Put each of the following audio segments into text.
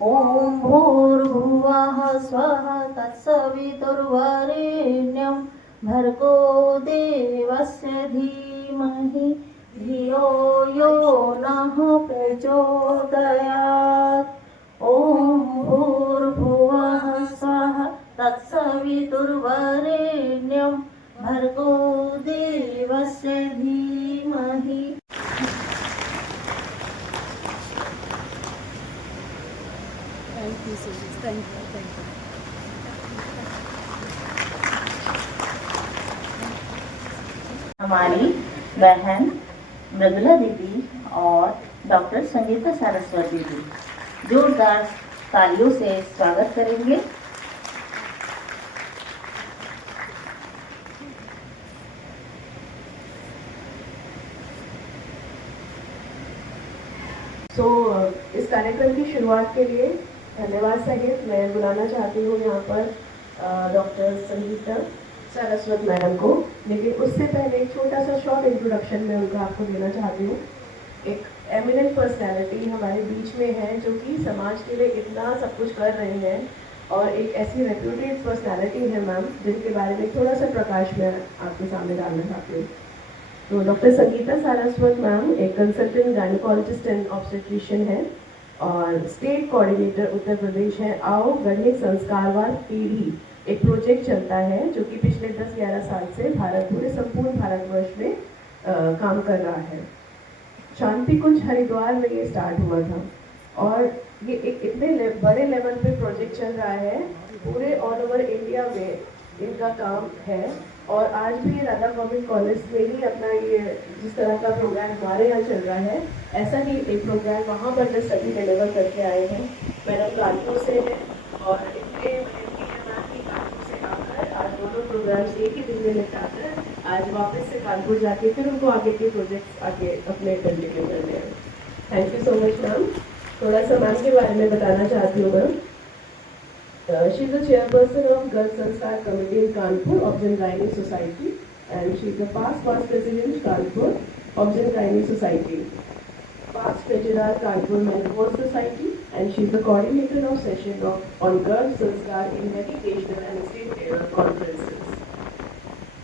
ॐ भूर्भुवः स्वः तत्सवितुर्वरेण्यं भर्गो देवस्य धीमहि धियो यो नः प्रचोदयात्। ॐ भूर्भुवः स्वः तत्सवितुर्वरेण्यं भर्गो देवस्य धीमहि। Thank you so much. Thank you. Thank you. हमारी बहन मृदुला दीदी और डॉक्टर संगीता सरस्वती जी जोरदार तालियों से स्वागत करेंगे। इस कार्यक्रम की शुरुआत के लिए धन्यवाद सहित मैं बुलाना चाहती हूँ यहाँ पर डॉक्टर संगीता सरस्वत मैडम को। लेकिन उससे पहले एक छोटा सा शॉर्ट इंट्रोडक्शन मैं उनका आपको देना चाहती हूँ। एक एमिनेंट पर्सनैलिटी हमारे बीच में है जो कि समाज के लिए इतना सब कुछ कर रही हैं और एक ऐसी रेप्यूटेड पर्सनैलिटी है मैम जिनके बारे में थोड़ा सा प्रकाश मैं आपके सामने डालना चाहती हूँ। तो डॉक्टर संगीता सारस्वत मैम एक कंसल्टेंट गायनोकोलॉजिस्ट एंड ऑब्स्टेट्रिशियन है और स्टेट कोऑर्डिनेटर उत्तर प्रदेश है। आओ गढ़े संस्कारवान पीढ़ी एक प्रोजेक्ट चलता है जो कि पिछले 10-11 साल से पूरे संपूर्ण भारतवर्ष में काम कर रहा है। शांति कुंज हरिद्वार में ये स्टार्ट हुआ था और ये एक इतने बड़े लेवल पे प्रोजेक्ट चल रहा है, पूरे ऑल ओवर इंडिया में इनका काम है। और आज भी राधा गवर्नमेंट कॉलेज में ही अपना ये जिस तरह का प्रोग्राम हमारे यहाँ चल रहा है, ऐसा ही एक प्रोग्राम वहाँ पर जो सभी डिलीवर करके आए हैं। मैडम कानपुर से है और इतने कानपुर से आकर आज दोनों प्रोग्राम्स एक ही दिन में निपटाकर आज वापस से कानपुर जाके फिर उनको आगे के प्रोजेक्ट्स आगे अपने कंटिन्यू करने हैं। Thank you so much ma'am. थोड़ा सा मैम के बारे में बताना चाहती हूँ ma'am. She is the chairperson of Girls Sanskar Committee in Kanpur Obgyn Gynae Society and she is the past president Kanpur Obgyn Gynae Society, past treasurer Kanpur Menopause Society, and she is the coordinator of session on Girls Sanskar in educational and state conferences.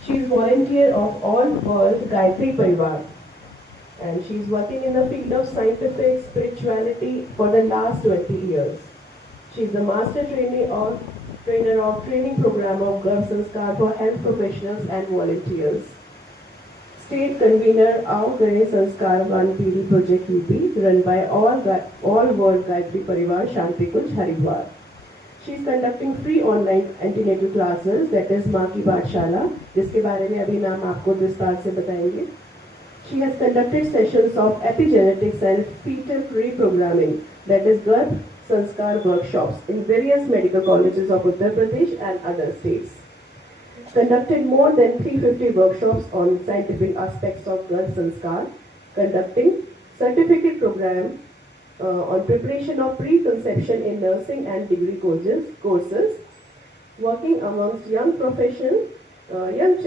She is volunteer of All World Gayatri Parivar and she is working in the field of scientific spirituality for the last 20 years. She is the master trainer of training program of Girls Sanskar for health professionals and volunteers. State convener Ao Gane Sanskar One PD Project UP run by All World Gayatri Parivar Shanti Kunj Haridwar. She is conducting free online antenatal classes that is माँ की पाठशाला, जिसके बारे में अभी ma'am आपको विस्तार से बताएंगे। She has conducted sessions of epigenetics and fetal reprogramming that is Garb Sanskar workshops in various medical colleges of Uttar Pradesh and other states. Conducted more than 350 workshops on scientific aspects of Garb Sanskar, conducting certificate program on preparation of preconception in nursing and degree courses, working amongst young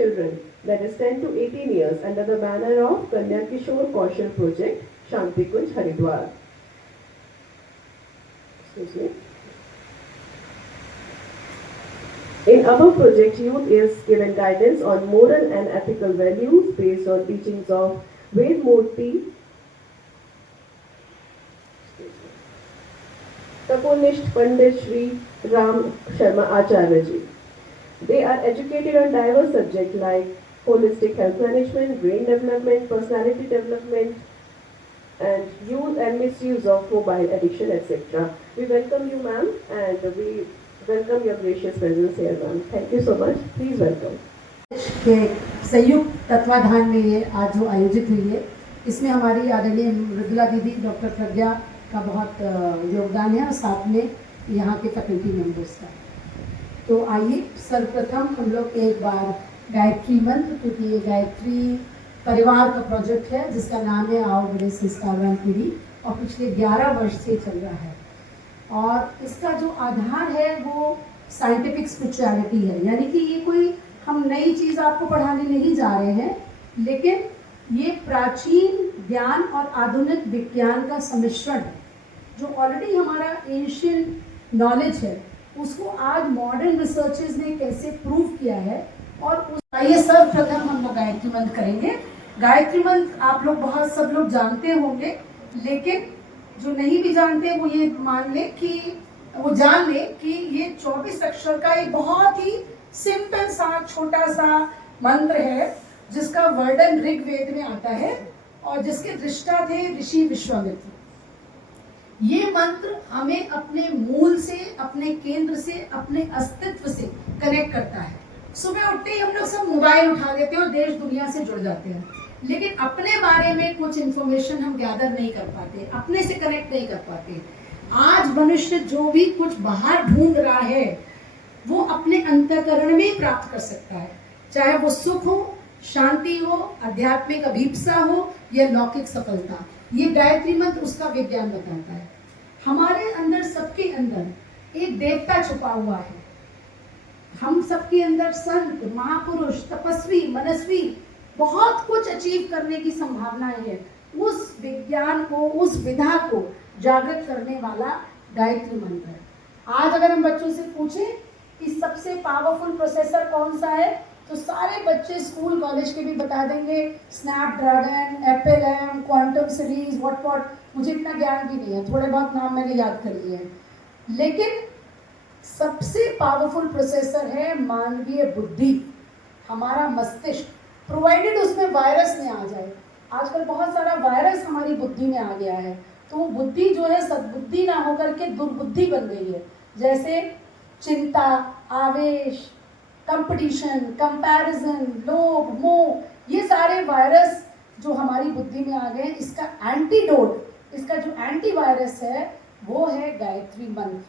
children that is 10 to 18 years under the banner of Kanya Kishore Kaushal Project, Shanti Kunj Haridwar. In our project, youth is given guidance on moral and ethical values based on teachings of Ved Murti, Taponist Pandit Shri Ram Sharma Acharya Ji. They are educated on diverse subjects like holistic health management, brain development, personality development, and use and misuse of mobile addiction, etc. We welcome you, ma'am, and we welcome your gracious presence here, ma'am. Thank you so much. Please welcome. के संयुक्त तत्वाधान में ये आज जो आयोजित हुई है, इसमें हमारी आदरणीय मृदुला दीदी, डॉक्टर प्रज्ञा का बहुत योगदान है और साथ में यहाँ के फैकल्टी मेंबर्स का। तो आइए सर्वप्रथम हम लोग एक बार गायत्री मंत्र, क्योंकि ये गायत्री परिवार का प्रोजेक्ट है जिसका नाम है आओ गणे संस्कारवान पीढ़ी और पिछले 11 वर्ष से चल रहा है। और इसका जो आधार है वो साइंटिफिक स्पिरिचुअलिटी है, यानी कि ये कोई हम नई चीज़ आपको पढ़ाने नहीं जा रहे हैं, लेकिन ये प्राचीन ज्ञान और आधुनिक विज्ञान का सम्मिश्रण है। जो ऑलरेडी हमारा एंशियंट नॉलेज है उसको आज मॉडर्न रिसर्चर्स ने कैसे प्रूव किया है। और आइए सर्वप्रथम हम लोग गायत्री मंत्र करेंगे। गायत्री मंत्र आप लोग बहुत सब लोग जानते होंगे, लेकिन जो नहीं भी जानते वो ये मान ले कि वो जान ले कि ये 24 अक्षर का एक बहुत ही सिंपल सा छोटा सा मंत्र है जिसका वर्णन ऋग्वेद में आता है और जिसके दृष्टा थे ऋषि विश्वामित्र। ये मंत्र हमें अपने मूल से, अपने केंद्र से, अपने अस्तित्व से कनेक्ट करता है। सुबह उठते ही हम लोग सब मोबाइल उठा लेते हैं और देश दुनिया से जुड़ जाते हैं, लेकिन अपने बारे में कुछ इंफॉर्मेशन हम गैदर नहीं कर पाते, अपने से कनेक्ट नहीं कर पाते। आज मनुष्य जो भी कुछ बाहर ढूंढ रहा है वो अपने अंतःकरण में ही प्राप्त कर सकता है, चाहे वो सुख हो, शांति हो, आध्यात्मिक अभीप्सा हो या लौकिक सफलता। ये गायत्री मंत्र उसका विज्ञान बताता है। हमारे अंदर, सबके अंदर एक देवता छुपा हुआ है। हम सबके अंदर संत, महापुरुष, तपस्वी, मनस्वी, बहुत कुछ अचीव करने की संभावनाएं है। उस विज्ञान को, उस विधा को जागृत करने वाला गायत्री मंत्र है। आज अगर हम बच्चों से पूछें कि सबसे पावरफुल प्रोसेसर कौन सा है, तो सारे बच्चे स्कूल कॉलेज के भी बता देंगे Snapdragon, Apple M, quantum series, what. मुझे इतना ज्ञान भी नहीं है, थोड़े बहुत नाम मैंने याद कर लिए हैं, लेकिन सबसे पावरफुल प्रोसेसर है मानवीय बुद्धि, हमारा मस्तिष्क, प्रोवाइडेड उसमें वायरस न आ जाए। आजकल बहुत सारा वायरस हमारी बुद्धि में आ गया है, तो वो बुद्धि जो है सद्बुद्धि ना होकर के दुर्बुद्धि बन गई है। जैसे चिंता, आवेश, कंपटीशन, कंपैरिजन, लोभ, मोह, ये सारे वायरस जो हमारी बुद्धि में आ गए हैं, इसका एंटीडोट, इसका जो एंटीवायरस है वो है गायत्री मंत्र।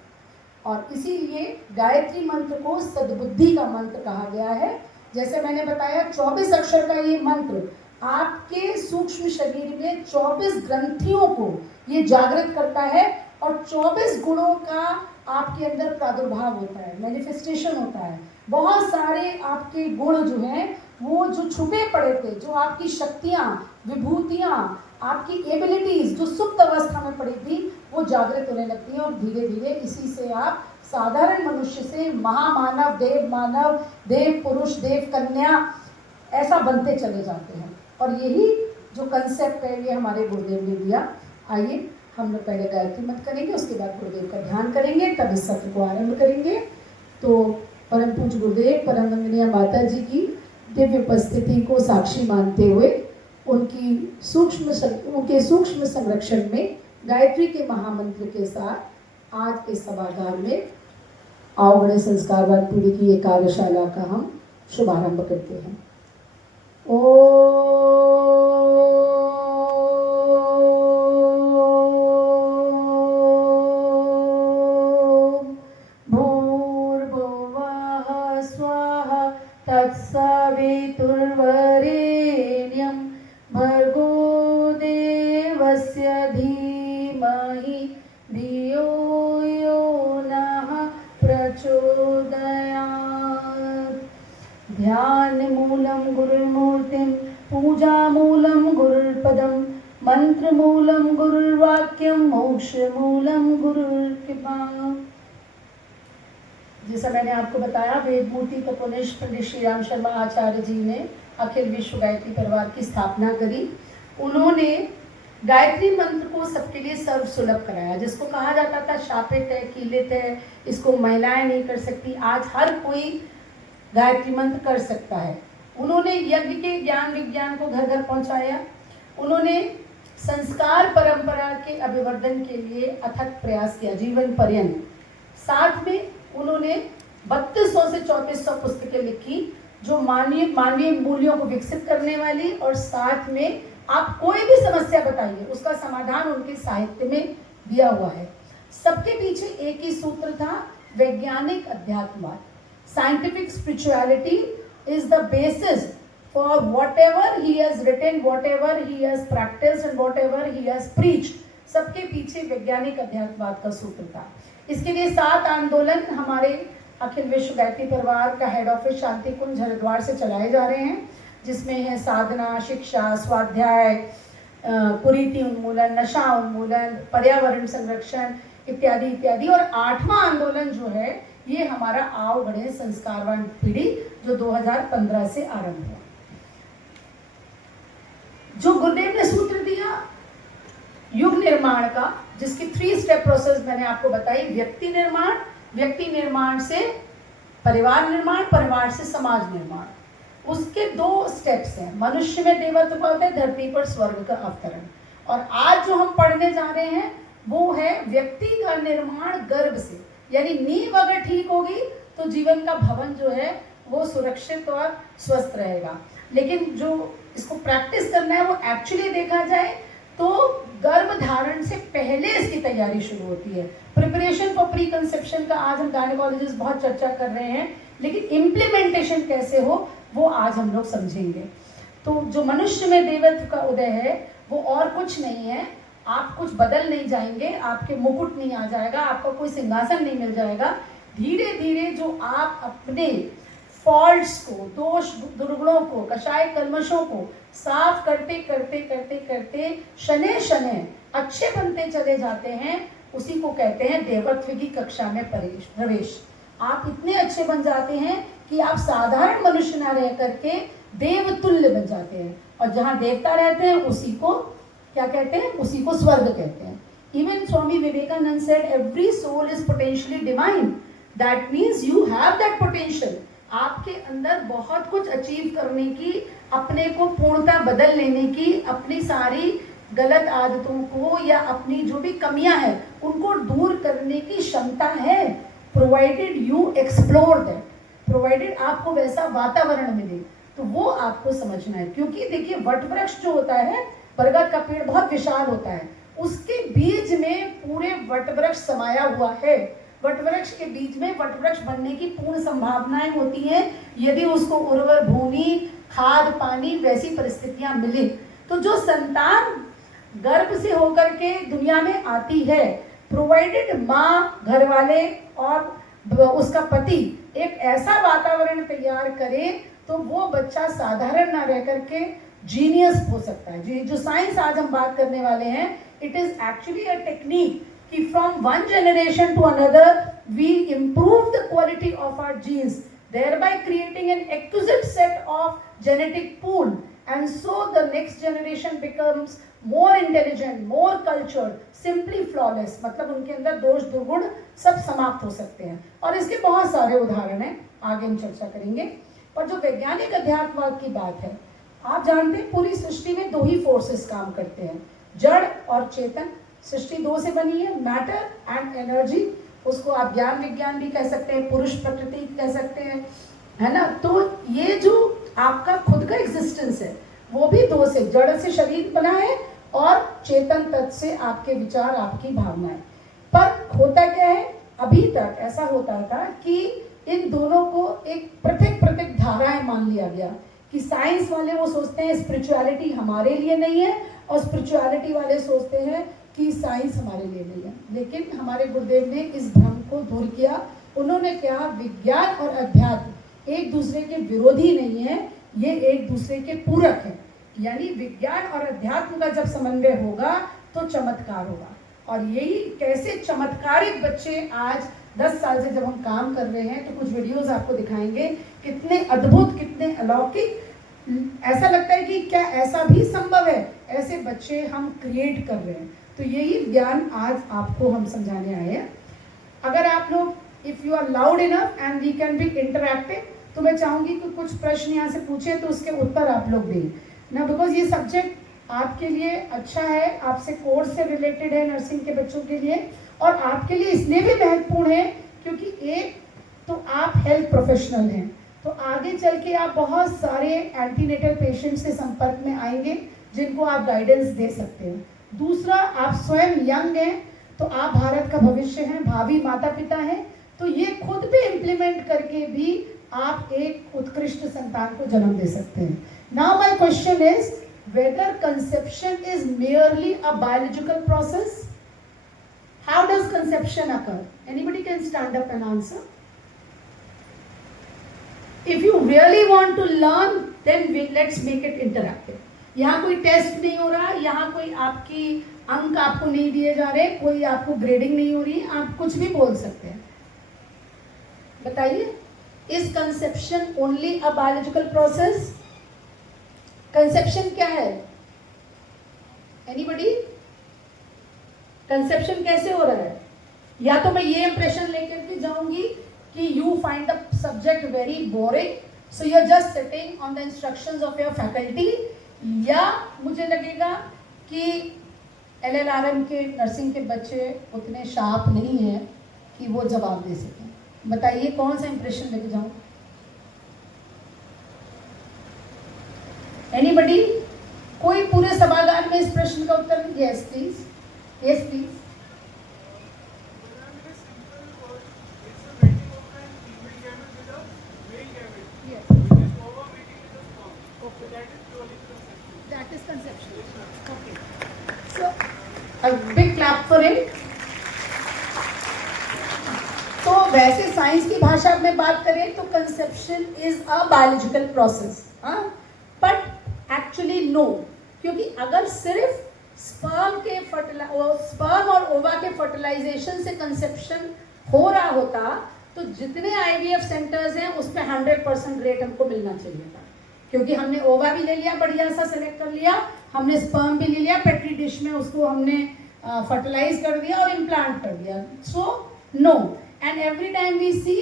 और इसीलिए गायत्री मंत्र को सद्बुद्धि का मंत्र कहा गया है। जैसे मैंने बताया 24 अक्षर का ये मंत्र आपके सूक्ष्म शरीर में 24 ग्रंथियों को ये जागृत करता है और 24 गुणों का आपके अंदर प्रादुर्भाव होता है, मैनिफेस्टेशन होता है। बहुत सारे आपके गुण जो हैं वो जो छुपे पड़े थे, जो आपकी शक्तियाँ, विभूतियाँ, आपकी एबिलिटीज जो सुप्त अवस्था में पड़ी थी वो जागृत होने लगती हैं और धीरे धीरे इसी से आप साधारण मनुष्य से महामानव, देव मानव, देव पुरुष, देव कन्या ऐसा बनते चले जाते हैं। और यही जो कंसेप्ट है ये हमारे गुरुदेव ने दिया। आइए हम लोग पहले गायत्री मंत्र करेंगे, उसके बाद गुरुदेव का ध्यान करेंगे, तब इस सत्र को आरंभ करेंगे। तो परम पूज्य गुरुदेव, परम वंदनीय माता जी की दिव्य उपस्थिति को साक्षी मानते हुए उनके सूक्ष्म संरक्षण में गायत्री के महामंत्र के साथ आज के सभागार में आवगणे संस्कारवाद पीढ़ी की एक कार्यशाला का हम शुभारंभ करते हैं। भूर्भुवः स्वः तत्सवितुर्वरेण्यं भर्गो देवस्य धीमहि धियो यो नः प्रचोदयात्। ध्यानमूलं गुरुर्मूर्तिं, पूजामूलं गुरुर्पदं, मंत्रमूलं गुरुर्वाक्यं, मोक्षमूलं गुरुर्कृपा। जैसा मैंने आपको बताया, वेदमूर्ति तपोनिष्ठ पंडित श्री राम शर्मा आचार्य जी ने अखिल विश्व गायत्री परिवार की स्थापना करी। उन्होंने गायत्री मंत्र को सबके लिए सर्व सुलभ कराया। जिसको कहा जाता था शापित है, कीलित है, इसको महिलाएं नहीं कर सकती, आज हर कोई गायत्री मंत्र कर सकता है। उन्होंने यज्ञ के ज्ञान विज्ञान को घर घर पहुंचाया। उन्होंने संस्कार परंपरा के अभिवर्धन के लिए अथक प्रयास किया जीवन पर्यंत। साथ में उन्होंने 3200 से 3400 पुस्तकें लिखी जो मानवीय मूल्यों को विकसित करने वाली, और साथ में आप कोई भी समस्या बताइए उसका समाधान उनके साहित्य में दिया हुआ है। सबके पीछे एक ही सूत्र था, वैज्ञानिक अध्यात्मवाद। Scientific spirituality is the basis for whatever he has written, whatever he has practiced and whatever he has preached, सबके पीछे वैज्ञानिक अध्यात्मवाद का सूत्र था। इसके लिए 7 आंदोलन हमारे अखिल विश्व गायत्री परिवार का हेड ऑफिस शांति कुंज हरिद्वार से चलाए जा रहे हैं, जिसमें है साधना, शिक्षा, स्वाध्याय, कुरीति उन्मूलन, नशा उन्मूलन, पर्यावरण संरक्षण इत्यादि इत्यादि। और 8वां आंदोलन जो है ये हमारा आओ बढ़े संस्कारवान पीढ़ी जो 2015 से आरंभ हुआ। जो गुरुदेव ने सूत्र दिया युग निर्माण का, जिसकी 3 स्टेप प्रोसेस मैंने आपको बताई, व्यक्ति निर्माण, व्यक्ति निर्माण से परिवार निर्माण, परिवार से समाज निर्माण, उसके 2 स्टेप्स हैं। मनुष्य में देवत्व का होता है, धरती पर स्वर्ग का अवतरण। और आज जो हम पढ़ने जा रहे हैं वो है व्यक्ति का निर्माण गर्भ से, यानी नींव अगर ठीक होगी तो जीवन का भवन जो है वो सुरक्षित और स्वस्थ रहेगा। लेकिन जो इसको प्रैक्टिस करना है वो एक्चुअली देखा जाए तो गर्भ धारण से पहले इसकी तैयारी शुरू होती है। प्रिपरेशन फॉर प्री कंसेप्शन का आज हम गायनेकोलॉजिस्ट बहुत चर्चा कर रहे हैं, लेकिन इम्प्लीमेंटेशन कैसे हो वो आज हम लोग समझेंगे। तो जो मनुष्य में देवत्व का उदय है वो और कुछ नहीं है, आप कुछ बदल नहीं जाएंगे, आपके मुकुट नहीं आ जाएगा, आपका कोई सिंहासन नहीं मिल जाएगा। धीरे धीरे जो आप अपने फॉल्ट्स को, दोष दुर्गुणों को, कषाय कल्मशों को साफ करते करते करते करते शनै शनै अच्छे बनते चले जाते हैं, उसी को कहते हैं देवत्व की कक्षा में प्रवेश। आप इतने अच्छे बन जाते हैं कि आप साधारण मनुष्य ना रह करके देवतुल्य बन जाते हैं। और जहाँ देवता रहते हैं उसी को क्या कहते हैं? उसी को स्वर्ग कहते हैं। Even Swami Vivekananda said every soul is potentially divine. That means you have that potential. आपके अंदर बहुत कुछ अचीव करने की, अपने को पूर्णता बदल लेने की, अपनी सारी गलत आदतों को या अपनी जो भी कमियां हैं उनको दूर करने की क्षमता है, provided you explore that, provided आपको वैसा वातावरण मिले। तो वो आपको समझना है, क्योंकि देखिए वट वृक्ष जो होता है, बरगद का पेड़ बहुत विशाल होता है, उसके बीज में पूरे वट वृक्ष समाया हुआ है। वट वृक्ष के बीज में वट वृक्ष बनने की पूर्ण संभावनाएं होती हैं यदि उसको उर्वर भूमि, खाद, पानी वैसी परिस्थितियां मिले। तो जो संतान गर्भ से होकर के दुनिया में आती है, प्रोवाइडेड माँ, घर वाले और उसका पति एक ऐसा वातावरण तैयार करे तो वो बच्चा साधारण ना रह करके जीनियस हो सकता है। जो साइंस आज हम बात करने वाले हैं, it is actually a technique कि from one generation to another we improve the quality of our genes, thereby creating an exquisite set of genetic pool, and so the next generation becomes more intelligent, more cultured, simply flawless। मतलब उनके अंदर दोष दुर्गुण सब समाप्त हो सकते हैं। और इसके बहुत सारे उदाहरण हैं, आगे हम चर्चा करेंगे। और जो वैज्ञानिक अध्यात्मवाद की बात है, आप जानते हैं पूरी सृष्टि में 2 ही फोर्सेस काम करते हैं, जड़ और चेतन। सृष्टि 2 से बनी है, मैटर एंड एनर्जी। उसको आप ज्ञान विज्ञान भी कह सकते हैं, पुरुष प्रकृति कह सकते हैं, है ना। तो ये जो आपका खुद का एग्जिस्टेंस है वो भी 2 से, जड़ से शरीर बना है और चेतन तत्व से आपके विचार, आपकी भावनाएं। पर होता क्या है, अभी तक ऐसा होता था कि इन दोनों को एक पृथक पृथक धाराएं मान लिया गया कि साइंस वाले वो सोचते हैं स्पिरिचुअलिटी हमारे लिए नहीं है और स्पिरिचुअलिटी वाले सोचते हैं कि साइंस हमारे लिए नहीं है। लेकिन हमारे गुरुदेव ने इस भ्रम को दूर किया। उन्होंने कहा विज्ञान और अध्यात्म एक दूसरे के विरोधी नहीं है, ये एक दूसरे के पूरक है। यानी विज्ञान और अध्यात्म का जब समन्वय होगा तो चमत्कार होगा। और यही कैसे चमत्कारिक बच्चे आज 10 साल से जब हम काम कर रहे हैं, तो कुछ वीडियोस आपको दिखाएंगे, कितने अद्भुत, कितने अलौकिक। ऐसा लगता है कि क्या ऐसा भी संभव है, ऐसे बच्चे हम क्रिएट कर रहे हैं। तो यही ज्ञान आज आपको हम समझाने आए हैं। अगर आप लोग, if you are loud enough and we can be interactive, तो मैं चाहूंगी कि कुछ प्रश्न यहाँ से पूछें तो उसके उत्तर आप लोग दें ना, बिकॉज ये सब्जेक्ट आपके लिए अच्छा है, आपसे कोर्स से रिलेटेड है, नर्सिंग के बच्चों के लिए। और आपके लिए इसलिए भी महत्वपूर्ण है क्योंकि एक तो आप हेल्थ प्रोफेशनल हैं, तो आगे चल के आप बहुत सारे एंटीनेटल पेशेंट्स के संपर्क में आएंगे जिनको आप गाइडेंस दे सकते हैं। दूसरा, आप स्वयं यंग हैं, तो आप भारत का भविष्य हैं, भावी माता पिता हैं, तो ये खुद भी इम्प्लीमेंट करके भी आप एक उत्कृष्ट संतान को जन्म दे सकते हैं। Now my question is whether conception is merely a biological process. How does conception occur? Anybody can stand up and answer. If you really want to learn, then let's make it interactive. यहाँ कोई test नहीं हो रहा, यहाँ कोई आपकी अंक आपको नहीं दिए जा रहे, कोई आपको ग्रेडिंग नहीं हो रही, आप कुछ भी बोल सकते हैं। बताइए, is conception only a biological process? Conception क्या है? एनीबडी? कंसेप्शन कैसे हो रहा है? या तो मैं ये इंप्रेशन लेकर के जाऊंगी कि you find the subject very boring, so you are just sitting on the instructions of your faculty, या मुझे लगेगा कि LLRM के नर्सिंग के बच्चे उतने शार्प नहीं हैं कि वो जवाब दे सकें। बताइए कौन सा इंप्रेशन लेके जाऊं? एनीबडी? कोई पूरे सभागार में इस प्रश्न का उत्तर? Yes please, yes please. That is conception. Okay. So, a big clap for it. तो वैसे साइंस की भाषा में बात करें तो conception is a biological process, हाँ, बट एक्चुअली नो, क्योंकि अगर सिर्फ स्पर्म और ओवा के फर्टिलाइजेशन से कंसेप्शन हो रहा होता तो जितने IVF सेंटर्स हैं उसमें 100% रेट हमको मिलना चाहिए था, क्योंकि हमने ओवा भी ले लिया, बढ़िया सा सेलेक्ट कर लिया, हमने स्पर्म भी ले लिया, पेट्री डिश में उसको हमने फर्टिलाइज कर दिया और इम्प्लांट कर दिया। So no, and every time we see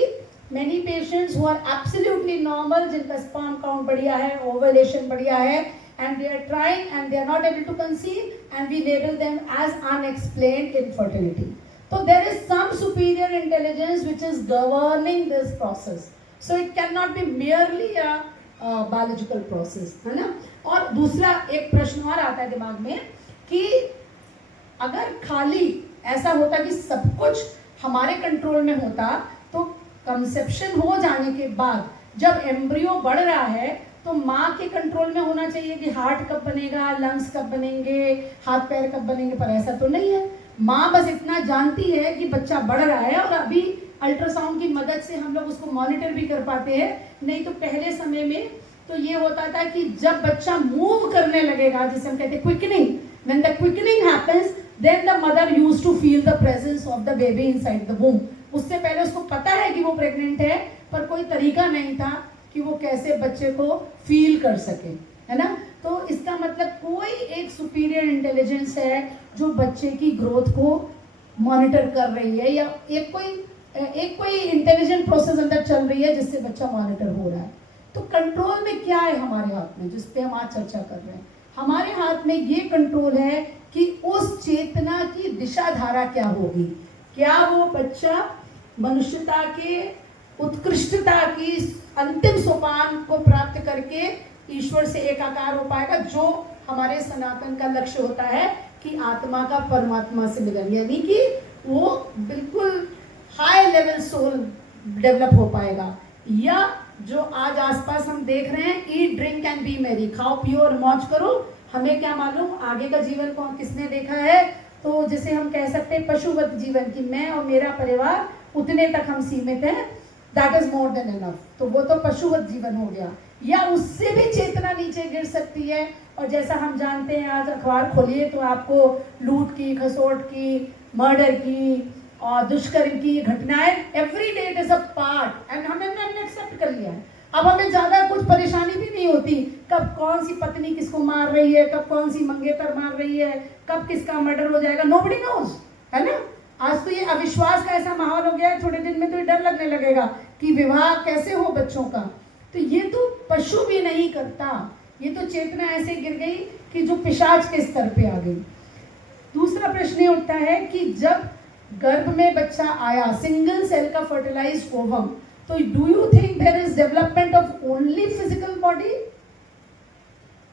many patients who are absolutely normal, जिनका sperm count बढ़िया है, ovulation बढ़िया है, and they are trying and they are not able to conceive, and we label them as unexplained infertility. So there is some superior intelligence which is governing this process. So it cannot be merely a biological process, है ना? और दूसरा एक प्रश्न और आता है दिमाग में कि अगर खाली ऐसा होता कि सब कुछ हमारे कंट्रोल में होता तो कंसेप्शन हो जाने के बाद जब एम्ब्रियो बढ़ रहा है तो माँ के कंट्रोल में होना चाहिए कि हार्ट कब बनेगा, लंग्स कब बनेंगे, हाथ पैर कब बनेंगे, पर ऐसा तो नहीं है। माँ बस इतना जानती है कि बच्चा बढ़ रहा है और अभी अल्ट्रासाउंड की मदद से हम लोग उसको मॉनिटर भी कर पाते हैं। नहीं तो पहले समय में तो ये होता था कि जब बच्चा मूव करने लगेगा, जिसे हम कहते हैं quickening, when the quickening happens then the mother used to feel the presence of the baby inside the womb. उससे पहले उसको पता है कि वो प्रेग्नेंट है, पर कोई तरीका नहीं था कि वो कैसे बच्चे को फील कर सके, है ना? तो इसका मतलब कोई एक सुपीरियर इंटेलिजेंस है जो बच्चे की ग्रोथ को मॉनिटर कर रही है, या एक कोई इंटेलिजेंट प्रोसेस अंदर चल रही है जिससे बच्चा मॉनिटर हो रहा है। तो कंट्रोल में क्या है हमारे हाथ में, जिस पे हम आज चर्चा कर रहे हैं? हमारे हाथ में ये कंट्रोल है कि उस चेतना की दिशा धारा क्या होगी। क्या वो बच्चा मनुष्यता के उत्कृष्टता की अंतिम सोपान को प्राप्त करके ईश्वर से एकाकार हो पाएगा, जो हमारे सनातन का लक्ष्य होता है कि आत्मा का परमात्मा से मिलन, यानी कि वो बिल्कुल हाई लेवल सोल डेवलप हो पाएगा। या जो आज आसपास हम देख रहे हैं, eat drink and B Mary, खाओ पियो और मौज करो, हमें क्या मालूम आगे का जीवन को किसने देखा है। तो जिसे हम कह सकते हैं पशुवत जीवन की, मैं और मेरा परिवार उतने तक हम सीमित हैं, that is more than enough. तो वो तो पशुवत जीवन हो गया, या उससे भी चेतना नीचे गिर सकती है। और जैसा हम जानते हैं, आज अखबार खोलिए तो आपको लूट की, खसोट की, मर्डर की और दुष्कर्म की घटनाएं every day it is a part, and हमने एक्सेप्ट कर लिया है। अब हमें ज्यादा कुछ परेशानी भी नहीं होती कब कौन सी पत्नी किसको मार रही है, कब कौन सी मंगेतर मार रही है, कब किसका मर्डर हो जाएगा, नोबडी नोज, है ना? आज तो ये अविश्वास का ऐसा माहौल हो गया है, थोड़े दिन में तो ये डर लगने लगेगा कि विवाह कैसे हो बच्चों का। तो ये तो पशु भी नहीं करता, ये तो चेतना ऐसे गिर गई कि जो पिशाच के स्तर पे आ गई। दूसरा प्रश्न ये उठता है कि जब गर्भ में बच्चा आया, सिंगल सेल का फर्टिलाइज्ड ओवम, तो do you think there is development of only physical body?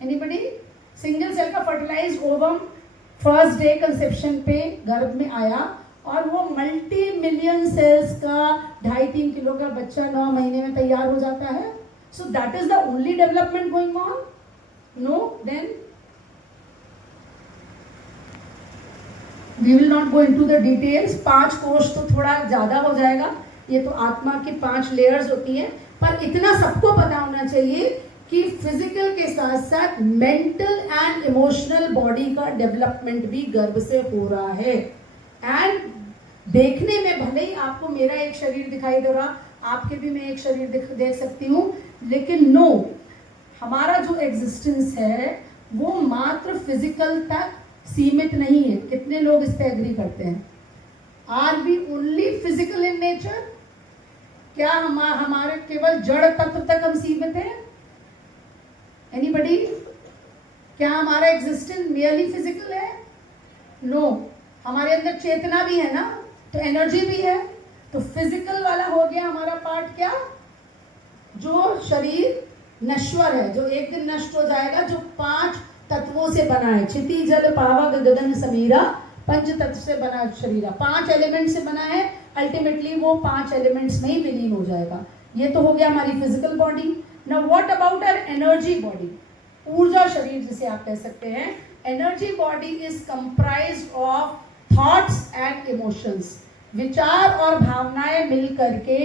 Anybody? Single cell का fertilised ovum first day conception पे गर्भ में आया और वो मल्टी मिलियन सेल्स का 2.5-3 किलो का बच्चा 9 महीने में तैयार हो जाता है। So that is the only development going on? No, then we will not go into the details. 5 कोष तो थोड़ा ज्यादा हो जाएगा, ये तो आत्मा की 5 लेयर्स होती हैं, पर इतना सबको पता होना चाहिए कि फिजिकल के साथ साथ मेंटल एंड इमोशनल बॉडी का डेवलपमेंट भी गर्भ से हो रहा है। एंड देखने में भले ही आपको मेरा एक शरीर दिखाई दे रहा, आपके भी मैं एक शरीर देख सकती हूँ, लेकिन नो, हमारा जो एग्जिस्टेंस है वो मात्र फिजिकल तक सीमित नहीं है। कितने लोग इस पे एग्री करते हैं? Are we only physical in nature? क्या हमारे केवल जड़ तत्व तक हम सीमित हैं? एनीबडी? क्या हमारा एग्जिस्टेंस मियरली फिजिकल है? नो, हमारे अंदर चेतना भी है ना, तो एनर्जी भी है। तो फिजिकल वाला हो गया हमारा पार्ट क्या, जो शरीर नश्वर है, जो एक दिन नष्ट हो जाएगा, जो 5 तत्वों से बना है। क्षिति जल पावक गगन समीरा, पंच तत्व से बना शरीर, 5 एलिमेंट से बना है। अल्टीमेटली वो 5 एलिमेंट्स में ही विलीन हो जाएगा। ये तो हो गया हमारी physical body. Now what about our energy body? ऊर्जा शरीर जिसे आप कह सकते हैं। Energy body is comprised of thoughts and emotions. विचार और भावनाएं मिल करके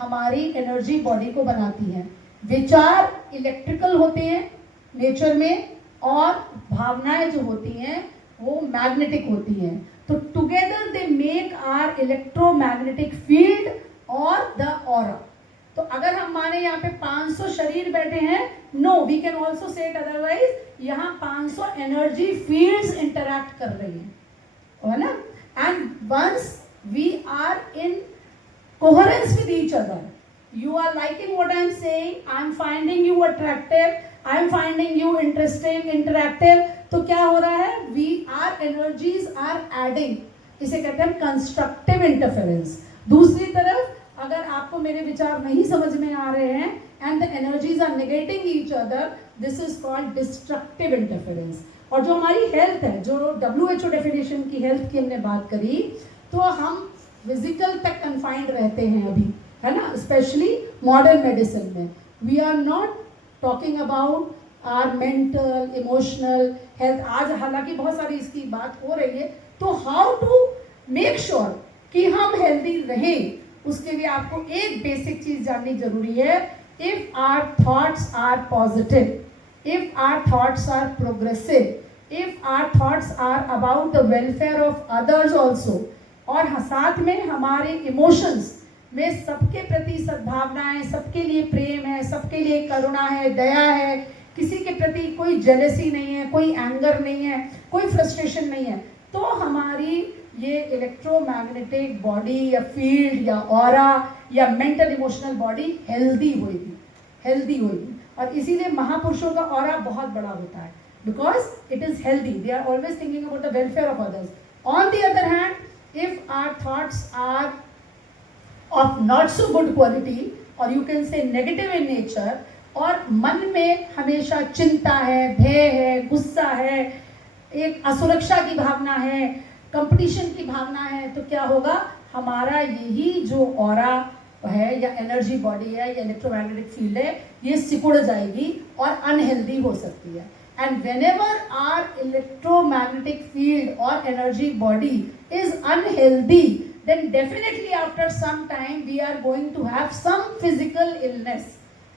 हमारी एनर्जी बॉडी को बनाती हैं। विचार इलेक्ट्रिकल होते हैं नेचर में, और भावनाएं जो होती हैं वो मैग्नेटिक होती हैं। तो together they make our electromagnetic field और द ऑरा। तो अगर हम माने यहाँ पे 500 शरीर बैठे हैं, no, we can also say it otherwise, यहाँ 500 एनर्जी फील्ड्स इंटरैक्ट कर रही हैं, है ना। And once we are in coherence with each other, you are liking what I am saying, I am finding you attractive, I am finding you interesting, interactive, तो क्या हो रहा है, we our energies are adding, इसे कहते हैं constructive interference। दूसरी तरफ अगर आपको मेरे विचार नहीं समझ में आ रहे हैं and the energies are negating each other, this is called destructive interference। और जो हमारी हेल्थ है, जो WHO डेफिनेशन की हेल्थ की हमने बात करी, तो हम फिजिकल तक कन्फाइंड रहते हैं अभी, है ना, स्पेशली मॉडर्न मेडिसिन में। We are not talking about our mental emotional health. आज हालांकि बहुत सारी इसकी बात हो रही है। तो हाउ टू मेक श्योर कि हम हेल्दी रहें, उसके लिए आपको एक बेसिक चीज जाननी जरूरी है। If our thoughts are positive, if our thoughts are progressive, if our thoughts are about the welfare of others also, और साथ में हमारे इमोशंस में सबके प्रति सद्भावनाएं, सबके लिए प्रेम है, सबके लिए करुणा है, दया है, किसी के प्रति कोई जेलसी नहीं है, कोई एंगर नहीं है, कोई फ्रस्ट्रेशन नहीं है, तो हमारी ये इलेक्ट्रोमैग्नेटिक बॉडी या फील्ड या ऑरा या मेंटल इमोशनल बॉडी हेल्दी होगी, हेल्दी होगी। और इसीलिए महापुरुषों का ऑरा बहुत बड़ा होता है, because it is healthy, they are always thinking about the welfare of others. On the other hand, if our thoughts are of not so good quality, or you can say negative in nature, और मन में हमेशा चिंता है, भय है, गुस्सा है, एक असुरक्षा की भावना है, कंपटीशन की भावना है, तो क्या होगा, हमारा यही जो ऑरा है या एनर्जी बॉडी है या इलेक्ट्रोमैग्नेटिक फील्ड है, ये सिकुड़ जाएगी और अनहेल्दी हो सकती है। And whenever our electromagnetic field और energy body is unhealthy, then definitely after some time we are going to have some physical illness।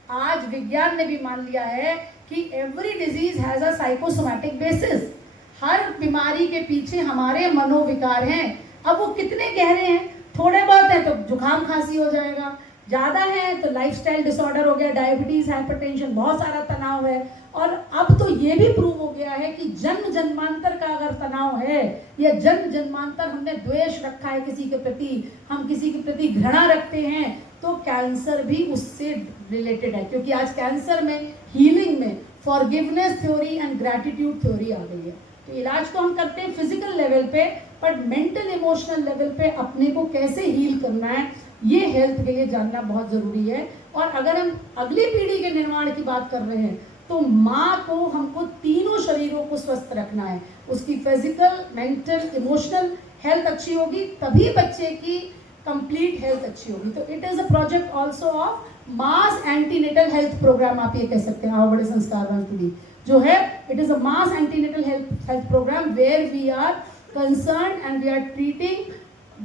आज विज्ञान ने भी मान लिया है कि every disease has a psychosomatic basis। हर बीमारी के पीछे हमारे मनोविकार हैं। अब वो कितने गहरे हैं, थोड़े बहुत हैं तो जुकाम खांसी हो जाएगा, ज़्यादा है तो लाइफस्टाइल डिसऑर्डर हो गया, डायबिटीज़, हाइपरटेंशन, बहुत सारा तनाव है। और अब तो ये भी प्रूव हो गया है कि जन्म जन्मांतर का अगर तनाव है या जन्म जन्मांतर हमने द्वेष रखा है किसी के प्रति, हम किसी के प्रति घृणा रखते हैं, तो कैंसर भी उससे रिलेटेड है। क्योंकि आज कैंसर में, हीलिंग में forgiveness theory and gratitude theory आ गई है। तो इलाज तो हम करते हैं फिजिकल लेवल पे, बट मेंटल इमोशनल लेवल पे अपने को कैसे हील करना है, ये हेल्थ के लिए जानना बहुत ज़रूरी है। और अगर हम अगली पीढ़ी के निर्माण की बात कर रहे हैं, तो माँ को हमको तीनों शरीरों को स्वस्थ रखना है। उसकी फिजिकल, मेंटल, इमोशनल हेल्थ अच्छी होगी, तभी बच्चे की कंप्लीट हेल्थ अच्छी होगी। तो it is a project also of mass antenatal health program, आप ये कह सकते हैं, आओ बड़े संस्कारवान पीढ़ी जो है, it is a mass antenatal health program where we are concern and we are treating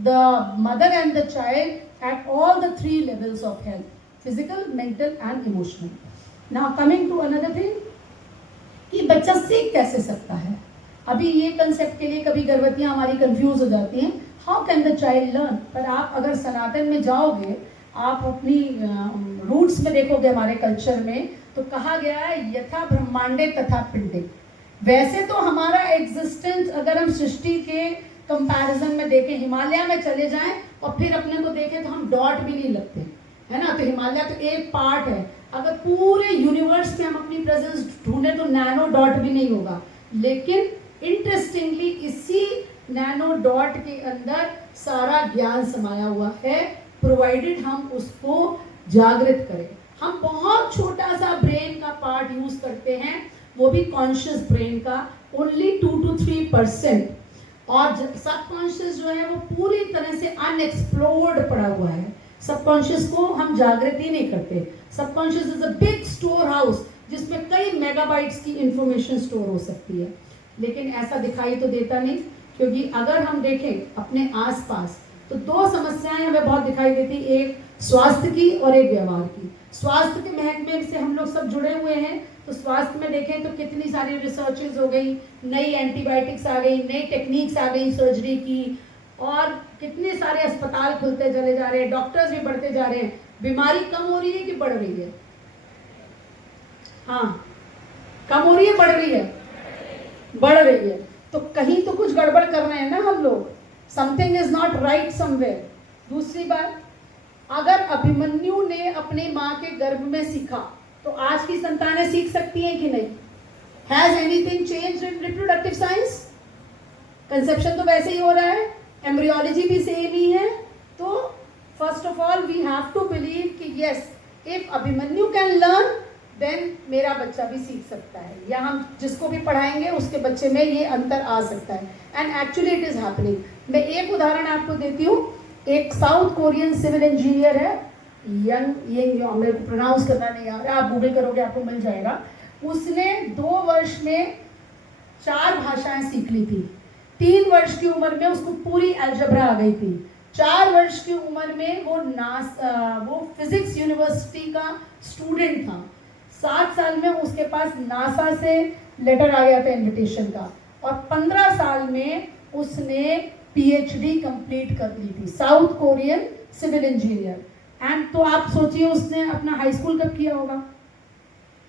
the mother and the child at all the 3 levels of health: physical, mental and emotional. Now coming to another thing कि बच्चा सीख कैसे सकता है। अभी ये concept के लिए कभी गर्भवतियाँ हमारी कंफ्यूज हो जाती हैं, how can the child learn. पर आप अगर सनातन में जाओगे, आप अपनी रूट्स में देखोगे हमारे कल्चर में, तो कहा गया है यथा ब्रह्मांडे तथा पिंडे। वैसे तो हमारा एग्जिस्टेंस अगर हम सृष्टि के कंपैरिजन में देखें, हिमालय में चले जाएं और फिर अपने को देखें तो हम डॉट भी नहीं लगते, है ना। तो हिमालय तो एक पार्ट है, अगर पूरे यूनिवर्स में हम अपनी प्रेजेंस ढूंढे तो नैनो डॉट भी नहीं होगा। लेकिन इंटरेस्टिंगली इसी नैनो डॉट के अंदर सारा ज्ञान समाया हुआ है, प्रोवाइडेड हम उसको जागृत करें। हम बहुत छोटा सा ब्रेन का पार्ट यूज करते हैं, वो भी कॉन्शियस ब्रेन का, ओनली 2 to 3%। और सबकॉन्शियस जो है वो पूरी तरह से अनएक्सप्लोर्ड पड़ा हुआ है। सबकॉन्शियस को हम जागृत ही नहीं करते। Subconscious is a big store house जिसमें कई मेगाबाइट्स की इंफॉर्मेशन स्टोर हो सकती है, लेकिन ऐसा दिखाई तो देता नहीं। क्योंकि अगर हम देखें अपने आसपास तो दो समस्याएं हमें बहुत दिखाई देती, एक स्वास्थ्य की और एक व्यवहार की। स्वास्थ्य के महकमे से हम लोग सब जुड़े हुए हैं, तो स्वास्थ्य में देखें तो कितनी सारी रिसर्चेज हो गई, नई एंटीबायोटिक्स आ गई, नई टेक्निक्स आ गई सर्जरी की, और कितने सारे अस्पताल खुलते चले जा रहे हैं, डॉक्टर्स भी बढ़ते जा रहे हैं। बीमारी कम हो रही है कि बढ़ रही है? हाँ, कम हो रही है, बढ़ रही है? बढ़ रही है। तो कहीं तो कुछ गड़बड़ कर रहे हैं ना हम लोग, something is not right somewhere. दूसरी बात, अगर अभिमन्यु ने अपनी माँ के गर्भ में सीखा तो आज की संतानें सीख सकती हैं कि नहीं? Has anything changed in reproductive science? Conception तो वैसे ही हो रहा है, एम्ब्रियोलॉजी भी सेम ही है। तो first of all we have to believe कि yes, if Abhimanyu can learn then मेरा बच्चा भी सीख सकता है, या हम जिसको भी पढ़ाएंगे उसके बच्चे में ये अंतर आ सकता है। And actually it is happening. मैं एक उदाहरण आपको देती हूँ। एक साउथ कोरियन सिविल इंजीनियर है, ये मेरे को प्रोनाउंस करना नहीं आ रहा, आप गूगल करोगे आपको मिल जाएगा। उसने 2 वर्ष में 4 भाषाएं सीख ली थी। 3 वर्ष की उम्र में उसको पूरी अलजबरा आ गई थी। 4 वर्ष की उम्र में वो फिजिक्स यूनिवर्सिटी का स्टूडेंट था। 7 साल में उसके पास नासा से लेटर आ गया था इन्विटेशन का, और 15 साल में उसने पीएचडी कंप्लीट कर ली थी। South Korean civil engineer. And तो आप सोचिए उसने अपना हाई स्कूल कब किया होगा?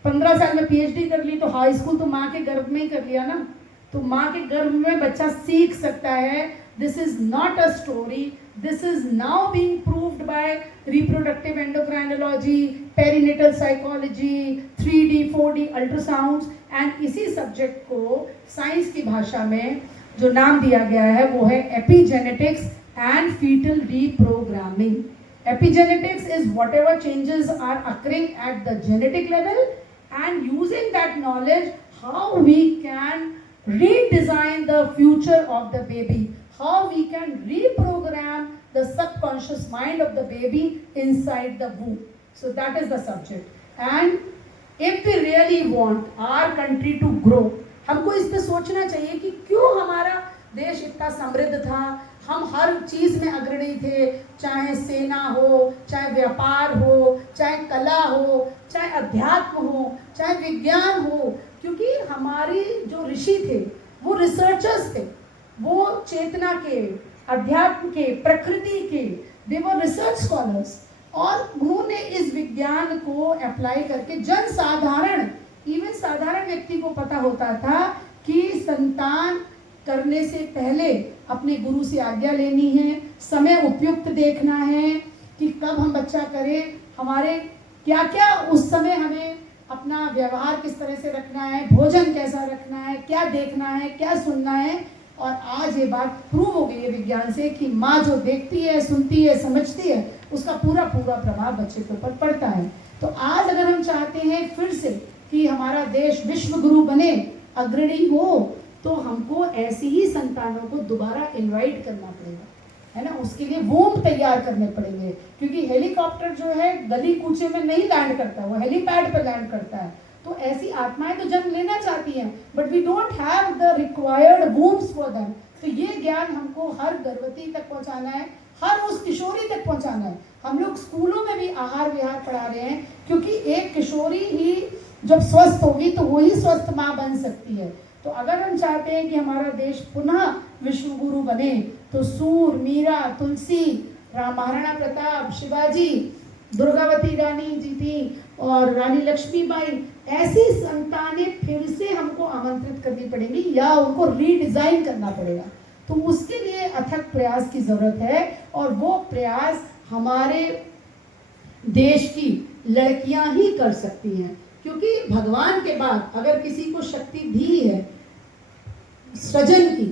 15 साल में पीएचडी कर ली, तो हाई स्कूल तो माँ के गर्भ में ही कर लिया ना। तो माँ के गर्भ में बच्चा सीख सकता है। This is not a story, this is now being proved bye reproductive endocrinology, perinatal psychology, 3D 4D ultrasounds. And इसी सब्जेक्ट को साइंस की भाषा में जो नाम दिया गया है वो है epigenetics and foetal reprogramming. Epigenetics is whatever changes are occurring at the genetic level, and using that knowledge, how we can redesign the future of the baby, how we can reprogram the subconscious mind of the baby inside the womb. So that is the subject. And if we really want our country to grow, हमको इस पे सोचना चाहिए कि क्यों हमारा देश इतना समृद्ध था, हम हर चीज़ में अग्रणी थे, चाहे सेना हो, चाहे व्यापार हो, चाहे कला हो, चाहे अध्यात्म हो, चाहे विज्ञान हो। क्योंकि हमारी जो ऋषि थे वो रिसर्चर्स थे, वो चेतना के, अध्यात्म के, प्रकृति के, दे वर रिसर्च स्कॉलर्स। और उन्होंने इस विज्ञान को अप्लाई करके जन साधारण, इवन साधारण व्यक्ति को पता होता था कि संतान करने से पहले अपने गुरु से आज्ञा लेनी है, समय उपयुक्त देखना है कि कब हम बच्चा करें, हमारे क्या क्या उस समय हमें अपना व्यवहार किस तरह से रखना है, भोजन कैसा रखना है, क्या देखना है, क्या सुनना है। और आज ये बात प्रूव हो गई है विज्ञान से कि माँ जो देखती है, सुनती है, समझती है, उसका पूरा पूरा प्रभाव बच्चे के ऊपर पड़ता है। तो आज अगर हम चाहते हैं फिर से कि हमारा देश विश्व गुरु बने, अग्रणी हो, तो हमको ऐसी ही संतानों को दोबारा इनवाइट करना पड़ेगा, है ना। उसके लिए वोम तैयार करने पड़ेंगे, क्योंकि हेलीकॉप्टर जो है गली कूचे में नहीं लैंड करता, वो हेलीपैड पर लैंड करता है। तो ऐसी आत्माएं तो जन्म लेना चाहती हैं, but we don't have the required wombs for them. तो ये ज्ञान हमको हर गर्भवती तक पहुंचाना है, हर उस किशोरी तक पहुंचाना है। हम हम लोग स्कूलों में भी आहार विहार पढ़ा रहे हैं, क्योंकि एक किशोरी ही जब स्वस्थ होगी तो वही स्वस्थ माँ बन सकती है। तो अगर हम चाहते हैं कि हमारा देश पुनः विश्व गुरु बने, तो सूर, मीरा, तुलसी, महाराणा प्रताप, शिवाजी, दुर्गावती रानी जी थी और रानी लक्ष्मीबाई, ऐसी संतानें फिर से हमको आमंत्रित करनी पड़ेगी या उनको रीडिजाइन करना पड़ेगा। तो उसके लिए अथक प्रयास की जरूरत है, और वो प्रयास हमारे देश की लड़कियां ही कर सकती हैं, क्योंकि भगवान के बाद अगर किसी को शक्ति दी है सृजन की,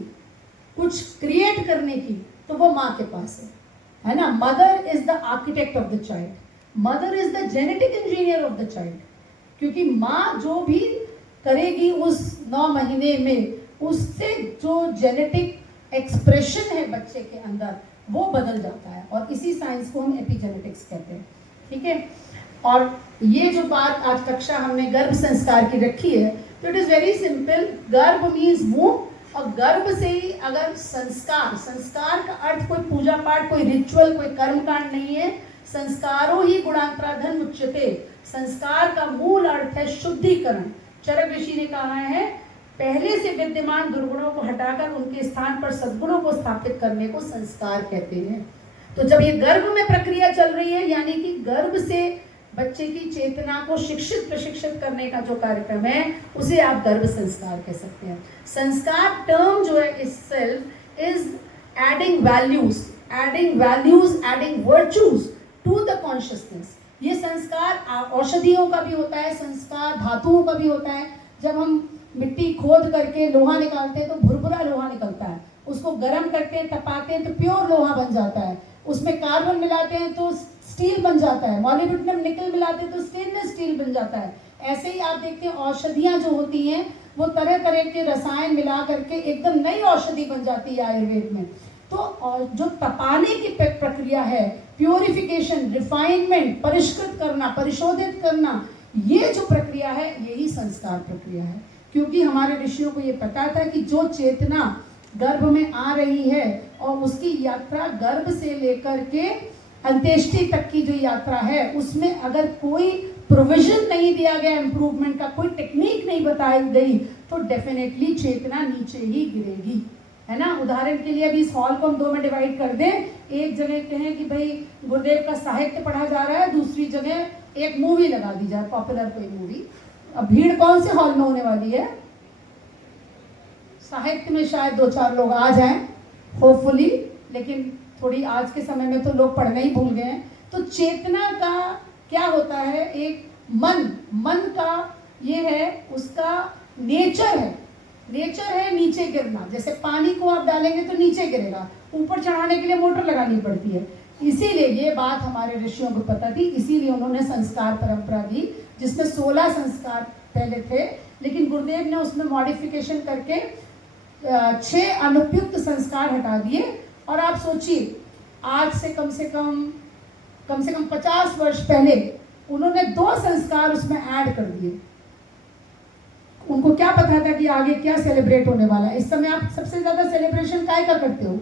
कुछ क्रिएट करने की, तो वो माँ के पास है ना। Mother is the architect of the child, mother is the genetic engineer of the child, क्योंकि माँ जो भी करेगी उस 9 महीने में, उससे जो जेनेटिक एक्सप्रेशन है बच्चे के अंदर वो बदल जाता है, और इसी साइंस को हम एपिजेनेटिक्स कहते हैं। ठीक है, और ये जो बात आज कक्षा हमने गर्भ संस्कार की रखी है, तो इट इज वेरी सिंपल। गर्भ मीन्स वूम्ब, और गर्भ से ही अगर संस्कार, संस्कार का अर्थ कोई पूजा पाठ, कोई रिचुअल, कोई कर्मकांड नहीं है। संस्कारो ही गुणांतराधन उच्यते, संस्कार का मूल अर्थ है शुद्धिकरण। चरक ऋषि ने कहा है, पहले से विद्यमान दुर्गुणों को हटाकर उनके स्थान पर सद्गुणों को स्थापित करने को संस्कार कहते हैं। तो जब ये गर्भ में प्रक्रिया चल रही है, यानी कि गर्भ से बच्चे की चेतना को शिक्षित प्रशिक्षित करने का जो कार्यक्रम है, उसे आप गर्भ संस्कार कह सकते हैं। संस्कार टर्म जो है itself is adding values, adding virtues to the consciousness। ये संस्कार औषधियों का भी होता है, संस्कार धातुओं का भी होता है। जब हम मिट्टी खोद करके लोहा निकालते हैं तो भुरभुरा लोहा निकलता है, उसको गर्म करते हैं, तपाते हैं तो प्योर लोहा बन जाता है, उसमें कार्बन मिलाते हैं तो स्टील बन जाता है, मॉलिब्डेनम निकल मिलाते हैं तो स्टेनलेस स्टील बन जाता है। ऐसे ही आप देखते हैं औषधियाँ जो होती हैं वो तरह तरह के रसायन मिला करके एकदम नई औषधि बन जाती है आयुर्वेद में। तो जो तपाने की प्रक्रिया है, प्योरिफिकेशन, रिफाइनमेंट, परिष्कृत करना, परिशोधित करना, ये जो प्रक्रिया है यही संस्कार प्रक्रिया है। क्योंकि हमारे ऋषियों को ये पता था कि जो चेतना गर्भ में आ रही है और उसकी यात्रा गर्भ से लेकर के अंत्येष्टि तक की जो यात्रा है, उसमें अगर कोई प्रोविजन नहीं दिया गया इम्प्रूवमेंट का, कोई टेक्निक नहीं बताई गई, तो डेफिनेटली चेतना नीचे ही गिरेगी, है ना। उदाहरण के लिए अभी इस हॉल को हम 2 में डिवाइड कर दें, एक जगह कहें कि भाई गुरुदेव का साहित्य पढ़ा जा रहा है, दूसरी जगह एक मूवी लगा दी जाए, पॉपुलर कोई मूवी। अब भीड़ कौन से हॉल में होने वाली है? साहित्य में शायद 2-4 लोग आ जाएं होपफुली, लेकिन थोड़ी आज के समय में तो लोग पढ़ना ही भूल गए हैं। तो चेतना का क्या होता है, एक मन का ये है, उसका नेचर है नीचे गिरना। जैसे पानी को आप डालेंगे तो नीचे गिरेगा, ऊपर चढ़ाने के लिए मोटर लगानी पड़ती है। इसीलिए ये बात हमारे ऋषियों को पता थी, इसीलिए उन्होंने संस्कार परंपरा दी, जिसमें 16 संस्कार पहले थे, लेकिन गुरुदेव ने उसमें मॉडिफिकेशन करके 6 अनुपयुक्त संस्कार हटा दिए। और आप सोचिए, आज से कम से कम 50 वर्ष पहले उन्होंने 2 संस्कार उसमें ऐड कर दिए। उनको क्या पता था कि आगे क्या सेलिब्रेट होने वाला है। इस समय आप सबसे ज्यादा सेलिब्रेशन काय का करते हो?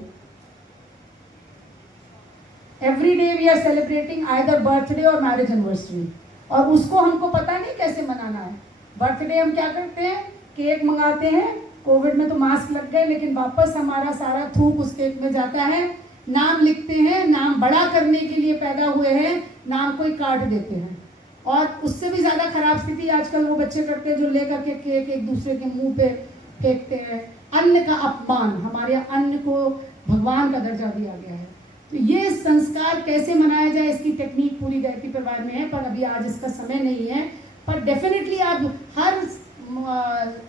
Every day we are celebrating either birthday और मैरिज एनिवर्सरी, और उसको हमको पता नहीं कैसे मनाना है। बर्थडे हम क्या करते हैं, केक मंगाते हैं, कोविड में तो मास्क लग गए, लेकिन वापस हमारा सारा थूक उस केक में जाता है, नाम लिखते हैं, नाम बड़ा करने के लिए पैदा हुए हैं, नाम को ही काट देते हैं। और उससे भी ज़्यादा खराब स्थिति आजकल वो बच्चे करते हैं जो लेकर के केक एक दूसरे के मुंह पे फेंकते हैं। अन्न का अपमान, हमारे यहाँ अन्न को भगवान का दर्जा दिया गया है। तो ये संस्कार कैसे मनाया जाए, इसकी टेक्निक पूरी गायत्री परिवार में है, पर अभी आज इसका समय नहीं है। पर डेफिनेटली आप हर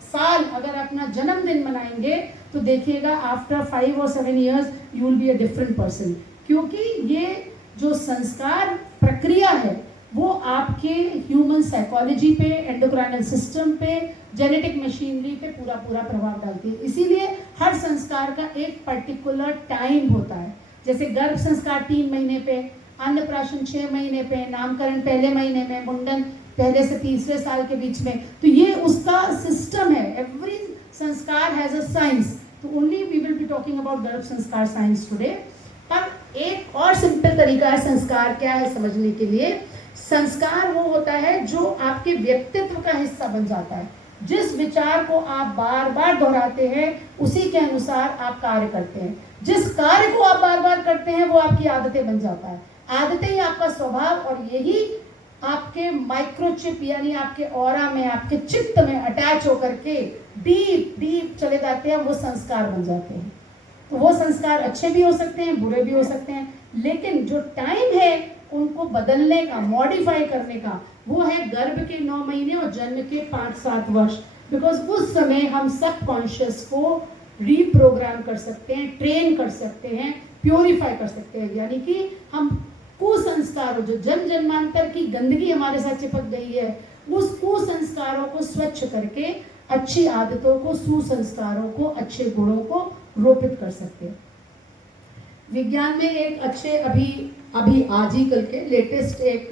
साल अगर अपना जन्मदिन मनाएंगे तो देखिएगा after 5 or 7 years you will be a different person. क्योंकि ये जो संस्कार प्रक्रिया है वो आपके ह्यूमन साइकोलॉजी पे, एंडोक्राइनल सिस्टम पे, जेनेटिक मशीनरी पे पूरा प्रभाव डालती है। इसीलिए हर संस्कार का एक पर्टिकुलर टाइम होता है। जैसे गर्भ संस्कार 3 महीने पे, अन्नप्राशन 6 महीने पे, नामकरण पहले महीने में, मुंडन पहले से 3रे साल के बीच में। तो ये उसका सिस्टम है। एवरी संस्कार हैज अ साइंस। तो only we will be talking about गर्भ संस्कार साइंस टुडे। पर एक और सिंपल तरीका है संस्कार क्या है समझने के लिए। संस्कार वो होता है जो आपके व्यक्तित्व का हिस्सा बन जाता है। जिस विचार को आप बार बार दोहराते हैं उसी के अनुसार आप कार्य करते हैं। जिस कार्य को आप बार बार करते हैं वो आपकी आदतें बन जाता है। आदतें ही आपका स्वभाव, और यही आपके माइक्रोचिप यानी आपके ऑरा में, आपके चित्त में अटैच होकर के डीप डीप चले जाते हैं, वो संस्कार बन जाते हैं। तो वो संस्कार अच्छे भी हो सकते हैं, बुरे भी हो सकते हैं, लेकिन जो टाइम है उनको बदलने का, मॉडिफाई करने का, वो है गर्भ के 9 महीने और जन्म के 5-7 वर्ष। बिकॉज उस समय हम सबकॉन्शियस को रीप्रोग्राम कर सकते हैं, ट्रेन कर सकते हैं, प्योरीफाई कर सकते हैं। यानी कि हम कुसंस्कारों, जो जन्म जन्मांतर की गंदगी हमारे साथ चिपक गई है, उस कुसंस्कारों को स्वच्छ करके अच्छी आदतों को, सुसंस्कारों को, अच्छे गुणों को रोपित कर सकते हैं। विज्ञान में एक अच्छे अभी आज ही कल के लेटेस्ट एक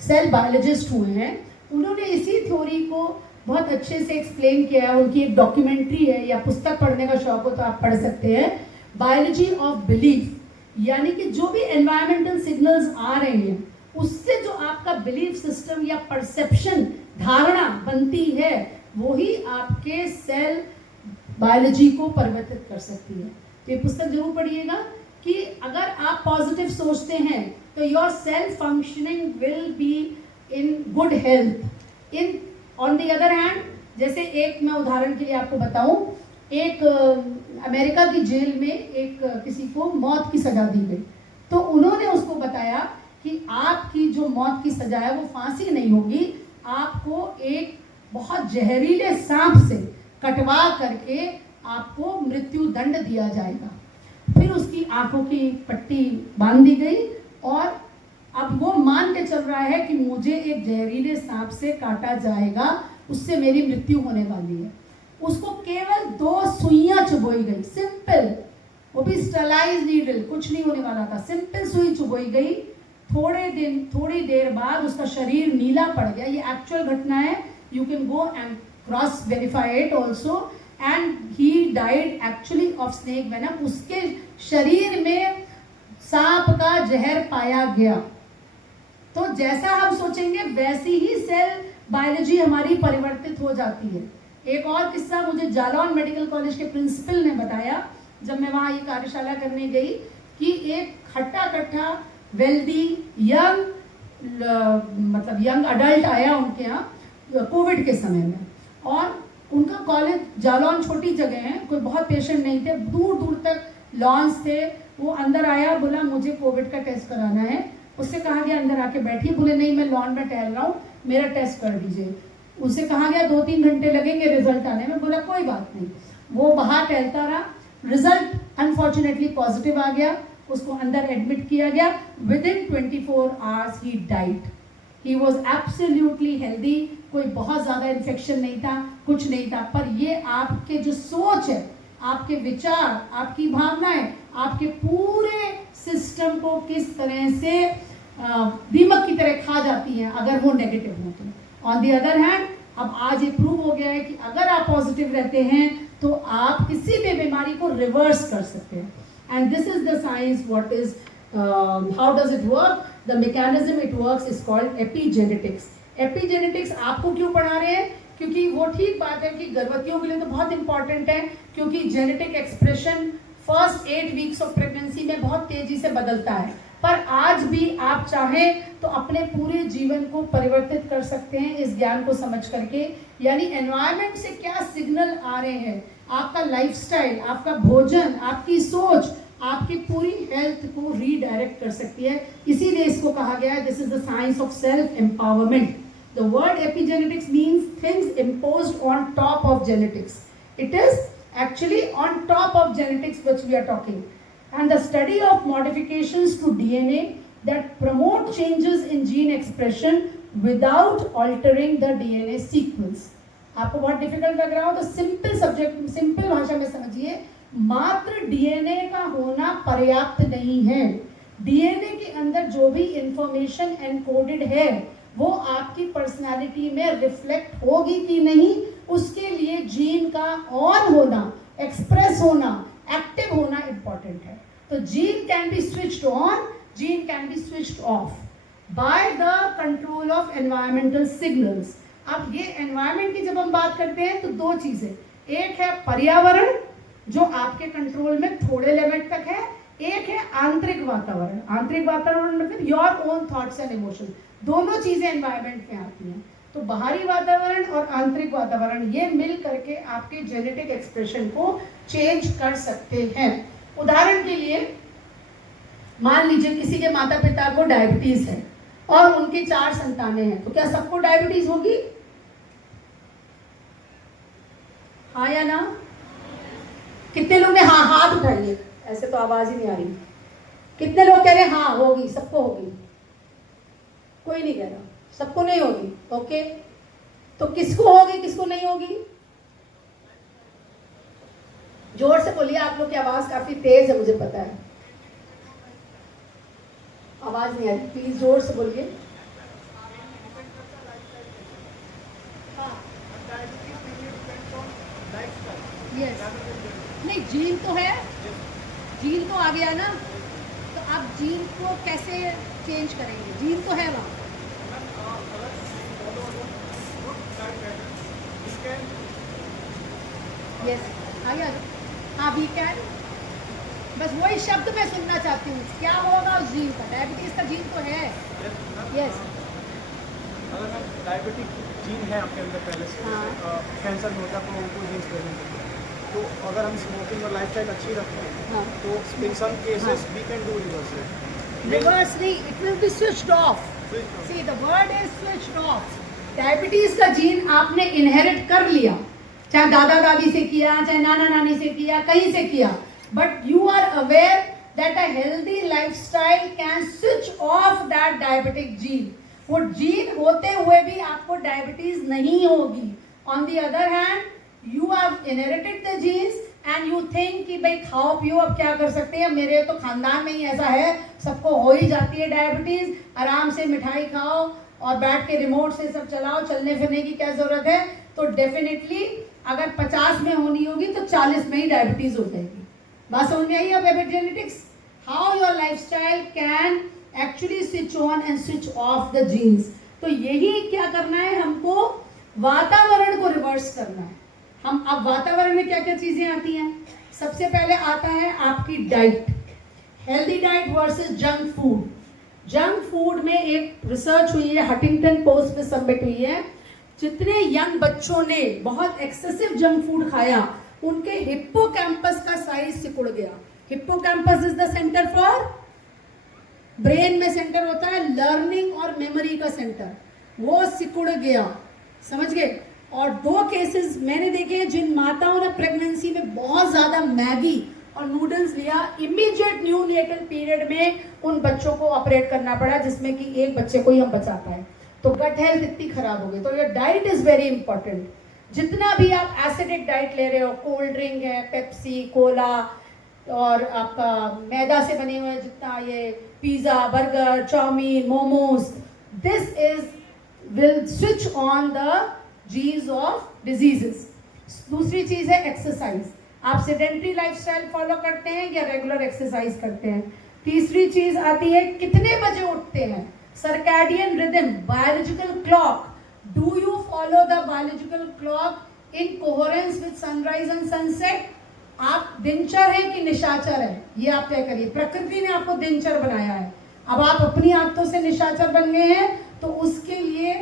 सेल बायोलॉजिस्ट हुए हैं, उन्होंने इसी थ्योरी को बहुत अच्छे से एक्सप्लेन किया है। उनकी एक डॉक्यूमेंट्री है, या पुस्तक पढ़ने का शौक हो तो आप पढ़ सकते हैं, बायोलॉजी ऑफ बिलीफ। यानी कि जो भी एनवायरमेंटल सिग्नल्स आ रहे हैं उससे जो आपका बिलीफ सिस्टम या परसेप्शन, धारणा बनती है, वो ही आपके सेल बायोलॉजी को परिवर्तित कर सकती है। तो ये पुस्तक जरूर पढ़िएगा कि अगर आप पॉजिटिव सोचते हैं तो your cell functioning will be in good health. In on the other hand, जैसे एक मैं उदाहरण के लिए आपको बताऊं, एक अमेरिका की जेल में एक किसी को मौत की सजा दी गई, तो उन्होंने उसको बताया कि आपकी जो मौत की सजा है वो फांसी नहीं होगी, आपको एक बहुत जहरीले सांप से कटवा करके आपको मृत्यु दंड दिया जाएगा। फिर उसकी आंखों की पट्टी बांध दी गई और अब वो मान के चल रहा है कि मुझे एक जहरीले सांप से काटा जाएगा, उससे मेरी मृत्यु होने वाली है। उसको केवल 2 सुइयां चुभोई गई, सिंपल, वो भी स्टरलाइज नीडल, कुछ नहीं होने वाला था, सिंपल सुई चुभोई गई। थोड़ी देर बाद उसका शरीर नीला पड़ गया। ये एक्चुअल घटना है, you can go and cross verify it also, and he died actually of snake venom. उसके शरीर में सांप का जहर पाया गया। तो जैसा हम सोचेंगे वैसी ही सेल बायोलॉजी हमारी परिवर्तित हो जाती है। एक और किस्सा मुझे जालौन मेडिकल कॉलेज के प्रिंसिपल ने बताया, जब मैं वहाँ ये कार्यशाला करने गई, कि एक खट्टा कट्टा वेल्दी यंग मतलब यंग अडल्ट आया उनके यहाँ कोविड के समय में, और उनका कॉलेज, जालौन छोटी जगह है, कोई बहुत पेशेंट नहीं थे, दूर दूर तक लॉन्स थे। वो अंदर आया, बोला मुझे कोविड का टेस्ट कराना है। उससे कहा गया अंदर आके बैठिए, बोले नहीं मैं लॉन में टहल रहा हूँ, मेरा टेस्ट कर दीजिए। उससे कहा गया 2-3 घंटे लगेंगे रिजल्ट आने में, बोला कोई बात नहीं। वो बाहर टहलता रहा, रिजल्ट अनफॉर्चुनेटली पॉजिटिव आ गया, उसको अंदर एडमिट किया गया। Within 24 hours he died. He was absolutely healthy, कोई बहुत ज़्यादा इन्फेक्शन नहीं था, कुछ नहीं था। पर ये आपके जो सोच है, आपके विचार, आपकी भावनाएं, आपके पूरे सिस्टम को किस तरह से दीमक की तरह खा जाती हैं अगर वो नेगेटिव हो तो। ऑन द अदर हैंड, अब आज ये प्रूव हो गया है कि अगर आप पॉजिटिव रहते हैं तो आप किसी भी बीमारी को रिवर्स कर सकते हैं। And this is the science, what is how does it work, the mechanism it works is called epigenetics. Epigenetics आपको क्यों पढ़ा रहे हैं? क्योंकि वो ठीक बात है कि गर्भवतियों के लिए तो बहुत इंपॉर्टेंट है, क्योंकि genetic expression first 8 weeks of pregnancy में बहुत तेजी से बदलता है। पर आज भी आप चाहें तो अपने पूरे जीवन को परिवर्तित कर सकते हैं इस ज्ञान को समझ करके। यानी एनवायरनमेंट से क्या सिग्नल आ रहे हैं, आपका लाइफस्टाइल, आपका भोजन, आपकी सोच, आपकी पूरी हेल्थ को रीडायरेक्ट कर सकती है। इसीलिए इसको कहा गया है this is the science of self empowerment. The word epigenetics means things imposed on top of genetics. It is actually on top of genetics which we are talking, and the study of modifications to DNA that promote changes in gene expression without altering the DNA sequence। आपको बहुत difficult लग रहा हो तो simple subject, simple भाषा में समझिए, मात्र डीएनए का होना पर्याप्त नहीं है। डीएनए के अंदर जो भी इंफॉर्मेशन एनकोडेड है वो आपकी पर्सनालिटी में रिफ्लेक्ट होगी कि नहीं, उसके लिए जीन का ऑन होना, एक्सप्रेस होना, एक्टिव होना इंपॉर्टेंट है। तो तो gene can be switched on, gene can be switched of by the control of environmental signals. अब ये एनवायरमेंट की जब हम बात करते हैं तो दो चीजें, एक है पर्यावरण जो आपके कंट्रोल में थोड़े लिमिट तक है, एक है आंतरिक वातावरण। आंतरिक वातावरण मतलब your own thoughts and emotion, दोनों चीजें एनवायरमेंट में आती हैं। तो बाहरी वातावरण और आंतरिक वातावरण ये मिल करके आपके जेनेटिक एक्सप्रेशन को चेंज कर सकते हैं। उदाहरण के लिए मान लीजिए किसी के माता पिता को डायबिटीज है और उनकी 4 संतानें हैं, तो क्या सबको डायबिटीज होगी? हाँ या ना? कितने लोग ने हाँ हाथ उठाइए, ऐसे तो आवाज ही नहीं आ रही। कितने लोग कह रहे हैं हाँ होगी, सबको होगी? कोई नहीं कह रहा, सबको नहीं होगी। ओके, तो किसको होगी किसको नहीं होगी? जोर से बोलिए, आप लोग की आवाज काफी तेज है, मुझे पता है। आवाज नहीं आ रही, प्लीज जोर से बोलिए। यस, नहीं जीन तो है, जीन तो आ गया ना, तो आप जीन को कैसे चेंज करेंगे? जीन तो है वहाँ। यस, आगे हाँ वी कैन, बस वही शब्द मैं सुनना चाहती हूँ, क्या होगा उस जीन का? डायबिटीज का जीन तो है। यस, अगर हम डायबिटिक जीन है आपके अंदर पहले से, हाँ। कैंसर में होता है तो उनको जीन्स प्रेजेंट होते हैं, तो अगर हम स्मोकिंग और लाइफस्टाइल अच्छी रखते हैं हाँ। तो in some cases we can do reverse. Reverse नहीं, it will be switched off. See the word is switched off. Diabetes का जीन आपने इनहेरिट कर लिया, चाहे दादा दादी से किया, चाहे नाना नानी से किया, कहीं से किया, but you are aware that a healthy lifestyle can switch off that diabetic gene. वो जीन होते हुए भी आपको डायबिटीज नहीं होगी। On the other hand, you have inherited the genes and you think कि भाई खाओ पियो, अब क्या कर सकते हैं, मेरे तो खानदान में ही ऐसा है, सबको हो ही जाती है डायबिटीज, आराम से मिठाई खाओ और बैठ के रिमोट से सब चलाओ, चलने फिरने की क्या जरूरत है। तो डेफिनेटली अगर 50 में होनी होगी तो 40 में ही डायबिटीज हो जाएगी। बात समझ में आई? अब epigenetics, how your lifestyle can actually switch on and switch off the genes. तो यही क्या करना है हमको, वातावरण को रिवर्स करना है। हम अब वातावरण में क्या क्या चीजें आती हैं? सबसे पहले आता है आपकी diet, healthy diet versus junk food. Junk food में एक रिसर्च हुई है, हंटिंगटन पोस्ट में सबमिट हुई है, जितने यंग बच्चों ने बहुत एक्सेसिव जंक फूड खाया उनके हिप्पोकैम्पस का साइज सिकुड़ गया। Hippocampus is the centre for, brain में सेंटर होता है लर्निंग और मेमोरी का सेंटर, वो सिकुड़ गया। समझ गए? और 2 केसेस मैंने देखे हैं जिन माताओं ने प्रेगनेंसी में बहुत ज्यादा मैगी और नूडल्स लिया, इमीडिएट न्यूनेटल पीरियड में उन बच्चों को ऑपरेट करना पड़ा, जिसमें कि एक बच्चे को ही हम बचा पाए। तो गट हेल्थ इतनी खराब हो गई। तो your diet is very important. जितना भी आप एसिडिक डाइट ले रहे हो, कोल्ड ड्रिंक है, पेप्सी, कोला और आपका मैदा से बने हुए जितना ये pizza, burger, chow mein, momos, this is will switch on the genes of diseases. दूसरी चीज है एक्सरसाइज। आप सेडेंटरी लाइफस्टाइल फॉलो करते हैं या रेगुलर एक्सरसाइज करते हैं? तीसरी चीज आती है कितने बजे उठते हैं, circadian rhythm, biological clock. Do you follow the biological clock in coherence with sunrise and sunset? आप दिनचर हैं कि निशाचर हैं, ये आप तय करिए। प्रकृति ने आपको दिनचर बनाया है, अब आप अपनी आदतों से निशाचर बन गए हैं, तो उसके लिए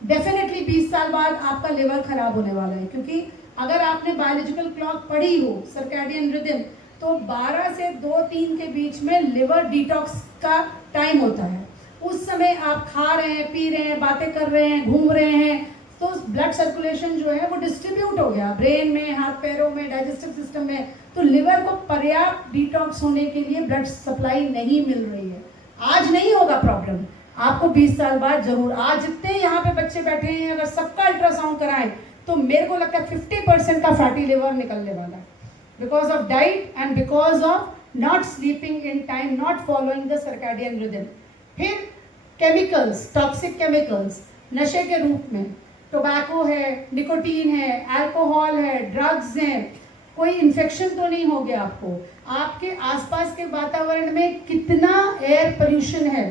डेफिनेटली 20 साल बाद आपका लिवर खराब होने वाला है। क्योंकि अगर आपने बायोलॉजिकल क्लॉक पढ़ी हो, सर्कैडियन रिदम, तो 12 से 2-3 के बीच में लिवर डिटॉक्स का टाइम होता है। उस समय आप खा रहे हैं, पी रहे हैं, बातें कर रहे हैं, घूम रहे हैं, तो ब्लड सर्कुलेशन जो है वो डिस्ट्रीब्यूट हो गया ब्रेन में, हाथ पैरों में, डाइजेस्टिव सिस्टम में। तो लिवर को पर्याप्त डिटॉक्स होने के लिए ब्लड सप्लाई नहीं मिल रही है। आज नहीं होगा प्रॉब्लम, आपको 20 साल बाद जरूर। आज जितने यहाँ पे बच्चे बैठे हैं, अगर सबका अल्ट्रासाउंड कराएं तो मेरे को लगता है 50% का फैटी लिवर निकलने वाला है, because of diet and because of not sleeping in time, not following the circadian rhythm. फिर केमिकल्स, टॉक्सिक केमिकल्स नशे के रूप में, टोबैको है, निकोटीन है, अल्कोहल है, ड्रग्स हैं, कोई इन्फेक्शन तो नहीं हो गया आपको, आपके आसपास के वातावरण में कितना एयर पोल्यूशन है,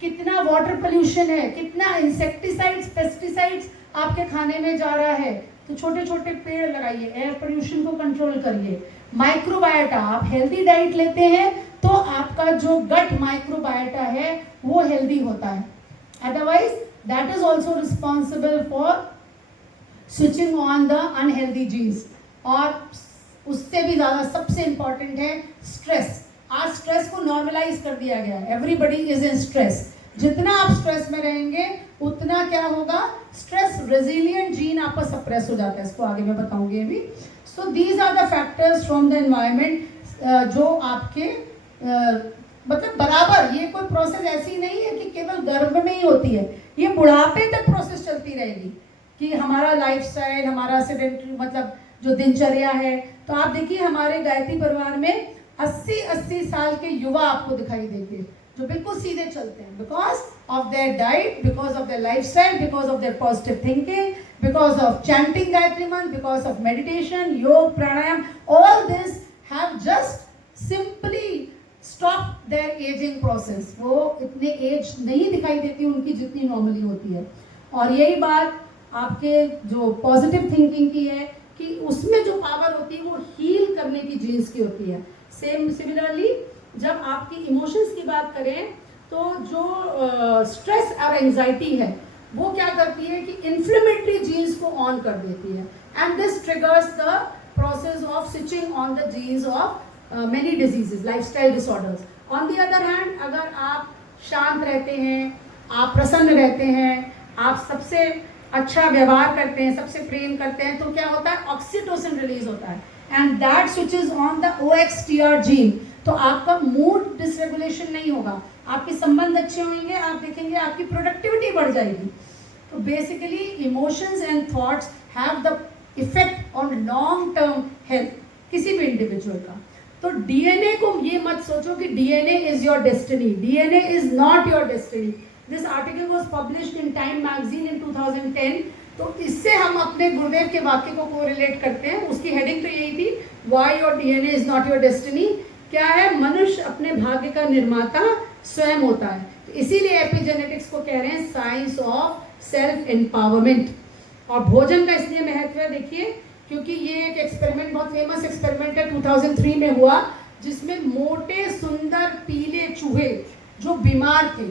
कितना वाटर पोल्यूशन है, कितना इंसेक्टिसाइड्स पेस्टिसाइड्स आपके खाने में जा रहा है। तो छोटे छोटे पेड़ लगाइए, एयर पोल्यूशन को कंट्रोल करिए। माइक्रोबायोटा, आप हेल्दी डाइट लेते हैं तो आपका जो गट माइक्रोबायोटा है वो हेल्दी होता है, otherwise that is also responsible for switching on the unhealthy genes. और उससे भी ज़्यादा सबसे इंपॉर्टेंट है स्ट्रेस। आज स्ट्रेस को नॉर्मलाइज कर दिया गया है, एवरीबडी इज इन स्ट्रेस। जितना आप स्ट्रेस में रहेंगे उतना क्या होगा, स्ट्रेस रेजिलिएंट जीन आपका सप्रेस हो जाता है, इसको आगे मैं बताऊंगी अभी। So these are the factors from the environment जो आपके मतलब बराबर, ये कोई प्रोसेस ऐसी नहीं है कि केवल गर्भ में ही होती है, ये बुढ़ापे तक प्रोसेस चलती रहेगी कि हमारा लाइफस्टाइल, हमारा सेडेंटरी मतलब जो दिनचर्या है। तो आप देखिए हमारे गायत्री परिवार में 80 साल के युवा आपको दिखाई देंगे जो बिल्कुल सीधे चलते हैं, because of their diet, because of their lifestyle, because of their positive thinking, because of chanting Gayatri mantra, because of meditation, yog, pranayam, all this have just simply stop their ageing process. वो इतने एज नहीं दिखाई देती उनकी जितनी नॉर्मली होती है। और यही बात आपके जो पॉजिटिव थिंकिंग की है कि उसमें जो पावर होती है वो हील करने की जीन्स की होती है। सिमिलरली जब आपकी इमोशंस की बात करें तो जो स्ट्रेस और एंजाइटी है वो क्या करती है कि इन्फ्लेमेटरी जीन्स को ऑन कर देती है, and this triggers the process of switching on the genes of many diseases, lifestyle disorders. On the other hand, अगर आप शांत रहते हैं, आप प्रसन्न रहते हैं, आप सबसे अच्छा व्यवहार करते हैं, सबसे प्रेम करते हैं, तो क्या होता है, ऑक्सीटोसिन रिलीज होता है, and that switches on the OXTR gene. तो आपका मूड डिसरेगुलेशन नहीं होगा, आपके संबंध अच्छे होंगे, आप देखेंगे आपकी प्रोडक्टिविटी बढ़ जाएगी। तो basically emotions and thoughts have the effect on long term health किसी भी इंडिविजुअल का। तो डीएनए को ये मत सोचो कि DNA is your destiny, DNA is not your destiny. This article was published in time magazine in 2010। तो इससे हम अपने गुरुदेव के वाक्य को कोरिलेट करते हैं। उसकी हेडिंग तो यही थी, why your DNA is not your destiny. क्या है, मनुष्य अपने भाग्य का निर्माता स्वयं होता है। तो इसीलिए एपिजेनेटिक्स को कह रहे हैं साइंस ऑफ सेल्फ एम्पावरमेंट। और भोजन का इसलिए महत्व है, देखिए, क्योंकि ये एक एक्सपेरिमेंट, बहुत फेमस एक्सपेरिमेंट है, 2003 में हुआ, जिसमें मोटे सुंदर पीले चूहे जो बीमार थे,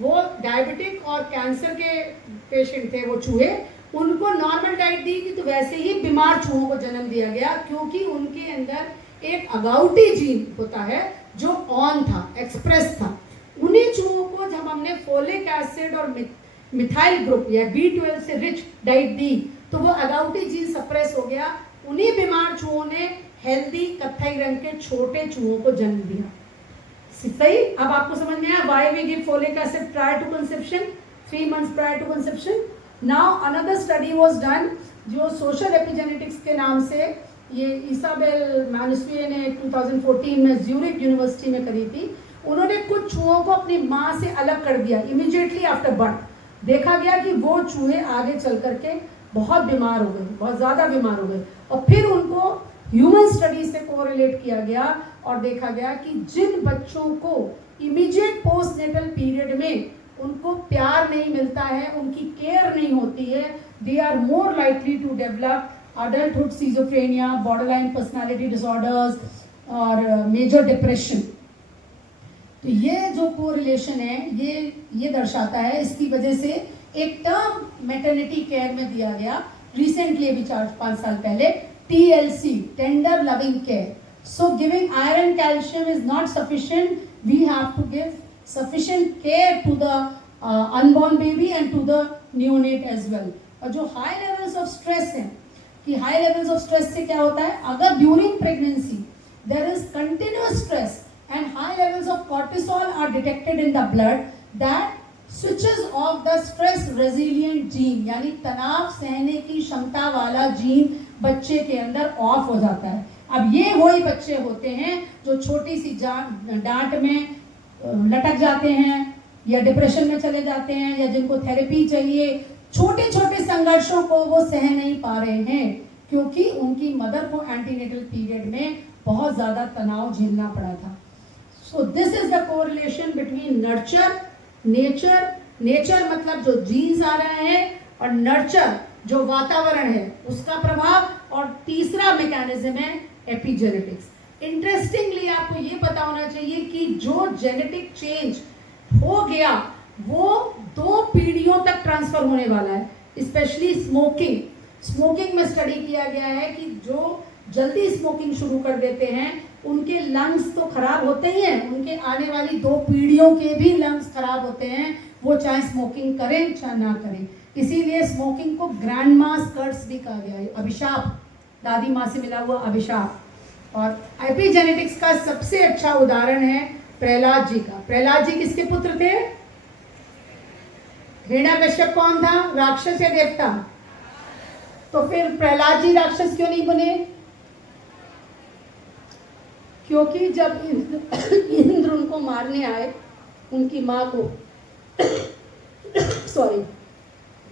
वो डायबिटिक और कैंसर के पेशेंट थे वो चूहे, उनको नॉर्मल डाइट दी गई तो वैसे ही बीमार चूहों को जन्म दिया गया, क्योंकि उनके अंदर एक अगाउटी जीन होता है जो ऑन था, एक्सप्रेस था। उन्हीं चूहों को जब हमने फोलिक एसिड और मिथाइल ग्रुप या B12 से रिच डाइट दी तो वो अगाउटी जीन सप्रेस हो गया। उन्हीं बीमार चूहों ने हेल्दी कत्थई रंग के छोटे चूहों को जन्म दिया। सही, अब आपको समझ में आया why we give folic acid prior to conception, 3 months prior to conception. Now another study was done जो सोशल एपिजेनेटिक्स के नाम से ये इसाबेल मैनुस्फियर ने 2014 में ज्यूरिक यूनिवर्सिटी में करी थी। उन्होंने कुछ चूहों को अपनी माँ से अलग कर दिया इमीडिएटली आफ्टर बर्थ। देखा गया कि वो चूहे आगे चल करके बहुत बीमार हो गए, बहुत ज़्यादा बीमार हो गए, और फिर उनको ह्यूमन स्टडी से कोरिलेट किया गया और देखा गया कि जिन बच्चों को इमीडिएट पोस्टनेटल पीरियड में उनको प्यार नहीं मिलता है, उनकी केयर नहीं होती है, they are more likely to develop adulthood schizophrenia, borderline personality disorders और मेजर डिप्रेशन। तो ये जो कोरिलेशन है ये दर्शाता है, इसकी वजह से एक टर्म मैटरनिटी केयर में दिया गया रिसेंटली, अभी 4-5 साल पहले, TLC, tender loving care. So giving iron calcium is not sufficient, we have to give sufficient care to the unborn baby and to the neonate as well. और जो high levels of stress हैं, कि high levels of stress से क्या होता है, अगर during pregnancy there is continuous stress and high levels of cortisol are detected in the blood, that switches off the stress resilient gene, यानी तनाव सहने की क्षमता वाला जीन बच्चे के अंदर ऑफ हो जाता है। अब ये वही बच्चे होते हैं जो छोटी सी डांट में लटक जाते हैं या डिप्रेशन में चले जाते हैं, या जिनको थेरेपी चाहिए, छोटे छोटे संघर्षों को वो सह नहीं पा रहे हैं, क्योंकि उनकी मदर को एंटीनेटल पीरियड में बहुत ज़्यादा तनाव झेलना पड़ा था। So this is the correlation between nurture, nature मतलब जो जीन्स आ रहे हैं, और नर्चर जो वातावरण है उसका प्रभाव, और तीसरा मैकेनिज्म है एपिजेनेटिक्स। इंटरेस्टिंगली आपको ये पता होना चाहिए कि जो जेनेटिक चेंज हो गया वो 2 पीढ़ियों तक ट्रांसफर होने वाला है। स्पेशली स्मोकिंग में स्टडी किया गया है कि जो जल्दी स्मोकिंग शुरू कर देते हैं उनके लंग्स तो खराब होते ही हैं, उनके आने वाली 2 पीढ़ियों के भी लंग्स खराब होते हैं, वो चाहे स्मोकिंग करें चाहे ना करें। इसीलिए स्मोकिंग को ग्रैंड मास कर्स भी कहा गया है, अभिशाप, दादी माँ से मिला हुआ अभिशाप। और एपिजेनेटिक्स का सबसे अच्छा उदाहरण है प्रहलाद जी का। प्रहलाद जी किसके पुत्र थे? हिरण्याकश्यप कौन था, राक्षस या देवता? तो फिर प्रहलाद जी राक्षस क्यों नहीं बने? क्योंकि जब इंद्र उनको मारने आए, उनकी माँ को सॉरी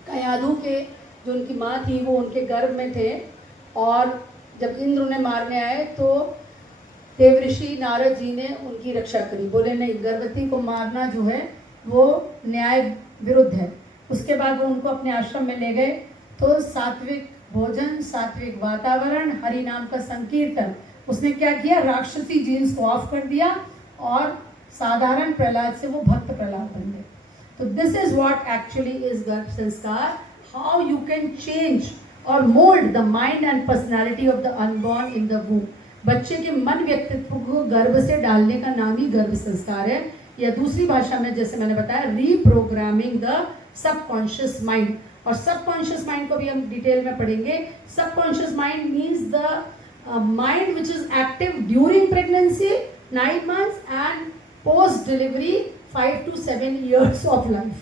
कयाधु के जो उनकी माँ थी वो उनके गर्भ में थे, और जब इंद्र उन्हें मारने आए तो देवऋषि नारद जी ने उनकी रक्षा करी। बोले नहीं, गर्भवती को मारना जो है वो न्याय विरुद्ध है। उसके बाद वो उनको अपने आश्रम में ले गए। तो सात्विक भोजन, सात्विक वातावरण, हरि नाम का संकीर्तन, उसने क्या किया, राक्षसी जीन्स को ऑफ कर दिया और साधारण प्रहलाद से वो भक्त प्रहलाद बन गए। तो this is what actually is गर्भ संस्कार, हाउ यू कैन चेंज और mould the mind and personality of the unborn in the वूम। बच्चे के मन व्यक्तित्व को गर्भ से डालने का नाम ही गर्भ संस्कार है, या दूसरी भाषा में जैसे मैंने बताया रीप्रोग्रामिंग द सबकॉन्शियस माइंड। और सबकॉन्शियस माइंड को भी हम डिटेल में पढ़ेंगे। Subconscious mind means the mind which is active during pregnancy 9 months and post delivery 5 to 7 years of life.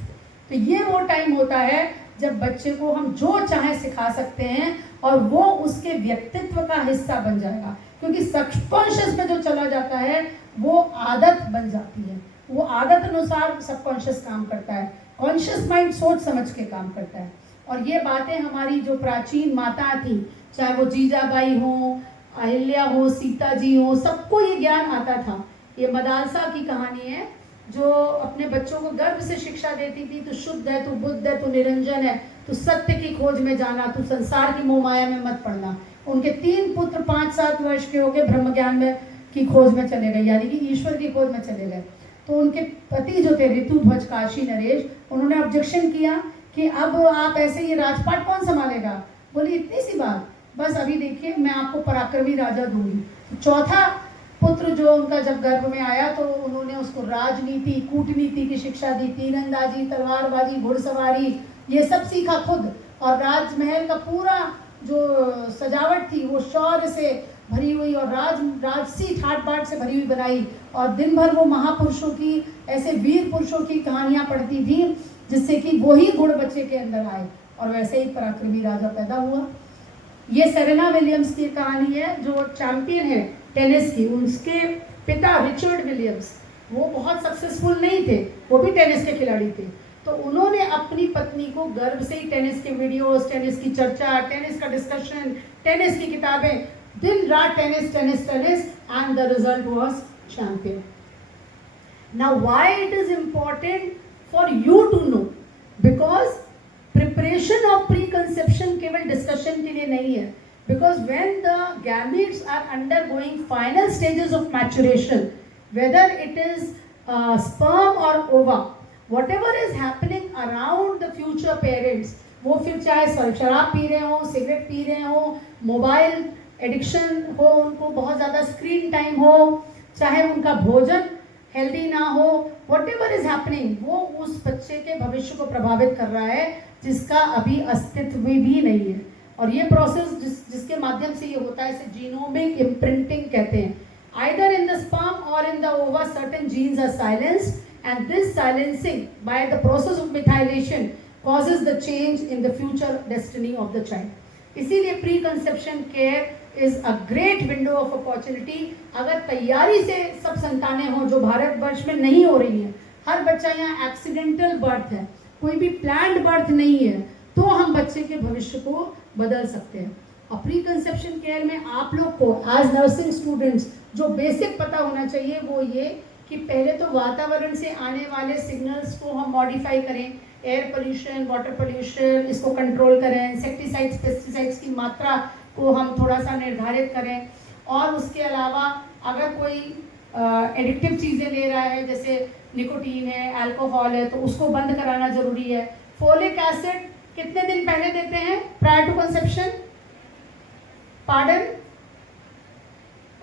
तो ये वो टाइम होता है जब बच्चे को हम जो चाहे सिखा सकते हैं और वो उसके व्यक्तित्व का हिस्सा बन जाएगा, क्योंकि सबकॉन्शियस में जो चला जाता है वो आदत बन जाती है, वो आदत अनुसार सबकॉन्शियस काम करता है, कॉन्शियस माइंड सोच समझ के काम करता है। और ये बातें हमारी जो प्राचीन माता थी, चाहे वो जीजाबाई हो, अहिल्या हो, सीता जी हो, सबको ये ज्ञान आता था। ये मदालसा की कहानी है, जो अपने बच्चों को गर्भ से शिक्षा देती थी, तू शुद्ध है, तू बुद्ध है, तू निरंजन है, तू सत्य की खोज में जाना, तू संसार की मोहमाया में मत पड़ना। उनके 3 पुत्र 5-7 वर्ष के हो गए, ब्रह्म ज्ञान में की खोज में चले गए, यानी कि ईश्वर की खोज में चले गए। तो उनके पति जो थे ऋतुध्वज काशी नरेश, उन्होंने ऑब्जेक्शन किया कि अब आप ऐसे ये राजपाट कौन संभालेगा। बोली इतनी सी बात, बस अभी देखिए मैं आपको पराक्रमी राजा दूंगी। तो चौथा पुत्र जो उनका जब गर्भ में आया तो उन्होंने उसको राजनीति, कूटनीति की शिक्षा दी, तीरंदाजी, तलवारबाजी, घुड़सवारी, ये सब सीखा खुद। और राजमहल का पूरा जो सजावट थी वो शौर्य से भरी हुई और राजसी ठाट बाट से भरी हुई बनाई। और दिन भर वो महापुरुषों की, ऐसे वीर पुरुषों की कहानियाँ पढ़ती थी, जिससे कि वही गुण बच्चे के अंदर आए और वैसे ही पराक्रमी राजा पैदा हुआ। ये सेरेना विलियम्स की कहानी है, जो चैंपियन है टेनिस की। उसके पिता रिचर्ड विलियम्स, वो बहुत सक्सेसफुल नहीं थे, वो भी टेनिस के खिलाड़ी थे। तो उन्होंने अपनी पत्नी को गर्भ से ही टेनिस के वीडियोस, टेनिस की चर्चा, टेनिस का डिस्कशन, टेनिस की किताबें, दिन रात tennis tennis tennis, and the result was champion. Now why it is important for you to know, because preparation of pre conception केवल डिस्कशन के लिए नहीं है, because when the gametes are undergoing final stages of maturation, whether it is sperm or ova, whatever is happening around the future parents, वो फिर चाहे शराब P रहे हो, सिगरेट पी रहे हो, मोबाइल एडिक्शन हो, उनको बहुत ज़्यादा स्क्रीन टाइम हो, चाहे उनका भोजन हेल्दी ना हो, whatever is happening, वो उस बच्चे के भविष्य को प्रभावित कर रहा है, जिसका अभी अस्तित्व भी नहीं है। और ये प्रोसेस जिसके माध्यम से ये होता है, इसे जीनोमिक इम्प्रिंटिंग कहते हैं। Either in the sperm or in the ova certain genes are silenced, and this silencing by the process of methylation causes the change in the future destiny of the child. इसीलिए pre conception care is a great window of opportunity. अगर तैयारी से सब संतानें हों, जो भारतवर्ष में नहीं हो रही हैं, हर बच्चा यहाँ एक्सीडेंटल बर्थ है, कोई भी प्लान्ड बर्थ नहीं है, तो हम बच्चे के भविष्य को बदल सकते हैं। और प्री कंसेप्शन केयर में आप लोग को एज नर्सिंग स्टूडेंट्स जो बेसिक पता होना चाहिए वो ये कि पहले तो वातावरण से आने वाले सिग्नल्स को हम मॉडिफाई करें, एयर पोल्यूशन, वाटर पोल्यूशन, इसको कंट्रोल करें, इंसेक्टिसाइड्स, पेस्टिसाइड्स की मात्रा को हम थोड़ा सा निर्धारित करें, और उसके अलावा अगर कोई एडिक्टिव चीज़ें ले रहा है जैसे निकोटीन है, अल्कोहल है, तो उसको बंद कराना ज़रूरी है। फोलिक एसिड कितने दिन पहले देते हैं प्रायर टू कंसेप्शन? पार्डन?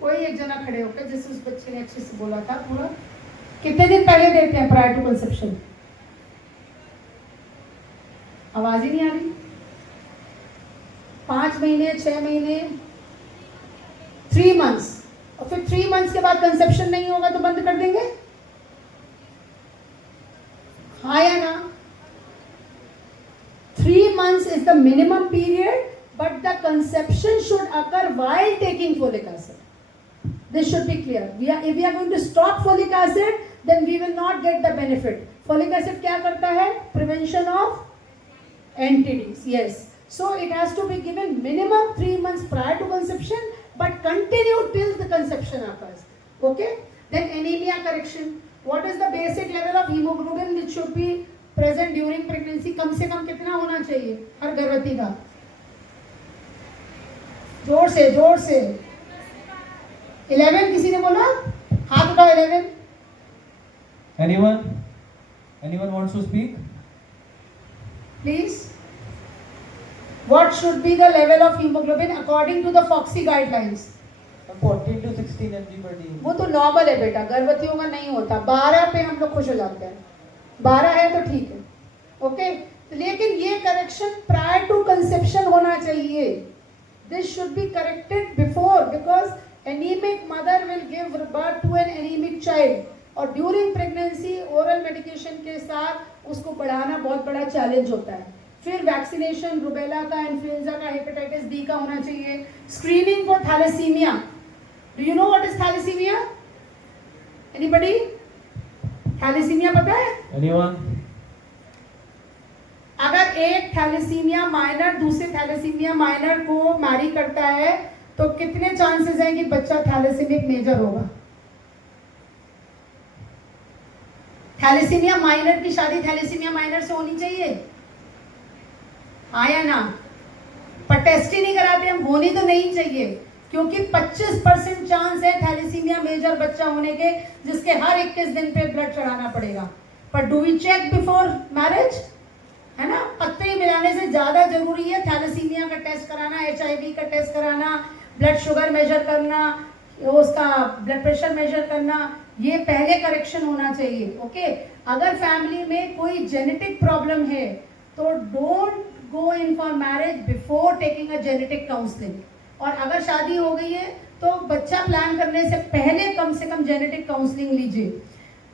कोई एक जना खड़े होकर, जैसे उस बच्चे ने अच्छे से बोला था पूरा, कितने दिन पहले देते हैं प्रायर टू कंसेप्शन? आवाज ही नहीं आ रही। 5 महीने, 6 महीने, 3 मंथ्स, और फिर 3 मंथ्स के बाद कंसेप्शन नहीं होगा तो बंद कर देंगे? हाँ या ना? 3 months is the minimum period, but the conception should occur while taking folic acid. This should be clear. If we are going to stop folic acid, then we will not get the benefit. Folic acid क्या करता है? Prevention of NTDs. Yes. So it has to be given minimum 3 months prior to conception, but continue till the conception occurs. Okay? Then anemia correction. What is the basic level of hemoglobin which should be present during pregnancy? कम से कम कितना होना चाहिए हर गर्भवती का? जोर से 11 किसी ने बोला? हाथ उठाओ 11. Anyone wants to speak? Please. What should be the level of hemoglobin according to the FOXY guidelines? 14 to 16 mg per day. वो तो नॉर्मल है बेटा, गर्भवतियों का नहीं होता। 12 पे हम लोग खुश हो जाते हैं। 12 है तो ठीक है, ओके। लेकिन ये करेक्शन प्रायर टू कंसेप्शन होना चाहिए। This should be corrected before, because anaemic mother will give birth to an anaemic child, और ड्यूरिंग प्रेगनेंसी ओरल मेडिकेशन के साथ उसको बढ़ाना बहुत बड़ा चैलेंज होता है। फिर वैक्सीनेशन रुबेला का, इन्फ्लुएंजा का, हेपेटाइटिस बी का होना चाहिए। Screening for thalassaemia. Do you know what is thalassaemia? Anybody? Thalassaemia पता है? Anyone? अगर एक थैलेसीमिया माइनर दूसरे थैलेसीमिया माइनर को मैरी करता है तो कितने चांसेस हैं कि बच्चा थैलेसीमिक मेजर होगा? थैलेसीमिया माइनर की शादी थैलेसीमिया माइनर से होनी चाहिए, हाँ या ना? पर टेस्ट ही नहीं कराते हम, होनी तो नहीं चाहिए, क्योंकि 25% चांस है थैलेसीमिया मेजर बच्चा होने के, जिसके हर 21 दिन पे ब्लड चढ़ाना पड़ेगा। पर do we check before marriage? है ना? पत्ते ही मिलाने से ज़्यादा जरूरी है थैलेसीमिया का टेस्ट कराना, HIV का टेस्ट कराना, ब्लड शुगर मेजर करना, उसका ब्लड प्रेशर मेजर करना, ये पहले करेक्शन होना चाहिए, ओके। अगर फैमिली में कोई जेनेटिक प्रॉब्लम है तो don't go in for marriage before taking a genetic counselling. और अगर शादी हो गई है तो बच्चा प्लान करने से पहले कम से कम जेनेटिक काउंसलिंग लीजिए।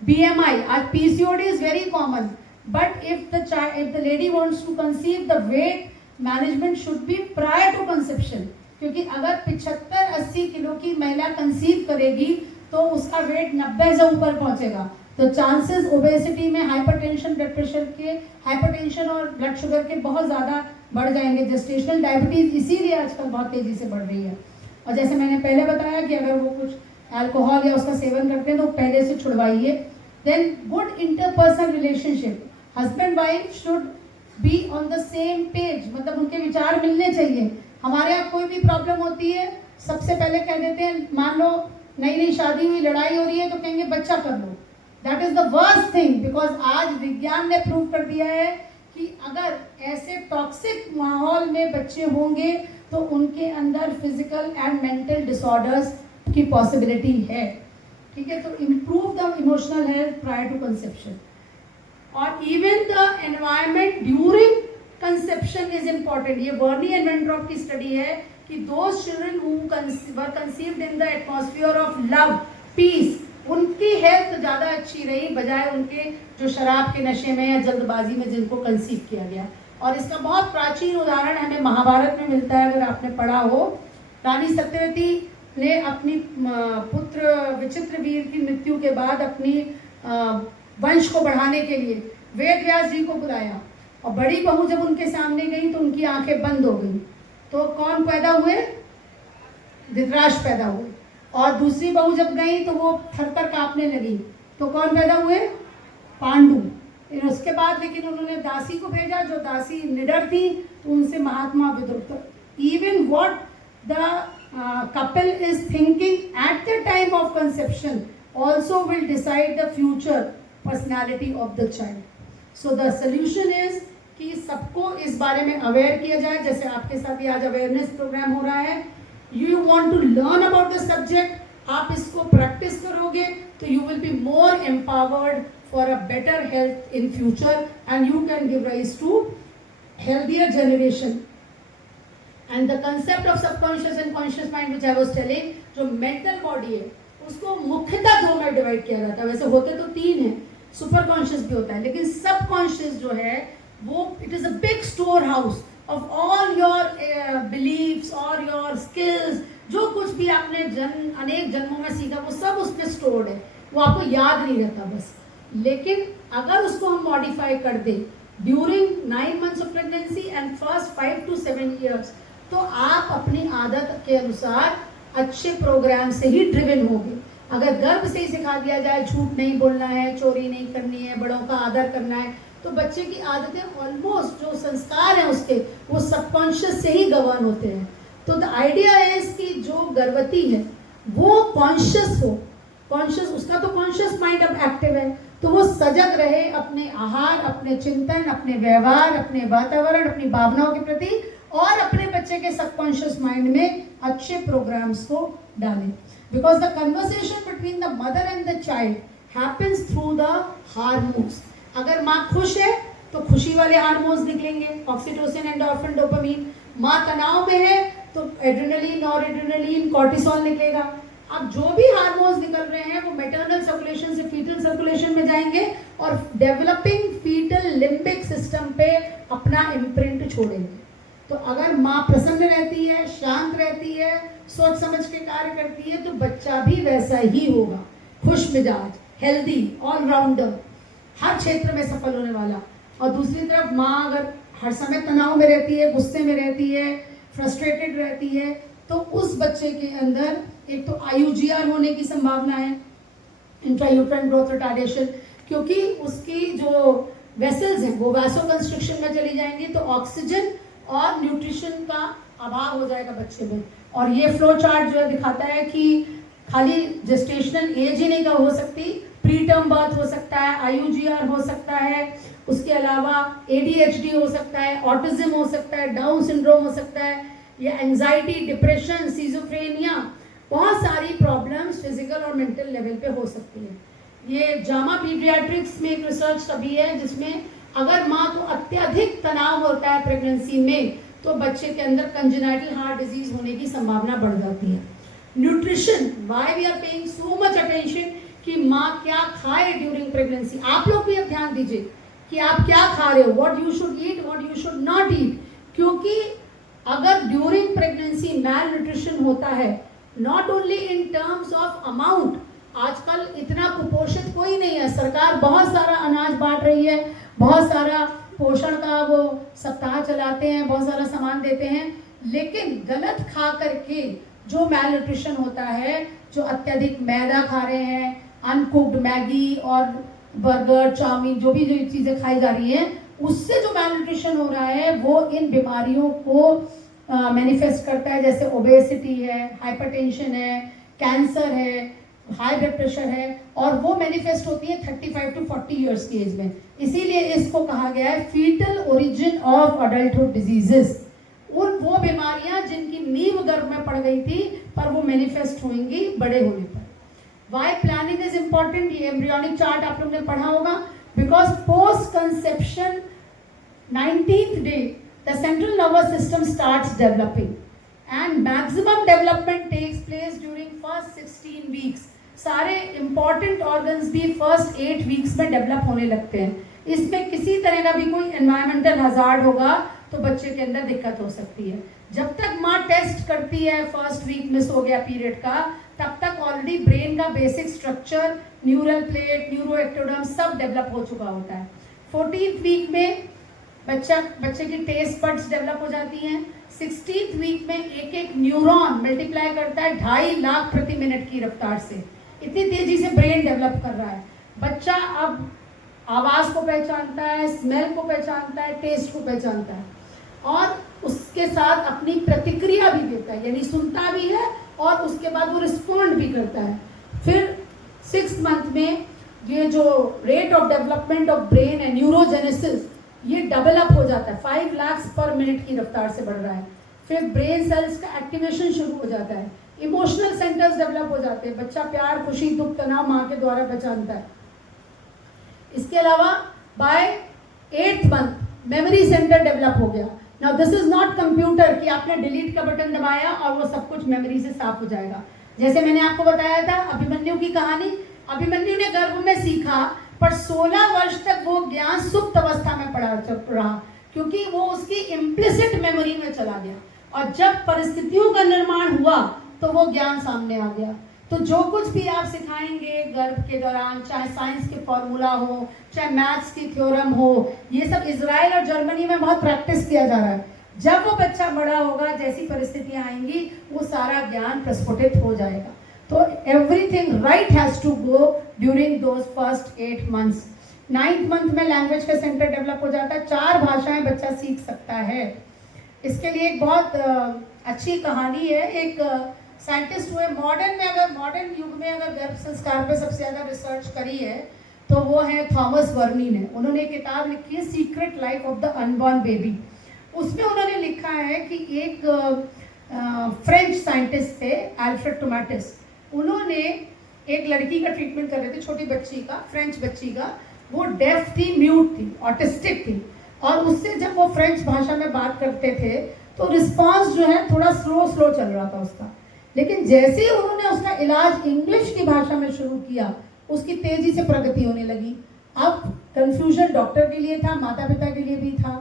BMI, आज PCOD is very common, but if the lady wants to conceive, the weight management should be prior to conception, क्योंकि अगर 75-80 किलो की महिला कंसीव करेगी तो उसका वेट 90 से ऊपर पहुंचेगा, तो चांसेस ओबेसिटी में, हाइपरटेंशन, ब्लड प्रेशर के, हाइपरटेंशन और ब्लड शुगर के बहुत ज़्यादा बढ़ जाएंगे। जेस्टेशनल डायबिटीज़ इसीलिए आजकल बहुत तेज़ी से बढ़ रही है। और जैसे मैंने पहले बताया कि अगर वो कुछ अल्कोहल या उसका सेवन करते हैं तो पहले से छुड़वाइए। Then good interpersonal relationship, husband wife should be on the same page, मतलब उनके विचार मिलने चाहिए। हमारे यहाँ कोई भी प्रॉब्लम होती है सबसे पहले कह देते हैं, मान लो नई शादी हुई, लड़ाई हो रही है तो कहेंगे बच्चा कर लो। That is the worst thing, because आज विज्ञान ने प्रूव कर दिया है कि अगर ऐसे टॉक्सिक माहौल में बच्चे होंगे तो उनके अंदर फिजिकल एंड मेंटल डिसऑर्डर्स की पॉसिबिलिटी है, ठीक है। तो improve the emotional health prior to conception, और even the environment during conception is important. ये वर्नी एंड वेंड्रॉप की स्टडी है कि those children who were conceived in the atmosphere of love, peace, उनकी हेल्थ ज़्यादा अच्छी रही बजाय उनके जो शराब के नशे में या जल्दबाजी में जिनको कंसीव किया गया। और इसका बहुत प्राचीन उदाहरण हमें महाभारत में मिलता है, अगर आपने पढ़ा हो। रानी सत्यवती ने अपनी पुत्र विचित्रवीर की मृत्यु के बाद अपनी वंश को बढ़ाने के लिए वेद व्यास जी को बुलाया, और बड़ी बहू जब उनके सामने गई तो उनकी आंखें बंद हो गई। तो कौन पैदा हुए? धृतराष्ट्र पैदा हुए। और दूसरी बहू जब गई तो वो थर-थर कांपने लगी, तो कौन पैदा हुए? पांडु। फिर उसके बाद लेकिन उन्होंने दासी को भेजा, जो दासी निडर थी, तो उनसे महात्मा विदुर। Even what the couple is thinking at the time of conception also will decide the future personality of the child. So the solution is कि सबको इस बारे में अवेयर किया जाए, जैसे आपके साथ ही आज अवेयरनेस प्रोग्राम हो रहा है। You want to learn about the subject, आप इसको प्रैक्टिस करोगे तो you will be more empowered for a better health in future and you can give rise to healthier generation. And the concept of subconscious and conscious mind which I was telling, जो mental body है उसको मुख्यतः दो में divide किया जाता है। वैसे होते तो तीन है, सुपर कॉन्शियस भी होता है, लेकिन सब कॉन्शियस जो है वो it is a big store house of all your believes और योर स्किल्स। जो कुछ भी आपने अनेक जन्मों में सीखा वो सब उसमें स्टोर्ड है, वो आपको याद नहीं रहता बस। लेकिन अगर उसको हम मॉडिफाई कर दें during 9 months of pregnancy and first 5 to 7 years, तो आप अपनी आदत के अनुसार अच्छे प्रोग्राम से ही ड्रिवन होंगे। अगर गर्भ से ही सिखा दिया जाए झूठ नहीं बोलना है, चोरी नहीं करनी है, बड़ों का आदर करना है, तो बच्चे की आदतें ऑलमोस्ट जो संस्कार हैं उसके वो सबकॉन्शियस से ही गवर्न होते हैं। तो द आइडिया इज कि जो गर्भवती है वो कॉन्शियस हो, कॉन्शियस उसका तो कॉन्शियस माइंड अब एक्टिव है, तो वो सजग रहे अपने आहार, अपने चिंतन, अपने व्यवहार, अपने वातावरण, अपनी भावनाओं के प्रति, और अपने बच्चे के सबकॉन्शियस माइंड में अच्छे प्रोग्राम्स को डालें। Because the conversation between the mother and the child happens through the hormones. अगर माँ खुश है तो खुशी वाले हार्मोन्स निकलेंगे, ऑक्सीटोसिन, एंडोर्फिन, डोपामीन। माँ तनाव में है तो एड्रेनलिन, नॉरएड्रेनलिन, कॉर्टिसोल निकलेगा। अब जो भी हार्मोन्स निकल रहे हैं वो मैटरनल सर्कुलेशन से फीटल सर्कुलेशन में जाएंगे और डेवलपिंग फीटल लिम्बिक सिस्टम पे अपना इम्प्रिंट छोड़ेंगे। तो अगर माँ प्रसन्न रहती है, शांत रहती है, सोच समझ के कार्य करती है, तो बच्चा भी वैसा ही होगा, खुश मिजाज, हेल्दी, ऑलराउंडर, हर क्षेत्र में सफल होने वाला। और दूसरी तरफ माँ अगर हर समय तनाव में रहती है, गुस्से में रहती है, फ्रस्ट्रेटेड रहती है, तो उस बच्चे के अंदर एक तो IUGR होने की संभावना है, इंट्रायूट्राइन ग्रोथ रिटार्डेशन, क्योंकि उसकी जो वेसल्स हैं वो वैसो कंस्ट्रिक्शन में चली जाएंगी, तो ऑक्सीजन और न्यूट्रिशन का अभाव हो जाएगा बच्चे में। और ये फ्लो चार्ट जो है दिखाता है कि खाली जेस्टेशनल एज ही नहीं का हो सकती, प्री टर्म बर्थ हो सकता है, IUGR हो सकता है, उसके अलावा ADHD हो सकता है, ऑटिज्म हो सकता है, डाउन सिंड्रोम हो सकता है, या एंजाइटी, डिप्रेशन, सिजोफ्रेनिया, बहुत सारी प्रॉब्लम्स फिजिकल और मेंटल लेवल पे हो सकती है। ये जामा पीडियाट्रिक्स में एक रिसर्च अभी है जिसमें अगर माँ को अत्यधिक तनाव होता है प्रेगनेंसी में तो बच्चे के अंदर कंजेनाइटल हार्ट डिजीज होने की संभावना बढ़ जाती है। Nutrition, why we are paying so much attention कि माँ क्या खाए ड्यूरिंग प्रेगनेंसी। आप लोग भी अब ध्यान दीजिए कि आप क्या खा रहे हो, what you should eat, what you should not eat, क्योंकि अगर ड्यूरिंग प्रेगनेंसी मैल न्यूट्रिशन होता है, not only in terms of amount, आजकल इतना कुपोषित कोई नहीं है, सरकार बहुत सारा अनाज बांट रही है, बहुत सारा पोषण का वो सप्ताह चलाते हैं, बहुत सारा सामान देते हैं, लेकिन गलत खा करके जो मैल न्यूट्रिशन होता है, जो अत्यधिक मैदा खा रहे हैं, अनकुक्ड मैगी और बर्गर, चाउमीन, जो भी जो चीज़ें खाई जा रही हैं, उससे जो मैल न्यूट्रिशन हो रहा है वो इन बीमारियों को मैनिफेस्ट करता है, जैसे ओबेसिटी है, हाइपरटेंशन है, कैंसर है, हाई ब्लड प्रेशर है, और वो मैनिफेस्ट होती है 35 to 40 ईयर्स की एज में। इसीलिए इसको कहा गया है foetal origin of adulthood diseases. उन वो बीमारियां जिनकी नींव गर्भ में पड़ गई थी पर वो मैनिफेस्ट होंगी बड़े होने पर। वाई प्लानिंग इज इम्पॉर्टेंट, ये एम्ब्रियोनिक चार्ट आप लोग ने पढ़ा होगा, because post conception 19th day the central nervous system starts developing and maximum development takes place during first 16 weeks. सारे important organs भी first 8 weeks में develop होने लगते हैं। इसमें किसी तरह का भी कोई environmental hazard होगा तो बच्चे के अंदर दिक्कत हो सकती है। जब तक माँ टेस्ट करती है फर्स्ट वीक मिस हो गया पीरियड का, तब तक ऑलरेडी ब्रेन का basic structure, neural plate, neuroectoderm सब डेवलप हो चुका होता है। 14th वीक में बच्चे की टेस्ट बड्स डेवलप हो जाती हैं। 16th वीक में एक एक न्यूरॉन मल्टीप्लाई करता है 2.5 लाख प्रति मिनट की रफ्तार से। इतनी तेजी से ब्रेन डेवलप कर रहा है। बच्चा अब आवाज़ को पहचानता है, स्मेल को पहचानता है, टेस्ट को पहचानता है और उसके साथ अपनी प्रतिक्रिया भी देता है, यानी सुनता भी है और उसके बाद वो रिस्पॉन्ड भी करता है। फिर 6 मंथ में ये जो rate of development of brain है, न्यूरोजेनेसिस, ये डबल अप हो जाता है, 5 लाख पर मिनट की रफ्तार से बढ़ रहा है। फिर ब्रेन सेल्स का एक्टिवेशन शुरू हो जाता है, इमोशनल सेंटर्स डेवलप हो जाते हैं, बच्चा प्यार, खुशी, दुख, तनाव माँ के द्वारा पहचानता है। इसके अलावा by 8th month memory centre develop हो गया। Now this is not computer कि आपने डिलीट का बटन दबाया और वो सब कुछ मेमोरी से साफ हो जाएगा। जैसे मैंने आपको बताया था अभिमन्यु की कहानी, अभिमन्यु ने गर्भ में सीखा पर 16 वर्ष तक वो ज्ञान सुप्त अवस्था में रहा क्योंकि वो उसकी इम्प्लिसिट मेमोरी में चला गया और जब परिस्थितियों का निर्माण हुआ तो वो ज्ञान सामने आ गया। तो जो कुछ भी आप सिखाएंगे गर्भ के दौरान, चाहे साइंस के फॉर्मूला हो, चाहे मैथ्स की थ्योरम हो, ये सब इजराइल और जर्मनी में बहुत प्रैक्टिस किया जा रहा है। जब वो बच्चा बड़ा होगा, जैसी परिस्थितियां आएंगी, वो सारा ज्ञान प्रस्फुटित हो जाएगा। तो everything right has to go during those first 8 months. 9th month में लैंग्वेज का सेंटर डेवलप हो जाता है, 4 भाषाएं बच्चा सीख सकता है। इसके लिए एक बहुत अच्छी कहानी है। एक साइंटिस्ट हुए मॉडर्न युग में अगर गर्भ संस्कार पे सबसे ज़्यादा रिसर्च करी है तो वो है थॉमस वर्नी ने। उन्होंने एक किताब लिखी है secret life of the unborn baby. उसमें उन्होंने लिखा है कि एक फ्रेंच साइंटिस्ट थे अल्फ्रेड टोमेटिस, उन्होंने एक लड़की का ट्रीटमेंट कर रहे थे, छोटी बच्ची का, फ्रेंच बच्ची का। वो डेफ थी, म्यूट थी, ऑटिस्टिक थी और उससे जब वो फ्रेंच भाषा में बात करते थे तो रिस्पॉन्स जो है थोड़ा स्लो चल रहा था उसका। लेकिन जैसे ही उन्होंने उसका इलाज इंग्लिश की भाषा में शुरू किया, उसकी तेजी से प्रगति होने लगी। अब कंफ्यूजन डॉक्टर के लिए था, माता पिता के लिए भी था।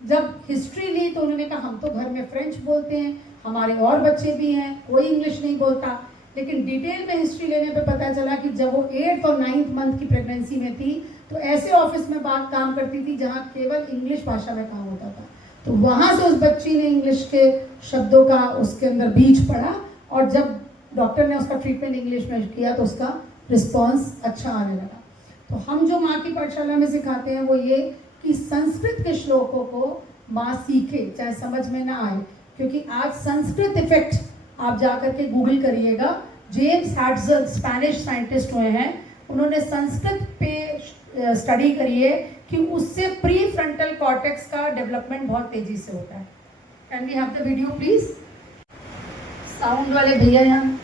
जब हिस्ट्री ली तो उन्होंने कहा हम तो घर में फ्रेंच बोलते हैं, हमारे और बच्चे भी हैं, कोई इंग्लिश नहीं बोलता। लेकिन डिटेल में हिस्ट्री लेने पे पता चला कि जब वो 8th और 9th मंथ की प्रेगनेंसी में थी तो ऐसे ऑफिस में बात काम करती थी जहाँ केवल इंग्लिश भाषा में काम होता था। तो वहाँ से उस बच्ची ने इंग्लिश के शब्दों का उसके अंदर बीज पड़ा और जब डॉक्टर ने उसका ट्रीटमेंट इंग्लिश में किया तो उसका रिस्पॉन्स अच्छा आने लगा। तो हम जो माँ की पाठशाला में सिखाते हैं वो ये कि संस्कृत के श्लोकों को माँ सीखे, चाहे समझ में ना आए, क्योंकि आज संस्कृत इफेक्ट आप जाकर के गूगल करिएगा। जेम्स हैड्सर स्पेनिश साइंटिस्ट हुए हैं, उन्होंने संस्कृत पे स्टडी करी है कि उससे प्री फ्रंटल कॉर्टेक्स का डेवलपमेंट बहुत तेजी से होता है। Can we have the video please? Sound वाले भैया यहाँ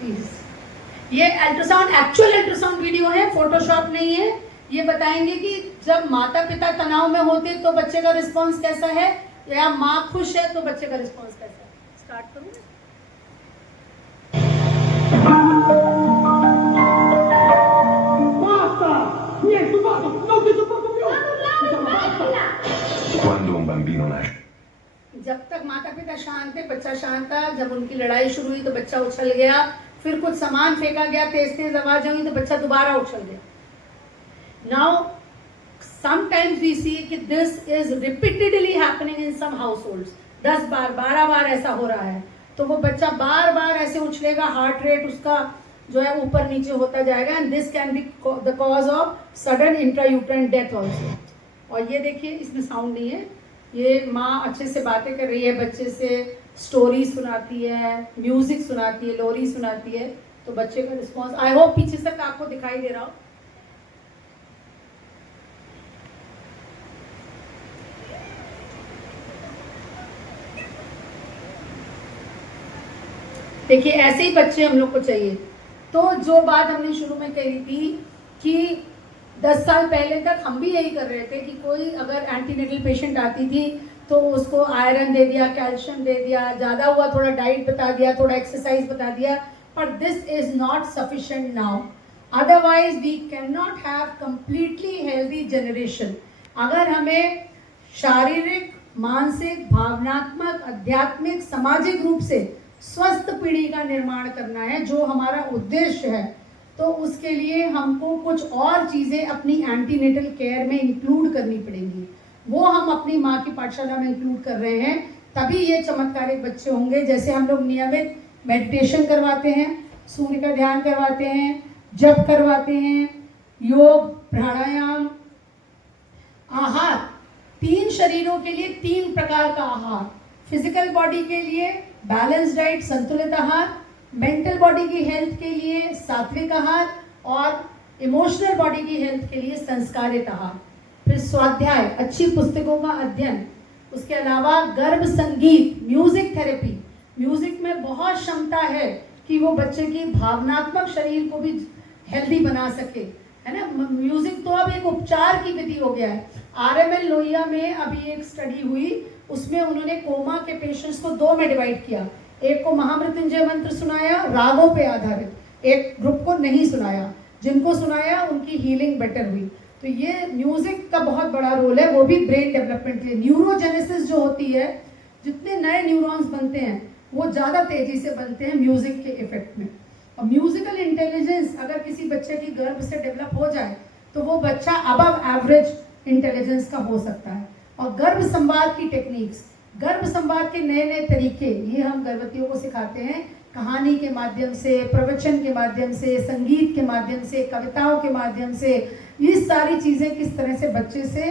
प्लीज। ये अल्ट्रासाउंड, एक्चुअल अल्ट्रासाउंड वीडियो है, फोटोशॉप नहीं है। ये बताएंगे कि जब माता पिता तनाव में होते तो बच्चे का रिस्पॉन्स कैसा है, या माँ खुश है तो बच्चे का रिस्पॉन्स कैसा है। स्टार्ट करूँ? Quando un bambino nasce. जब तक माता पिता शांत थे बच्चा शांत था। जब उनकी लड़ाई शुरू हुई तो बच्चा उछल गया, फिर कुछ सामान फेंका गया, तेज आवाज हुई तो बच्चा दोबारा उछल गया। Now sometimes we see that this is repeatedly happening in some households. 10 बार 12 बार ऐसा हो रहा है तो वो बच्चा बार बार ऐसे उछलेगा, हार्ट रेट उसका जो है ऊपर नीचे होता जाएगा and this can be the cause of sudden intrauterine death also. और ये देखिए इसमें साउंड नहीं है, ये माँ अच्छे से बातें कर रही है, बच्चे से स्टोरी सुनाती है, म्यूजिक सुनाती है, लोरी सुनाती है, तो बच्चे का रिस्पॉन्स आई होप पीछे तक आपको दिखाई दे रहा हो। देखिए ऐसे ही बच्चे हम लोग को चाहिए। तो जो बात हमने शुरू में कही थी कि 10 साल पहले तक हम भी यही कर रहे थे कि कोई अगर एंटीनेटल पेशेंट आती थी तो उसको आयरन दे दिया, कैल्शियम दे दिया, ज़्यादा हुआ थोड़ा डाइट बता दिया, थोड़ा एक्सरसाइज बता दिया, पर this is not sufficient now. Otherwise we can not have completely healthy generation. अगर हमें शारीरिक, मानसिक, भावनात्मक, आध्यात्मिक, सामाजिक रूप से स्वस्थ पीढ़ी का निर्माण करना है, जो हमारा उद्देश्य है, तो उसके लिए हमको कुछ और चीज़ें अपनी एंटीनेटल केयर में इंक्लूड करनी पड़ेंगी। वो हम अपनी माँ की पाठशाला में इंक्लूड कर रहे हैं, तभी ये चमत्कारिक बच्चे होंगे। जैसे हम लोग नियमित मेडिटेशन करवाते हैं, सूर्य का ध्यान करवाते हैं, जप करवाते हैं, योग, प्राणायाम, आहार, 3 शरीरों के लिए 3 प्रकार का आहार, फिजिकल बॉडी के लिए बैलेंस डाइट, संतुलित आहार, मेंटल बॉडी की हेल्थ के लिए सात्विक आहार, और इमोशनल बॉडी की हेल्थ के लिए संस्कारित आहार। फिर स्वाध्याय, अच्छी पुस्तकों का अध्ययन, उसके अलावा गर्भ संगीत, म्यूजिक थेरेपी। म्यूजिक में बहुत क्षमता है कि वो बच्चे की भावनात्मक शरीर को भी हेल्दी बना सके, है ना। म्यूजिक तो अब एक उपचार की विधि हो गया है। RML लोहिया में अभी एक स्टडी हुई, उसमें उन्होंने कोमा के पेशेंट्स को 2 में डिवाइड किया। एक को महामृत्युंजय मंत्र सुनाया रागों पे आधारित, एक ग्रुप को नहीं सुनाया। जिनको सुनाया उनकी हीलिंग बेटर हुई। तो ये म्यूजिक का बहुत बड़ा रोल है, वो भी ब्रेन डेवलपमेंट के लिए। न्यूरोजेनेसिस जो होती है, जितने नए न्यूरॉन्स बनते हैं वो ज़्यादा तेजी से बनते हैं म्यूजिक के इफेक्ट में। और म्यूजिकल इंटेलिजेंस अगर किसी बच्चे की गर्भ से डेवलप हो जाए तो वो बच्चा अबव एवरेज इंटेलिजेंस का हो सकता है। और गर्भ संवाद की टेक्निक्स, गर्भ संवाद के नए नए तरीके, ये हम गर्भवतियों को सिखाते हैं, कहानी के माध्यम से, प्रवचन के माध्यम से, संगीत के माध्यम से, कविताओं के माध्यम से। ये सारी चीज़ें किस तरह से बच्चे से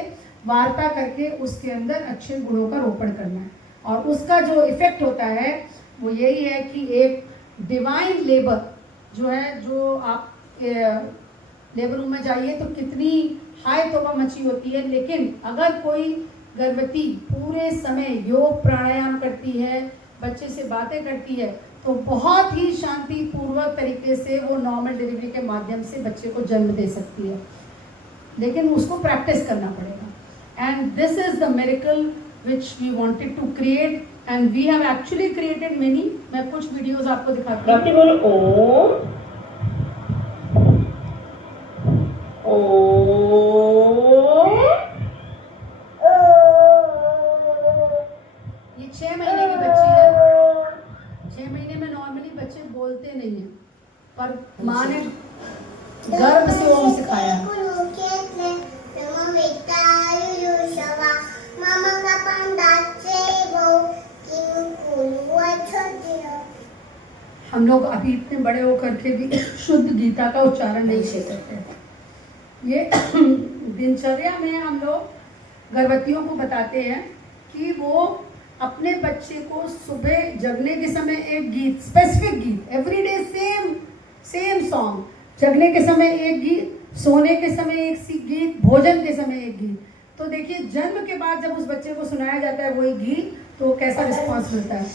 वार्ता करके उसके अंदर अच्छे गुणों का रोपण करना है। और उसका जो इफेक्ट होता है वो यही है कि एक डिवाइन लेबर जो है, जो आप लेबर रूम में जाइए तो कितनी हाई तोबा मची होती है, लेकिन अगर कोई गर्भवती पूरे समय योग प्राणायाम करती है, बच्चे से बातें करती है, तो बहुत ही शांतिपूर्वक तरीके से वो नॉर्मल डिलीवरी के माध्यम से बच्चे को जन्म दे सकती है। लेकिन उसको प्रैक्टिस करना पड़ेगा। And this is the miracle which we wanted to create, and we have actually created many. मैं कुछ वीडियोस आपको दिखाती हूँ। बोलो ओम ओम। ये 6 महीने की बच्ची है। 6 महीने में नॉर्मली बच्चे बोलते नहीं हैं, पर माँ ने गर्भ से ओम सिखाया है। हम लोग अभी इतने बड़े होकर के भी शुद्ध गीता का उच्चारण नहीं कर सकते। ये दिनचर्या में हम लोग गर्भवतियों को बताते हैं कि वो अपने बच्चे को सुबह जगने के समय एक गीत, स्पेसिफिक गीत, एवरीडे सेम सॉन्ग, जगने के समय एक गीत, सोने के समय एक गीत, भोजन के समय एक गीत। तो देखिए जन्म के बाद जब उस बच्चे को सुनाया जाता है वही गीत, तो कैसा रिस्पॉन्स मिलता है।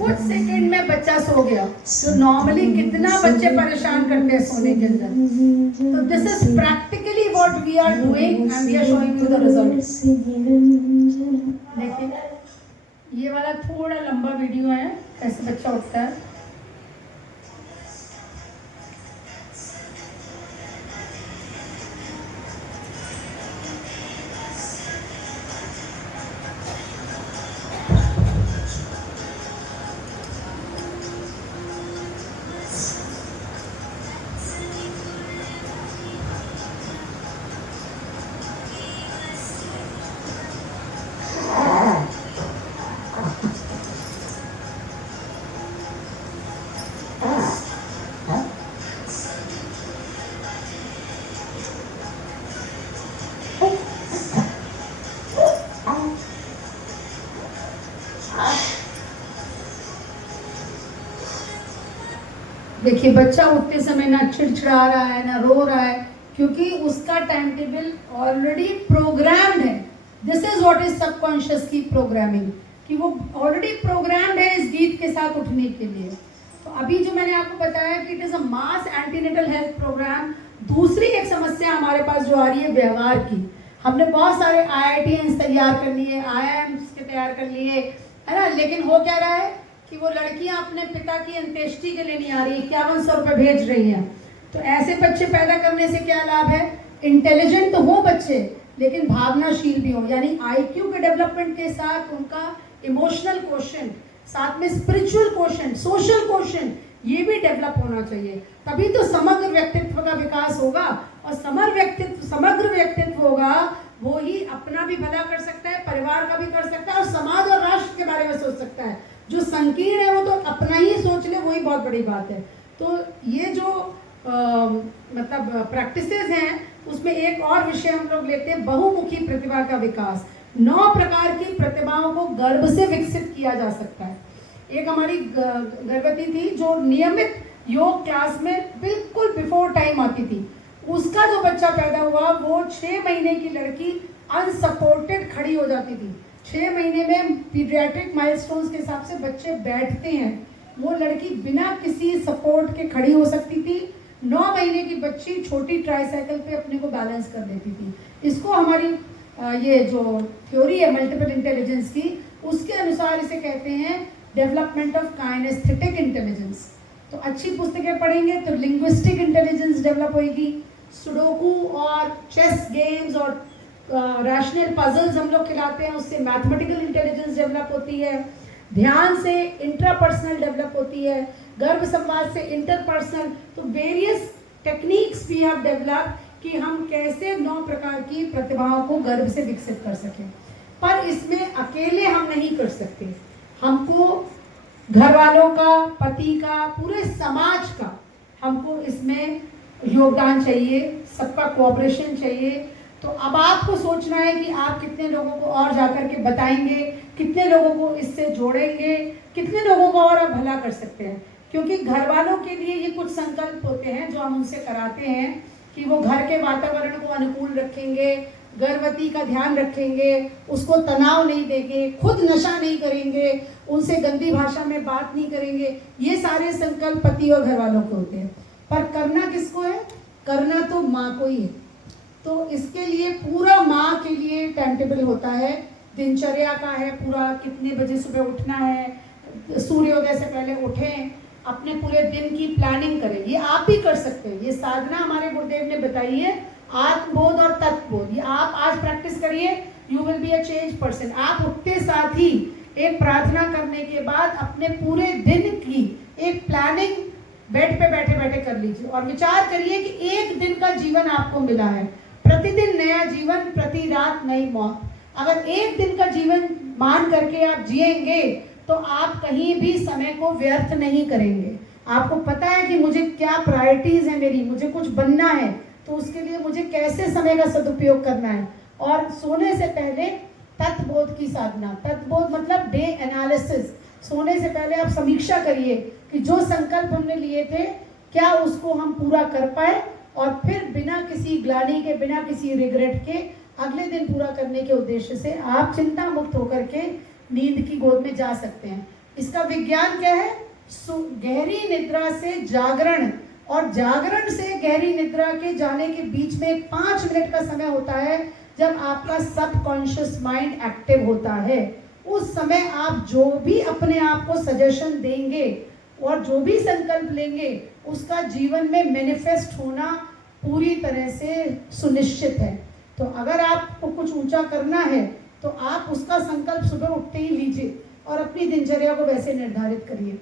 कुछ सेकंड में बच्चा सो गया, तो नॉर्मली कितना बच्चे परेशान करते हैं सोने के अंदर। तो this is practically what we are doing and we are showing you the result. देखिए ये वाला थोड़ा लंबा वीडियो है, कैसे बच्चा उठता है। देखिए बच्चा उठते समय ना चिड़चिड़ा रहा है ना रो रहा है, क्योंकि उसका टाइम टेबल ऑलरेडी प्रोग्राम्ड है। This is what is subconscious की प्रोग्रामिंग, कि वो ऑलरेडी प्रोग्राम्ड है इस गीत के साथ उठने के लिए। तो अभी जो मैंने आपको बताया कि it is a mass antenatal health programme. दूसरी एक समस्या हमारे पास जो आ रही है व्यवहार की, हमने बहुत सारे IITs तैयार कर लिए, IIMs के तैयार कर लिए, है ना। लेकिन हो क्या रहा है कि वो लड़कियां अपने पिता की अंत्येष्टि के लिए नहीं आ रही, 5100 रुपये भेज रही हैं। तो ऐसे बच्चे पैदा करने से क्या लाभ है? इंटेलिजेंट तो हो बच्चे, लेकिन भावनाशील भी हो, यानी आईक्यू के डेवलपमेंट के साथ उनका इमोशनल क्वोशेंट, साथ में स्पिरिचुअल क्वोशेंट, सोशल क्वोशेंट, ये भी डेवलप होना चाहिए। तभी तो समग्र व्यक्तित्व का विकास होगा, और समग्र व्यक्तित्व होगा वो ही अपना भी भला कर सकता है, परिवार का भी कर सकता है, और समाज और राष्ट्र के बारे में सोच सकता है। जो संकीर्ण है वो तो अपना ही सोच ले, वही बहुत बड़ी बात है। तो ये जो मतलब प्रैक्टिसेस हैं, उसमें एक और विषय हम लोग लेते हैं, बहुमुखी प्रतिभा का विकास। 9 प्रकार की प्रतिभाओं को गर्भ से विकसित किया जा सकता है। एक हमारी गर्भवती थी जो नियमित योग क्लास में बिल्कुल बिफोर टाइम आती थी। उसका जो बच्चा पैदा हुआ वो 6 महीने की लड़की अनसपोर्टेड खड़ी हो जाती थी। 6 महीने में पीडियाट्रिक माइलस्टोन्स के हिसाब से बच्चे बैठते हैं, वो लड़की बिना किसी सपोर्ट के खड़ी हो सकती थी। 9 महीने की बच्ची छोटी ट्राईसाइकिल पे अपने को बैलेंस कर लेती थी। इसको हमारी ये जो थ्योरी है मल्टीपल इंटेलिजेंस की, उसके अनुसार इसे कहते हैं डेवलपमेंट ऑफ काइनेस्थेटिक इंटेलिजेंस। तो अच्छी पुस्तकें पढ़ेंगे तो लिंग्विस्टिक इंटेलिजेंस डेवलप होगी। सुडोकू और चेस गेम्स और रैशनल पजल्स हम लोग खिलाते हैं, उससे मैथमेटिकल इंटेलिजेंस डेवलप होती है। ध्यान से इंट्रापर्सनल डेवलप होती है, गर्भ संवाद से इंटरपर्सनल। तो various techniques we have develop कि हम कैसे 9 प्रकार की प्रतिभाओं को गर्भ से विकसित कर सकें। पर इसमें अकेले हम नहीं कर सकते, हमको घर वालों का, पति का, पूरे समाज का हमको इसमें योगदान चाहिए, सबका कोऑपरेशन चाहिए। तो अब आपको सोचना है कि आप कितने लोगों को और जाकर के बताएंगे, कितने लोगों को इससे जोड़ेंगे, कितने लोगों का और आप भला कर सकते हैं। क्योंकि घर वालों के लिए ये कुछ संकल्प होते हैं जो हम उनसे कराते हैं कि वो घर के वातावरण को अनुकूल रखेंगे, गर्भवती का ध्यान रखेंगे, उसको तनाव नहीं देंगे, खुद नशा नहीं करेंगे, उनसे गंदी भाषा में बात नहीं करेंगे। ये सारे संकल्प पति और घर वालों के होते हैं। पर करना किसको है? करना तो माँ को ही है। तो इसके लिए पूरा माँ के लिए टाइम टेबल होता है, दिनचर्या का है पूरा, कितने बजे सुबह उठना है, सूर्योदय से पहले उठें, अपने पूरे दिन की प्लानिंग करें। ये आप भी कर सकते हैं, ये साधना हमारे गुरुदेव ने बताई है, आत्मबोध और तत्वबोध। ये आप आज प्रैक्टिस करिए, you will be a change person. आप उठते साथ ही एक प्रार्थना करने के बाद अपने पूरे दिन की एक प्लानिंग बेड पे बैठे बैठे कर लीजिए और विचार करिए कि एक दिन का जीवन आपको मिला है, प्रतिदिन नया जीवन, प्रति रात नई मौत। अगर एक दिन का जीवन मान करके आप जिएंगे तो आप कहीं भी समय को व्यर्थ नहीं करेंगे। आपको पता है कि मुझे क्या प्रायोरिटीज है मेरी, मुझे कुछ बनना है, तो उसके लिए मुझे कैसे समय का सदुपयोग करना है। और सोने से पहले तत्वबोध की साधना, तत्वबोध मतलब डे एनालिसिस। सोने से पहले आप समीक्षा करिए कि जो संकल्प हमने लिए थे क्या उसको हम पूरा कर पाए, और फिर बिना किसी ग्लानि के, बिना किसी रिग्रेट के अगले दिन पूरा करने के उद्देश्य से आप चिंता मुक्त होकर के नींद की गोद में जा सकते हैं। इसका विज्ञान क्या है? गहरी निद्रा से जागरण और जागरण से गहरी निद्रा के जाने के बीच में 5 मिनट का समय होता है जब आपका सबकॉन्शियस माइंड एक्टिव होता है। उस समय आप जो भी अपने आप को सजेशन देंगे और जो भी संकल्प लेंगे उसका जीवन में मैनिफेस्ट होना पूरी तरह से सुनिश्चित है। तो अगर आपको कुछ ऊंचा करना है तो आप उसका संकल्प सुबह उठते ही लीजिए और अपनी दिनचर्या को वैसे निर्धारित करिए।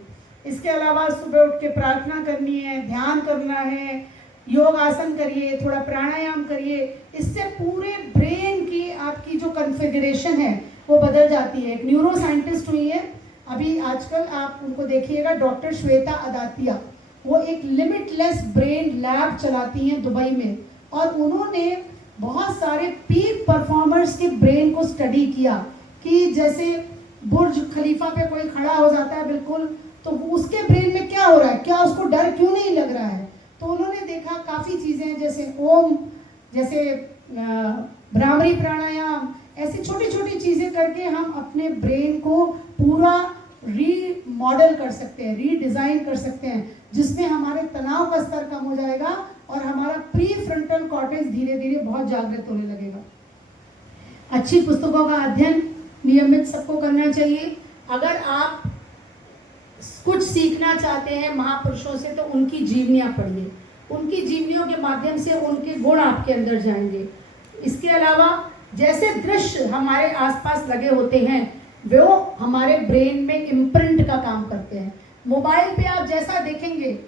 इसके अलावा सुबह उठ के प्रार्थना करनी है, ध्यान करना है, योग आसन करिए, थोड़ा प्राणायाम करिए। इससे पूरे ब्रेन की आपकी जो कॉन्फ़िगरेशन है वो बदल जाती है। एक न्यूरो साइंटिस्ट हुई है अभी आजकल, आप उनको देखिएगा, डॉक्टर श्वेता अदातिया। वो एक लिमिटलेस ब्रेन लैब चलाती हैं दुबई में, और उन्होंने बहुत सारे पीक परफॉर्मर्स के ब्रेन को स्टडी किया कि जैसे बुर्ज खलीफा पे कोई खड़ा हो जाता है बिल्कुल, तो उसके ब्रेन में क्या हो रहा है, क्या उसको डर क्यों नहीं लग रहा है। तो उन्होंने देखा काफ़ी चीज़ें जैसे ओम, जैसे भ्रामरी प्राणायाम, ऐसी छोटी छोटी चीज़ें करके हम अपने ब्रेन को पूरा रीमॉडल कर सकते हैं, रीडिज़ाइन कर सकते हैं, जिसमें हमारे तनाव का स्तर कम हो जाएगा और हमारा प्री फ्रंटल कॉर्टेक्स धीरे धीरे बहुत जागृत होने लगेगा। अच्छी पुस्तकों का अध्ययन नियमित सबको करना चाहिए। अगर आप कुछ सीखना चाहते हैं महापुरुषों से तो उनकी जीवनियाँ पढ़िए, उनकी जीवनियों के माध्यम से उनके गुण आपके अंदर जाएंगे। इसके अलावा जैसे दृश्य हमारे आसपास लगे होते हैं वो हमारे ब्रेन में इम्प्रिंट का काम करते हैं। मोबाइल पे आप जैसा देखेंगे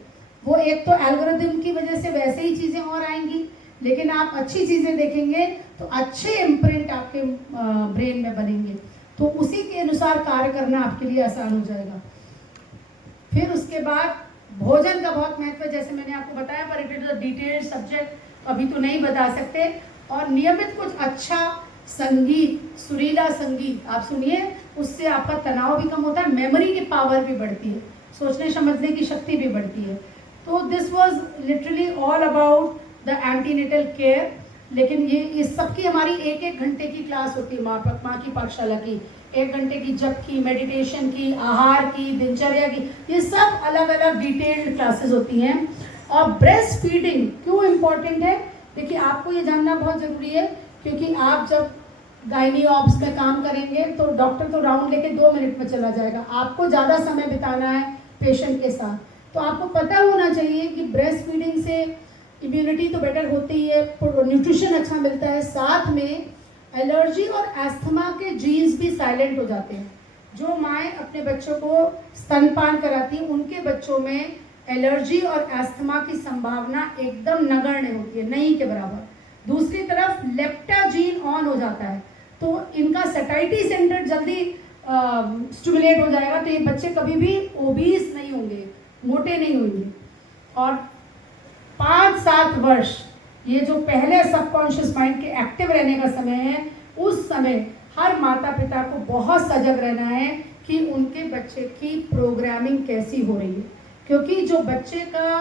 वो एक तो एल्गोरिदम की वजह से वैसे ही चीज़ें और आएंगी, लेकिन आप अच्छी चीज़ें देखेंगे तो अच्छे इम्प्रिंट आपके ब्रेन में बनेंगे, तो उसी के अनुसार कार्य करना आपके लिए आसान हो जाएगा। फिर उसके बाद भोजन का बहुत महत्व है, जैसे मैंने आपको बताया, पर it is a detailed subject, अभी तो नहीं बता सकते। और नियमित कुछ अच्छा संगीत, सुरीला संगीत आप सुनिए, उससे आपका तनाव भी कम होता है, मेमोरी की पावर भी बढ़ती है, सोचने समझने की शक्ति भी बढ़ती है। तो this was literally all about the antenatal care. लेकिन ये इस सब की हमारी 1-1 घंटे की क्लास होती है माँ की पाठशाला की, 1 घंटे की जप की, मेडिटेशन की, आहार की, दिनचर्या की, ये सब अलग अलग डिटेल्ड क्लासेस होती हैं। और ब्रेस्ट फीडिंग क्यों इम्पोर्टेंट है, देखिए आपको ये जानना बहुत ज़रूरी है, क्योंकि आप जब गायनी ऑप्स में काम करेंगे तो डॉक्टर तो राउंड लेके 2 मिनट में चला जाएगा, आपको ज़्यादा समय बिताना है पेशेंट के साथ। तो आपको पता होना चाहिए कि ब्रेस्ट फीडिंग से इम्यूनिटी तो बेटर होती ही है, न्यूट्रिशन अच्छा मिलता है, साथ में एलर्जी और एस्थमा के जीन्स भी साइलेंट हो जाते हैं। जो माएँ अपने बच्चों को स्तनपान कराती हैं उनके बच्चों में एलर्जी और एस्थमा की संभावना एकदम नगण्य होती है, नहीं के बराबर। दूसरी तरफ लेप्टाजीन ऑन हो जाता है तो इनका सैटाइटी सेंटर जल्दी स्टिमुलेट हो जाएगा, तो ये बच्चे कभी भी ओबीस नहीं होंगे, मोटे नहीं होंगे। और 5-7 वर्ष ये जो पहले सबकॉन्शियस माइंड के एक्टिव रहने का समय है, उस समय हर माता पिता को बहुत सजग रहना है कि उनके बच्चे की प्रोग्रामिंग कैसी हो रही है, क्योंकि जो बच्चे का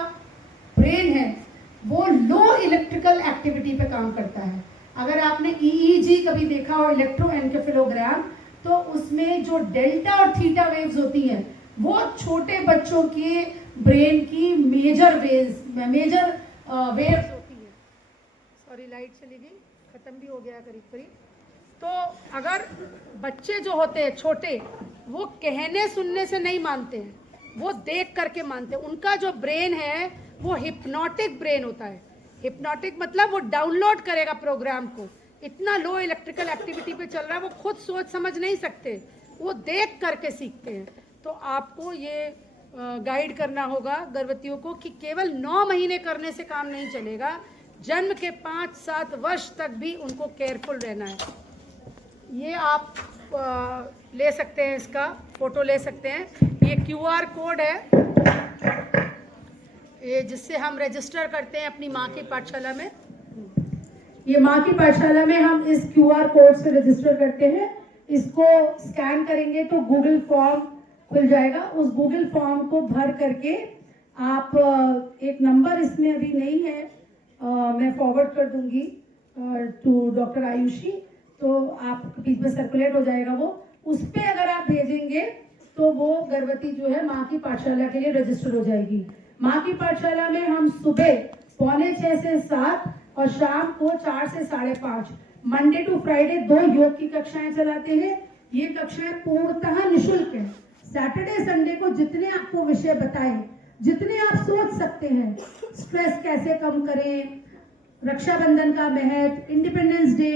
ब्रेन है वो लो इलेक्ट्रिकल एक्टिविटी पे काम करता है। अगर आपने EEG कभी देखा हो, इलेक्ट्रोएन्केफेलोग्राम, तो उसमें जो डेल्टा और थीटा वेव्स होती हैं वो छोटे बच्चों के ब्रेन की मेजर वेव्स होती है। सॉरी लाइट चली गई, ख़त्म भी हो गया करीब करीब। तो अगर बच्चे जो होते हैं छोटे, वो कहने सुनने से नहीं मानते हैं, वो देख करके मानते हैं। उनका जो ब्रेन है वो हिप्नोटिक ब्रेन होता है। हिप्नोटिक मतलब वो डाउनलोड करेगा प्रोग्राम को, इतना लो इलेक्ट्रिकल एक्टिविटी पे चल रहा है, वो खुद सोच समझ नहीं सकते, वो देख करके सीखते हैं। तो आपको ये गाइड करना होगा गर्भवतियों को कि केवल 9 महीने करने से काम नहीं चलेगा, जन्म के 5-7 वर्ष तक भी उनको केयरफुल रहना है। ये आप ले सकते हैं, इसका फोटो ले सकते हैं, ये QR कोड है ये, जिससे हम रजिस्टर करते हैं अपनी माँ की पाठशाला में। ये माँ की पाठशाला में हम इस QR कोड से रजिस्टर करते हैं। इसको स्कैन करेंगे तो गूगल फॉर्म खुल जाएगा, उस गूगल फॉर्म को भर करके आप एक नंबर इसमें अभी नहीं है, मैं फॉरवर्ड कर दूंगी टू डॉक्टर आयुषी, तो आप बीच में सर्कुलेट हो जाएगा वो, उस पर अगर आप भेजेंगे तो वो गर्भवती जो है माँ की पाठशाला के लिए रजिस्टर हो जाएगी। माँ की पाठशाला में हम सुबह 6:45 से 7 और शाम को 4 से 5:30 मंडे टू फ्राइडे 2 योग की कक्षाएं चलाते हैं। ये कक्षाएं पूर्णतः निःशुल्क है। सैटरडे संडे को जितने आपको विषय बताएं, जितने आप सोच सकते हैं, स्ट्रेस कैसे कम करें, रक्षाबंधन का महत्व, इंडिपेंडेंस डे,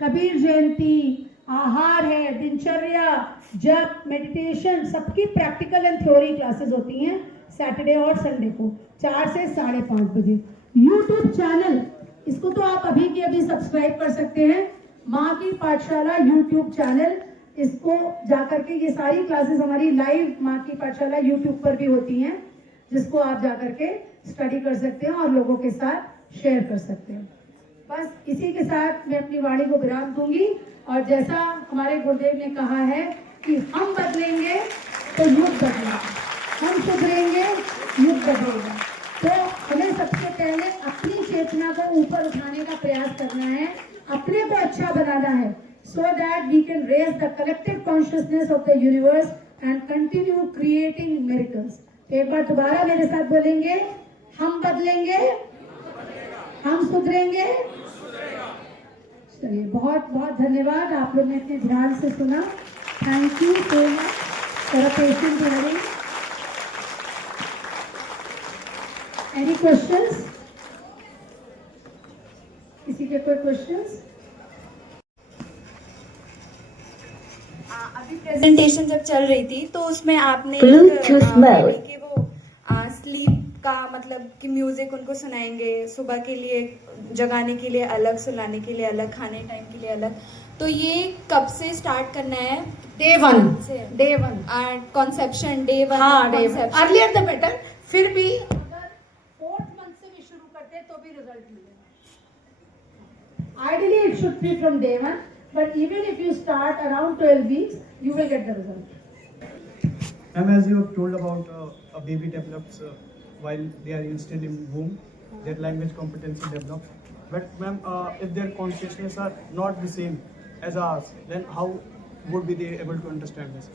कबीर जयंती, आहार है, दिनचर्या, जप, मेडिटेशन, सबकी प्रैक्टिकल एंड थ्योरी क्लासेस होती हैं सैटरडे और संडे को 4 से 5:30 बजे। यूट्यूब चैनल, इसको तो आप अभी की अभी सब्सक्राइब कर सकते हैं, माँ की पाठशाला यूट्यूब चैनल, इसको जाकर के ये सारी क्लासेस हमारी लाइव माँ की पाठशाला यूट्यूब पर भी होती हैं, जिसको आप जाकर के स्टडी कर सकते हैं और लोगों के साथ शेयर कर सकते हैं। बस इसी के साथ मैं अपनी वाणी को विराम दूंगी, और जैसा हमारे गुरुदेव ने कहा है कि हम बदलेंगे तो युग बदलेगा, हम सुधरेंगे युग बदलेगा। तो हमें सबसे पहले अपनी चेतना को ऊपर उठाने का प्रयास करना है, अपने को अच्छा बनाना है, so that we can raise the collective consciousness of the universe and continue creating miracles. एक बार दोबारा मेरे साथ बोलेंगे, हम बदलेंगे, हम सुधरेंगे। चलिए, बहुत बहुत धन्यवाद, आप लोग ने इतने ध्यान से सुना, thank you so much. for a patient hearing. Any questions? किसी के कोई questions? अभी प्रेजेंटेशन जब चल रही थी तो उसमें आपने Bluetooth mode. baby के वो स्लीप का मतलब कि म्यूजिक उनको सुनाएंगे, सुबह के लिए जगाने के लिए अलग, सुलाने के लिए अलग, खाने टाइम के लिए अलग। तो ये कब से स्टार्ट करना है? Day one. से Day one. Conception day one. हाँ, day one. Earlier the better. फिर भी अगर 4th month से भी शुरू करते हैं तो भी रिजल्ट मिलेगा। Ideally it should be from day one, but even if you start around 12 weeks, you will get the result. Ma'am, as you have told about a baby develops while they are still in womb, their language competency develops. But ma'am, if their consciousness are not the same as ours, then how would be they able to understand this?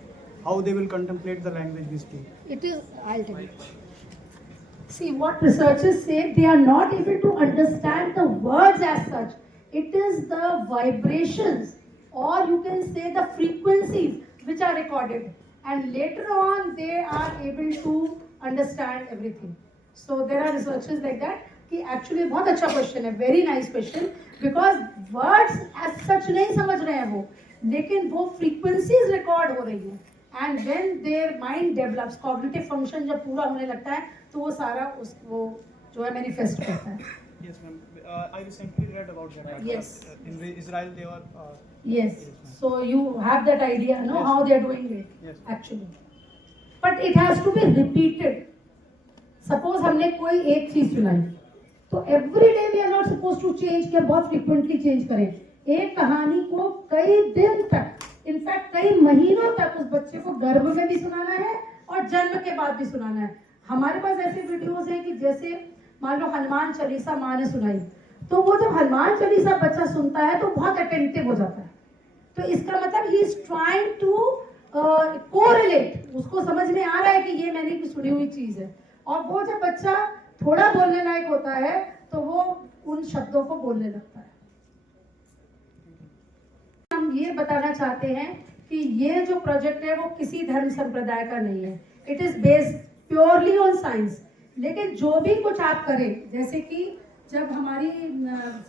How they will contemplate the language we speak? It is, I'll tell you. See, what researchers say, they are not able to understand the words as such. It is the vibrations, or you can say the frequencies which are recorded. And later on, they are able to understand everything. So there are researchers like that. कि actually बहुत अच्छा question है, very nice question, because words as such नहीं समझ रहे हैं वो, लेकिन वो फ्रीक्वेंसीज रिकॉर्ड हो रही हैं, and when their mind develops, cognitive function जब पूरा होने लगता है तो वो सारा वो जो है मैनिफेस्ट करता है. Yes, ma'am. I recently read about that. Yes. In Israel, they were. Yes, so you have that idea, no, Yes. how they are doing it. Yes. Actually, but it has to be repeated. Suppose हमने कोई एक चीज सुनाई, तो every day we are not suppose to change, क्या बहुत frequently change करें. एक कहानी को कई दिन तक, इनफैक्ट कई महीनों तक उस बच्चे को गर्भ में भी सुनाना है और जन्म के बाद भी सुनाना है. हमारे पास ऐसे वीडियोस हैं कि जैसे मान लो हनुमान चालीसा माँ ने सुनाई, तो वो जब हनुमान चालीसा बच्चा सुनता है तो बहुत अटेंटिव हो जाता है. तो इसका मतलब he is trying to correlate, उसको समझ में आ रहा है कि ये मैंने की सुनी हुई चीज है. और वो जब बच्चा थोड़ा बोलने लायक होता है तो वो उन शब्दों को बोलने लगता है. हम ये बताना चाहते हैं कि ये जो प्रोजेक्ट है वो किसी धर्म संप्रदाय का नहीं है. It is based purely on science. लेकिन जो भी कुछ आप करें, जैसे कि जब हमारी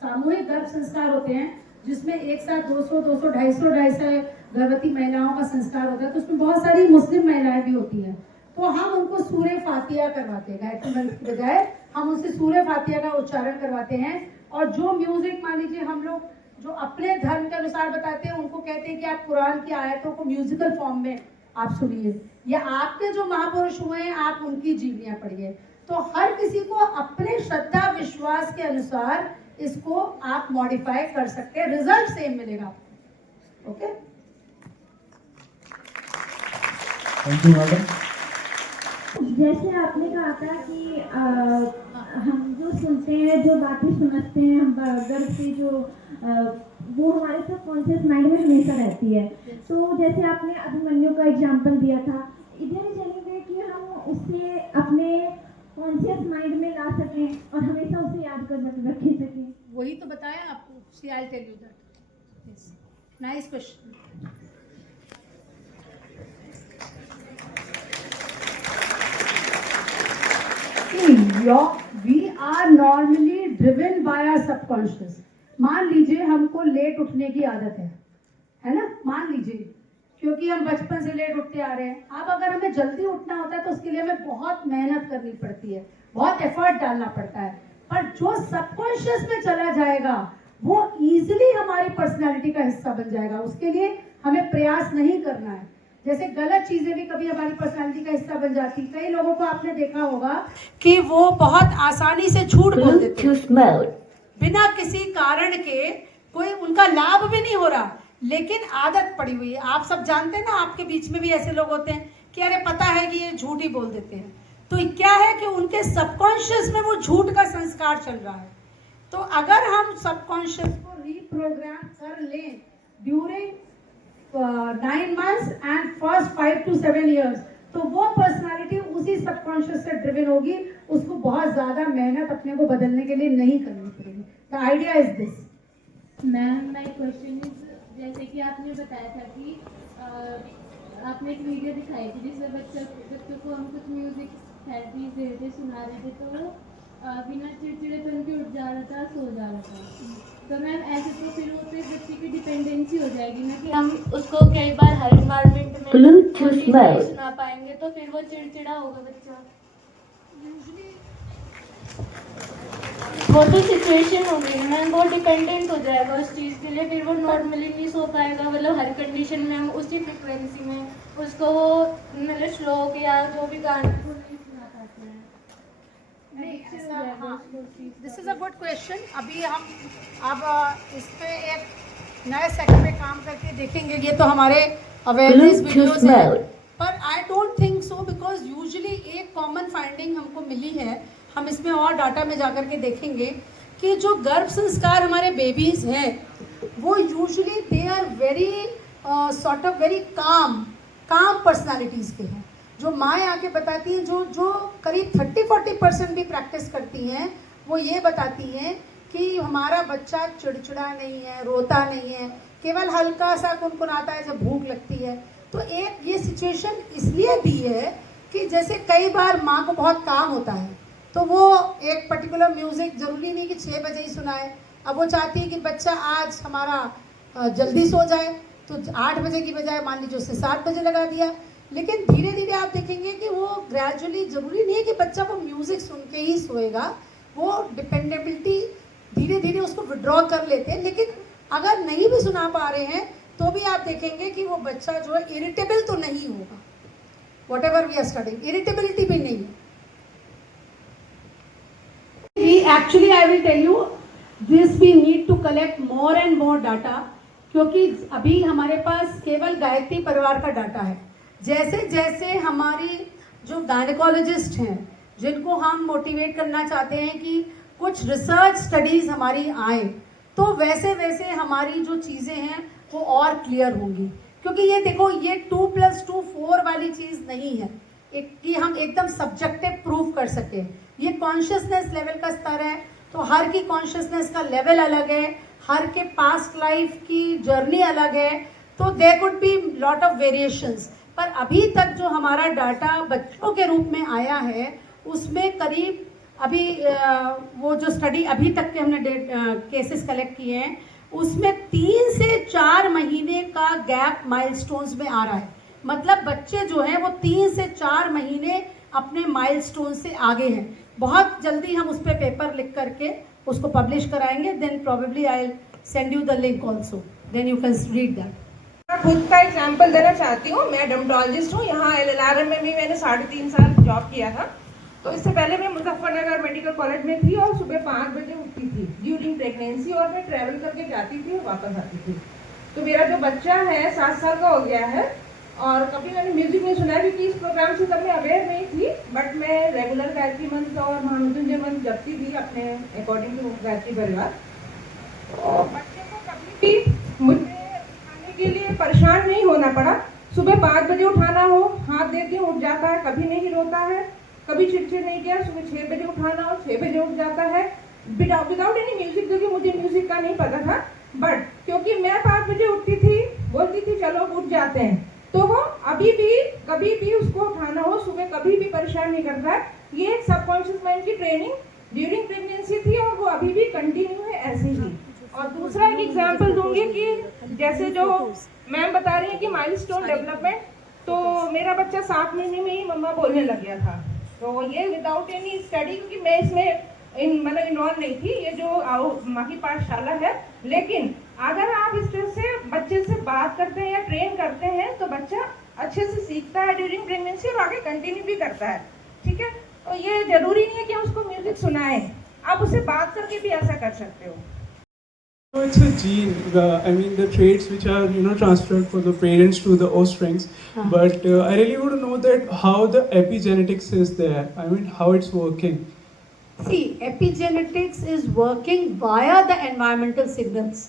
सामूहिक गर्भ संस्कार होते हैं जिसमें एक साथ 200, 250 गर्भवती महिलाओं का संस्कार होता है, तो उसमें बहुत सारी मुस्लिम महिलाएं भी होती हैं. तो हम उनको सूर्य फातिहा करवाते हैं, गायत्री मंत्र की बजाय हम उनसे सूर्य फातिहा का उच्चारण करवाते हैं. और जो म्यूजिक, मान लीजिए हम लोग जो अपने धर्म के अनुसार बताते हैं, उनको कहते हैं कि आप कुरान की आयतों को म्यूजिकल फॉर्म में आप सुनिए, या आपके जो महापुरुष हुए हैं आप उनकी जीवनियां पढ़िए. तो हर किसी को अपने श्रद्धा विश्वास के अनुसार इसको आप मॉडिफाई कर सकते हैं, रिजल्ट सेम मिलेगा आपको. Okay, thank you madam. जैसे आपने कहा था कि हम जो सुनते हैं, जो बातें समझते हैं, हम गर्भ से जो वो हमारे सब कॉन्शियस माइंड में हमेशा रहती है. तो जैसे आपने अभिमन्यु का एग्जांपल दिया था, इधर ही चलेंगे कि हम उससे अपने कॉन्शियस माइंड में ला सकें और हमेशा उसे याद कर रख सकें. वही तो बताया आपको. See I tell you that. Nice question. We are normally driven by our subconscious. मान लीजिए हमको लेट उठने की आदत है ना, मान लीजिए, क्योंकि हम बचपन से लेट उठते आ रहे हैं. अब अगर हमें जल्दी उठना होता है तो उसके लिए हमें बहुत मेहनत करनी पड़ती है, बहुत एफर्ट डालना पड़ता है. पर जो सबकॉन्शियस में चला जाएगा वो इजीली हमारी पर्सनालिटी का हिस्सा बन जाएगा. उसके लिए हमें प्रयास नहीं करना है. जैसे गलत चीजें भी कभी हमारी पर्सनालिटी का हिस्सा बन जाती. कई लोगों को आपने देखा होगा कि वो बहुत आसानी से झूठ बोल देते हैं बिना किसी कारण के, कोई उनका लाभ भी नहीं हो रहा, लेकिन आदत पड़ी हुई है. आप सब जानते हैं ना, आपके बीच में भी ऐसे लोग होते हैं कि अरे पता है कि ये झूठ ही बोल देते हैं. तो क्या है कि उनके सबकॉन्शियस में वो झूठ का संस्कार चल रहा है. तो अगर हम सबकॉन्शियस को रीप्रोग्राम कर लें during 9 months and first 5 to 7 years, तो वो पर्सनालिटी उसी सबकॉन्शियस से ड्रिवन होगी. उसको बहुत ज़्यादा मेहनत अपने को बदलने के लिए नहीं करनी पड़ेगी. The idea is this. Ma'am, my question is, जैसे कि आपने बताया था कि आपने एक वीडियो दिखाई थी जिसमें बच्चों को हम कुछ म्यूजिक थेरेपी दे रहे थे, सुना रहे थे, तो वो बिना चिड़चिड़ेपन के उठ जा रहा था, सो जा रहा था। तो मैम ऐसे तो फिर वो तो एक बच्चे की डिपेंडेंसी हो जाएगी ना कि हम उसको कई बार हर इन्वायरमेंट में Bluetooth mode. सुना पाएंगे, तो फिर वो चिड़चिड़ा होगा बच्चा। वो तो सिचुएशन होगी ना मैम, वो डिपेंडेंट हो जाएगा उस चीज़ के लिए, फिर वो नॉर्मली नहीं सो पाएगा। मतलब हर कंडीशन में हम उसी फ्रिक्वेंसी में उसको वो मतलब श्लोक या जो भी गाना वो नहीं सुना पाते हैं। This is a good question. अभी हम अब इस पे एक नए सेक्टर पे काम करके देखेंगे। ये तो हमारे अवेयरनेस वीडियोस हैं, पर I don't think so, because usually एक कॉमन फाइंडिंग हमको मिली है, हम इसमें और डाटा में जाकर के देखेंगे कि जो गर्भ संस्कार हमारे बेबीज़ हैं वो usually they are very sort of very calm personalities के हैं। जो माएँ आके बताती हैं, जो करीब 30-40% भी प्रैक्टिस करती हैं, वो ये बताती हैं कि हमारा बच्चा चिड़चिड़ा नहीं है, रोता नहीं है, केवल हल्का सा कुनकुनाता है जब भूख लगती है। तो एक ये सिचुएशन इसलिए दी है कि जैसे कई बार माँ को बहुत काम होता है, तो वो एक पर्टिकुलर म्यूज़िक ज़रूरी नहीं कि 6 बजे ही सुनाए। अब वो चाहती है कि बच्चा आज हमारा जल्दी सो जाए, तो 8 बजे की बजाय मान लीजिए उससे 7 बजे लगा दिया। लेकिन धीरे धीरे आप देखेंगे कि वो ग्रेजुअली, ज़रूरी नहीं है कि बच्चा वो म्यूज़िक सुन के ही सोएगा, वो डिपेंडेबिलिटी धीरे धीरे उसको विड्रॉ कर लेते हैं। लेकिन अगर नहीं भी सुना पा रहे हैं तो भी आप देखेंगे कि वो बच्चा जो है इरिटेबल तो नहीं होगा, whatever we are studying, irritability भी नहीं है। Actually, I will tell you this, we need to collect more and more data, क्योंकि अभी हमारे पास केवल गायत्री परिवार का डाटा है। जैसे जैसे हमारी जो गायनेकोलॉजिस्ट हैं, जिनको हम मोटिवेट करना चाहते हैं कि कुछ रिसर्च स्टडीज़ हमारी आए, तो वैसे वैसे हमारी जो चीज़ें हैं वो और क्लियर होंगी। क्योंकि ये देखो, ये 2+2 4 वाली चीज़ नहीं है एक कि हम एकदम सब्जेक्टिव प्रूव कर सकें। ये कॉन्शियसनेस लेवल का स्तर है, तो हर की कॉन्शियसनेस का लेवल अलग है, हर के पास्ट लाइफ की जर्नी अलग है, तो there could be lot of variations. पर अभी तक जो हमारा डाटा बच्चों के रूप में आया है, उसमें करीब अभी वो जो स्टडी अभी तक के हमने केसेस कलेक्ट किए हैं, उसमें 3 से 4 महीने का गैप माइलस्टोन्स में आ रहा है। मतलब बच्चे जो हैं वो 3 से 4 महीने अपने माइलस्टोन से आगे हैं। बहुत जल्दी हम उस पर पेपर लिख करके उसको पब्लिश कराएंगे, then probably I will send you the link also, then you can read that. मैं खुद का एग्जाम्पल देना चाहती हूँ। मैं डर्मेटोलॉजिस्ट हूँ। यहाँ LLRM में भी मैंने 3.5 साल जॉब किया था। तो इससे पहले मैं मुजफ्फरनगर मेडिकल कॉलेज में थी और सुबह 5 बजे उठती थी ड्यूरिंग प्रेगनेंसी, और मैं ट्रैवल करके जाती थी और वापस आती थी। तो मेरा जो बच्चा है 7 साल का हो गया है, और कभी मैंने म्यूजिक नहीं सुना, क्योंकि इस प्रोग्राम से तब मैं अवेयर नहीं थी। बट मैं रेगुलर गायत्री मंत्र और महामृत्युंजय मंत्र जपती थी अपने अकॉर्डिंग टू गायत्री परिवार। बच्चे को कभी भी मुझे खाने के लिए परेशान नहीं होना पड़ा। सुबह 5 बजे उठाना हो, हाथ देती हूँ, उठ जाता है, कभी नहीं रोता है, कभी चिड़चिड़ नहीं किया। सुबह 6 बजे उठाना हो, 6 बजे उठ जाता है विदाउट एनी म्यूजिक, क्योंकि मुझे म्यूजिक का नहीं पता था। बट क्योंकि मैं 5 बजे उठती थी, बोलती थी चलो उठ जाते हैं, तो वो अभी भी कभी भी उसको उठाना हो सुबह कभी भी परेशान नहीं करता है। ये सबकॉन्शियस माइंड की ट्रेनिंग ड्यूरिंग प्रेगनेंसी थी, और वो अभी भी कंटिन्यू है ऐसे ही। और दूसरा एक एग्जांपल दूंगी कि जैसे जो मैम बता रही है कि माइलस्टोन डेवलपमेंट, तो मेरा बच्चा 7 महीने में ही मम्मा बोलने लग गया था। तो ये विदाउट एनी स्टडी, क्योंकि मैं इसमें मतलब इन्वॉल्व नहीं थी, ये जो माँ की पाठशाला है। लेकिन अगर आप इस तरह से बच्चे से बात करते हैं या ट्रेन करते हैं, तो बच्चा अच्छे से सीखता है ड्यूरिंग प्रेगनेंसी और आगे कंटिन्यू भी करता है। ठीक है, तो ये जरूरी नहीं है कि हम उसको म्यूजिक सुनाएं, आप उससे बात करके भी ऐसा कर सकते हो। So it's a gene, the traits which are transferred from the parents to the offsprings. But I really want to know that how the epigenetics is there. How it's working. See, epigenetics is working via the environmental signals.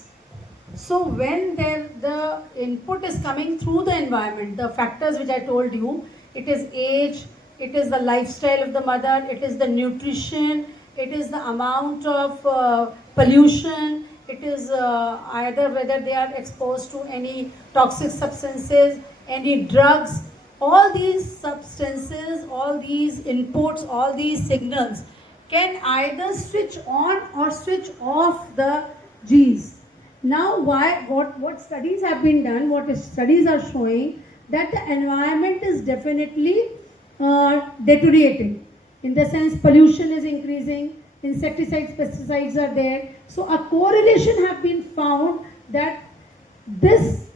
So when the input is coming through the environment, the factors which I told you, it is age, it is the lifestyle of the mother, it is the nutrition, it is the amount of pollution, it is either whether they are exposed to any toxic substances, any drugs, all these substances, all these inputs, all these signals can either switch on or switch off the genes. Now, what studies have been done, studies are showing that the environment is definitely deteriorating. In the sense, pollution is increasing, insecticides, pesticides are there. So a correlation have been found that this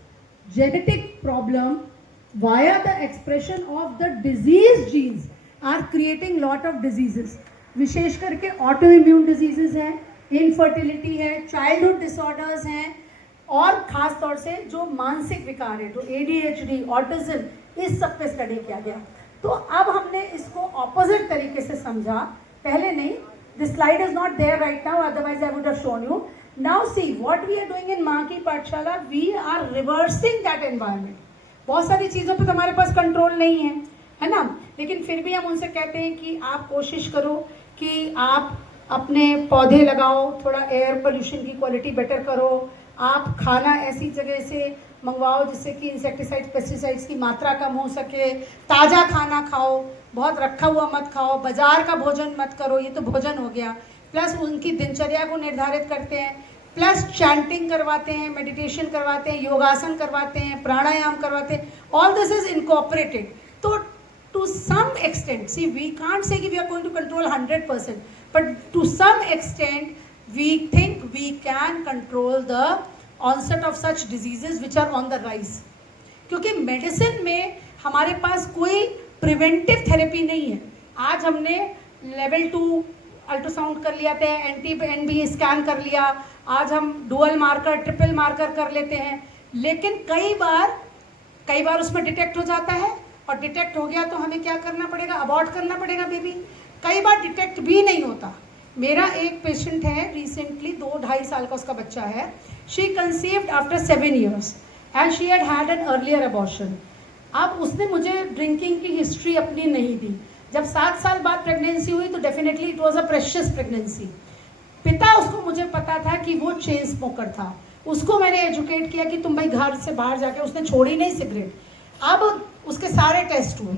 genetic problem via the expression of the disease genes are creating lot of diseases. विशेष करके autoimmune diseases हैं, infertility है, childhood disorders हैं, और ख़ास तौर से जो मानसिक विकार है, जो ADHD, ऑटिज्म, इस सब पे स्टडी किया गया. तो अब हमने इसको ऑपोजिट तरीके से समझा, पहले नहीं. This slide is not there right now, otherwise I would have shown you. Now see what we are doing in माँ की पाठशाला, we are reversing that environment. बहुत सारी चीज़ों पर हमारे पास कंट्रोल नहीं है ना, लेकिन फिर भी हम उनसे कहते हैं कि आप कोशिश करो कि आप अपने पौधे लगाओ, थोड़ा एयर पोल्यूशन की क्वालिटी बेटर करो, आप खाना ऐसी जगह से मंगवाओ जिससे कि इंसेक्टिसाइड्स, पेस्टिसाइड्स की मात्रा कम हो सके, ताज़ा खाना खाओ, बहुत रखा हुआ मत खाओ, बाज़ार का भोजन मत करो, ये तो भोजन हो गया. प्लस उनकी दिनचर्या को निर्धारित करते हैं, प्लस चैंटिंग करवाते हैं, मेडिटेशन करवाते हैं, योगासन करवाते हैं, प्राणायाम करवाते हैं. All this is incorporated. तो to some extent, see, we can't say we are going to control 100%, but to some extent we think we can control the onset of such diseases which are on the rise. क्योंकि medicine में हमारे पास कोई preventive therapy नहीं है. आज हमने level 2 ultrasound कर लिया था, NT-NB स्कैन कर लिया, आज हम डुअल मार्कर, ट्रिपल मार्कर कर लेते हैं, लेकिन कई बार उसमें डिटेक्ट हो जाता है, और डिटेक्ट हो गया तो हमें क्या करना पड़ेगा, अबॉर्ट करना पड़ेगा बेबी. कई बार डिटेक्ट भी नहीं होता. मेरा एक पेशेंट है, रिसेंटली 2-2.5 साल का उसका बच्चा है. She conceived after 7 years and she had an earlier abortion. अब उसने मुझे ड्रिंकिंग की हिस्ट्री अपनी नहीं दी. जब 7 साल बाद प्रेगनेंसी हुई तो definitely it was a precious pregnancy. पिता, उसको मुझे पता था कि वो चेन स्मोकर था. उसको मैंने एजुकेट किया कि तुम भाई घर से बाहर जाके, उसने छोड़ी नहीं सिगरेट. अब उसके सारे टेस्ट हुए,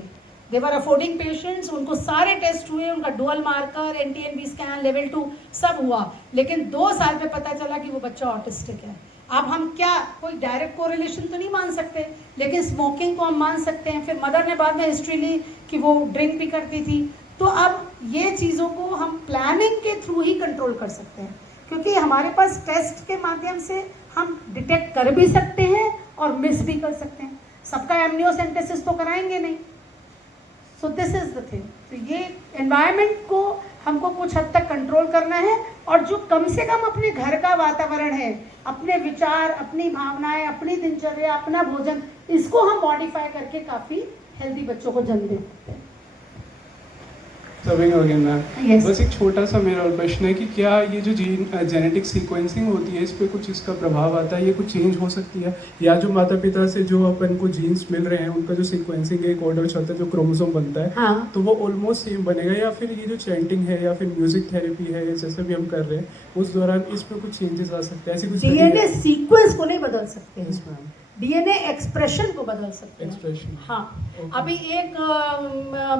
दे वर अफोर्डिंग पेशेंट्स, उनको सारे टेस्ट हुए, उनका dual marker, NT-NB scan, level 2 सब हुआ, लेकिन 2 साल पे पता चला कि वो बच्चा ऑटिस्टिक है. अब हम क्या, कोई डायरेक्ट कोरिलेशन तो नहीं मान सकते, लेकिन स्मोकिंग को हम मान सकते हैं. फिर मदर ने बाद में हिस्ट्री ली कि वो ड्रिंक भी करती थी. तो अब ये चीज़ों को हम प्लानिंग के थ्रू ही कंट्रोल कर सकते हैं, क्योंकि हमारे पास टेस्ट के माध्यम से हम डिटेक्ट कर भी सकते हैं और मिस भी कर सकते हैं. सबका एमनियोसेंटेसिस तो कराएंगे नहीं. So this is the thing. तो ये एनवायरनमेंट को हमको कुछ हद तक कंट्रोल करना है, और जो कम से कम अपने घर का वातावरण है, अपने विचार, अपनी भावनाएं, अपनी दिनचर्या, अपना भोजन, इसको हम मॉडिफाई करके काफ़ी हेल्दी बच्चों को जन्म दे सकते हैं. Yes. बस एक छोटा सा मेरा प्रश्न है कि क्या ये जो जेनेटिक सीक्वेंसिंग होती है, इस पे कुछ इसका प्रभाव आता है, ये कुछ चेंज हो सकती है, या जो माता पिता से जो अपन को जीन्स मिल रहे हैं उनका जो सीक्वेंसिंग एक ऑर्डर होता है, जो क्रोमोसोम बनता है, हाँ. तो वो ऑलमोस्ट सेम बनेगा, या फिर ये जो चैंटिंग है या फिर म्यूजिक थेरेपी है, जैसे भी हम कर रहे हैं, उस दौरान इस पे कुछ चेंजेस आ सकते हैं? ऐसी कुछ DNA सीक्वेंस को नहीं बदल सकते हैं, इसमें DNA एक्सप्रेशन को बदल सकते हैं. एक्सप्रेशन, हाँ. अभी एक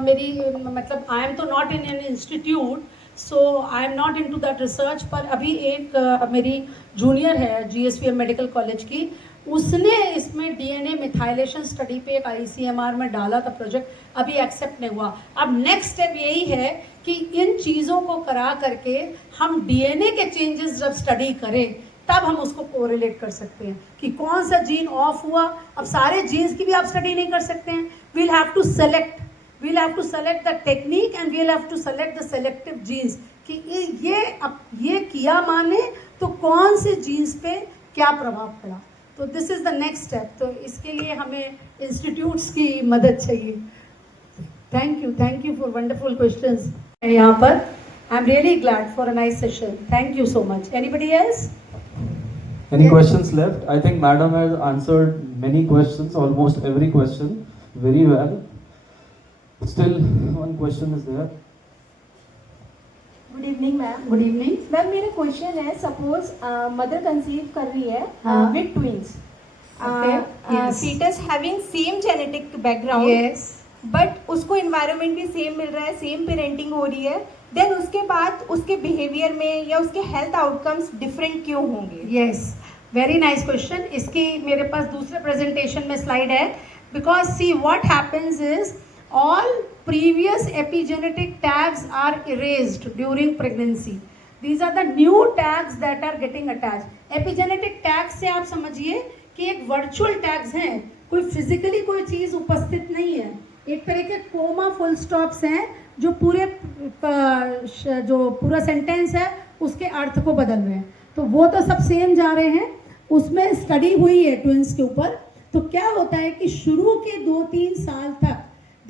मेरी, मतलब आई एम तो not in an institute, so I am not into that research, पर अभी एक मेरी जूनियर है GSPM मेडिकल कॉलेज की, उसने इसमें DNA मिथाइलेशन स्टडी पे एक ICMR में डाला था प्रोजेक्ट, अभी एक्सेप्ट नहीं हुआ. अब नेक्स्ट स्टेप यही है कि इन चीज़ों को करा करके हम DNA के चेंजेस जब स्टडी करें, तब हम उसको कोरिलेट कर सकते हैं कि कौन सा जीन ऑफ हुआ. अब सारे जीन्स की भी आप स्टडी नहीं कर सकते हैं. We'll have to select the technique and we'll have to select the selective genes कि ये किया माने तो कौन से जीन्स पे क्या प्रभाव पड़ा. तो this is the next step. तो इसके लिए हमें इंस्टीट्यूट्स की मदद चाहिए. Thank you for wonderful questions. यहाँ पर I am really glad for a nice session. Thank you so much. Anybody else? Any questions left? I think Madam has answered many questions, almost every question, very well. Still, one question is there. Good evening ma'am. Good evening. Ma'am मेरा question है, suppose mother conceive कर रही है हाँ. With twins, Okay, yes. fetus having same genetic background, Yes. But उसको environment भी same मिल रहा है, सेम पेरेंटिंग हो रही है, देन उसके बाद उसके बिहेवियर में या उसके हेल्थ आउटकम्स डिफरेंट क्यों होंगे? Yes, very nice question. इसकी मेरे पास दूसरे प्रेजेंटेशन में स्लाइड है. Because see what happens is all previous epigenetic tags are erased during pregnancy. These are the new tags that are getting attached. Epigenetic tags से आप समझिए कि एक वर्चुअल टैग्स हैं, कोई फिजिकली कोई चीज़ उपस्थित नहीं है. एक तरह के कोमा फुल स्टॉप्स हैं जो पूरा सेंटेंस है उसके अर्थ को बदल रहे हैं. तो वो तो सब सेम जा रहे हैं. उसमें स्टडी हुई है ट्विंस के ऊपर. तो क्या होता है कि शुरू के 2-3 साल तक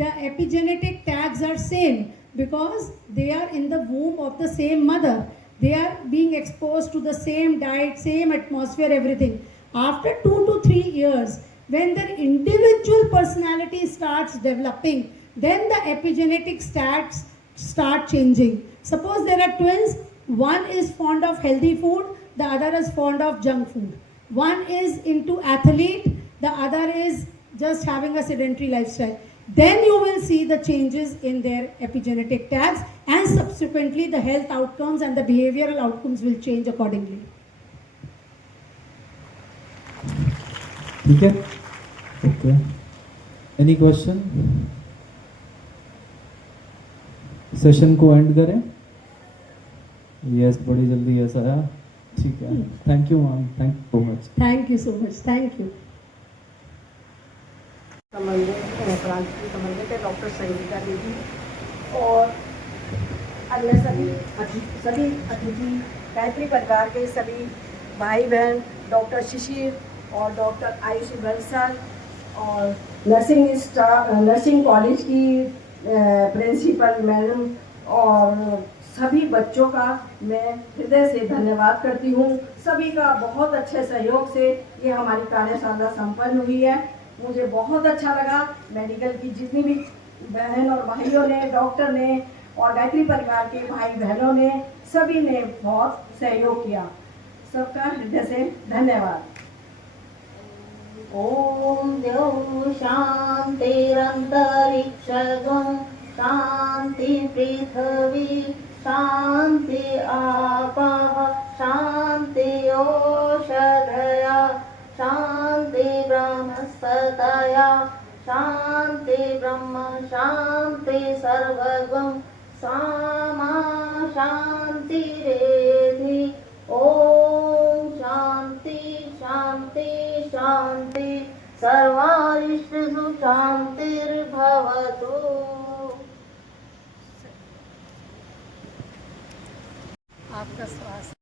the epigenetic tags are same because they are in the womb of the same mother. They are being expose to the same diet, same atmosphere, everything. After 2 to 3 years, when their individual personality starts developing, then the epigenetic stats start changing. Suppose there are twins, one is fond of healthy food, the other is fond of junk food. One is into athlete, the other is just having a sedentary lifestyle. Then you will see the changes in their epigenetic tags, and subsequently the health outcomes and the behavioral outcomes will change accordingly. ठीक है, okay. Any question? Session को and करें. Yes, बड़ी जल्दी yes आया. ठीक है, thank you ma'am, thank you so much. Thank you so much. Thank you. संबंधित है डॉक्टर संगीता दीदी और अन्य सभी अतिथि, गायत्री परिवार के सभी भाई बहन, डॉक्टर शिशिर और डॉक्टर आयुषी बंसल और नर्सिंग कॉलेज की प्रिंसिपल मैडम और सभी बच्चों का मैं हृदय से धन्यवाद करती हूँ. सभी का बहुत अच्छे सहयोग से ये हमारी कार्यशाला संपन्न हुई है. मुझे बहुत अच्छा लगा. मेडिकल की जितनी भी बहन और भाइयों ने, डॉक्टर ने और गायत्री परिवार के भाई बहनों ने, सभी ने बहुत सहयोग किया. सबका हृदय से धन्यवाद. ॐ द्यौः शान्तिरन्तरिक्षगं शान्ति पृथिवी शान्ति आपः शान्ति ओषधया शान्ति ब्रह्मस्पतया शान्ति ब्रह्म शान्ति सर्वगं सामा शान्तिरेधि. ॐ शान्ति शान्ति शान्ति सर्वारिष्टसु शान्तिर्भवतु. आपका स्वास्थ्य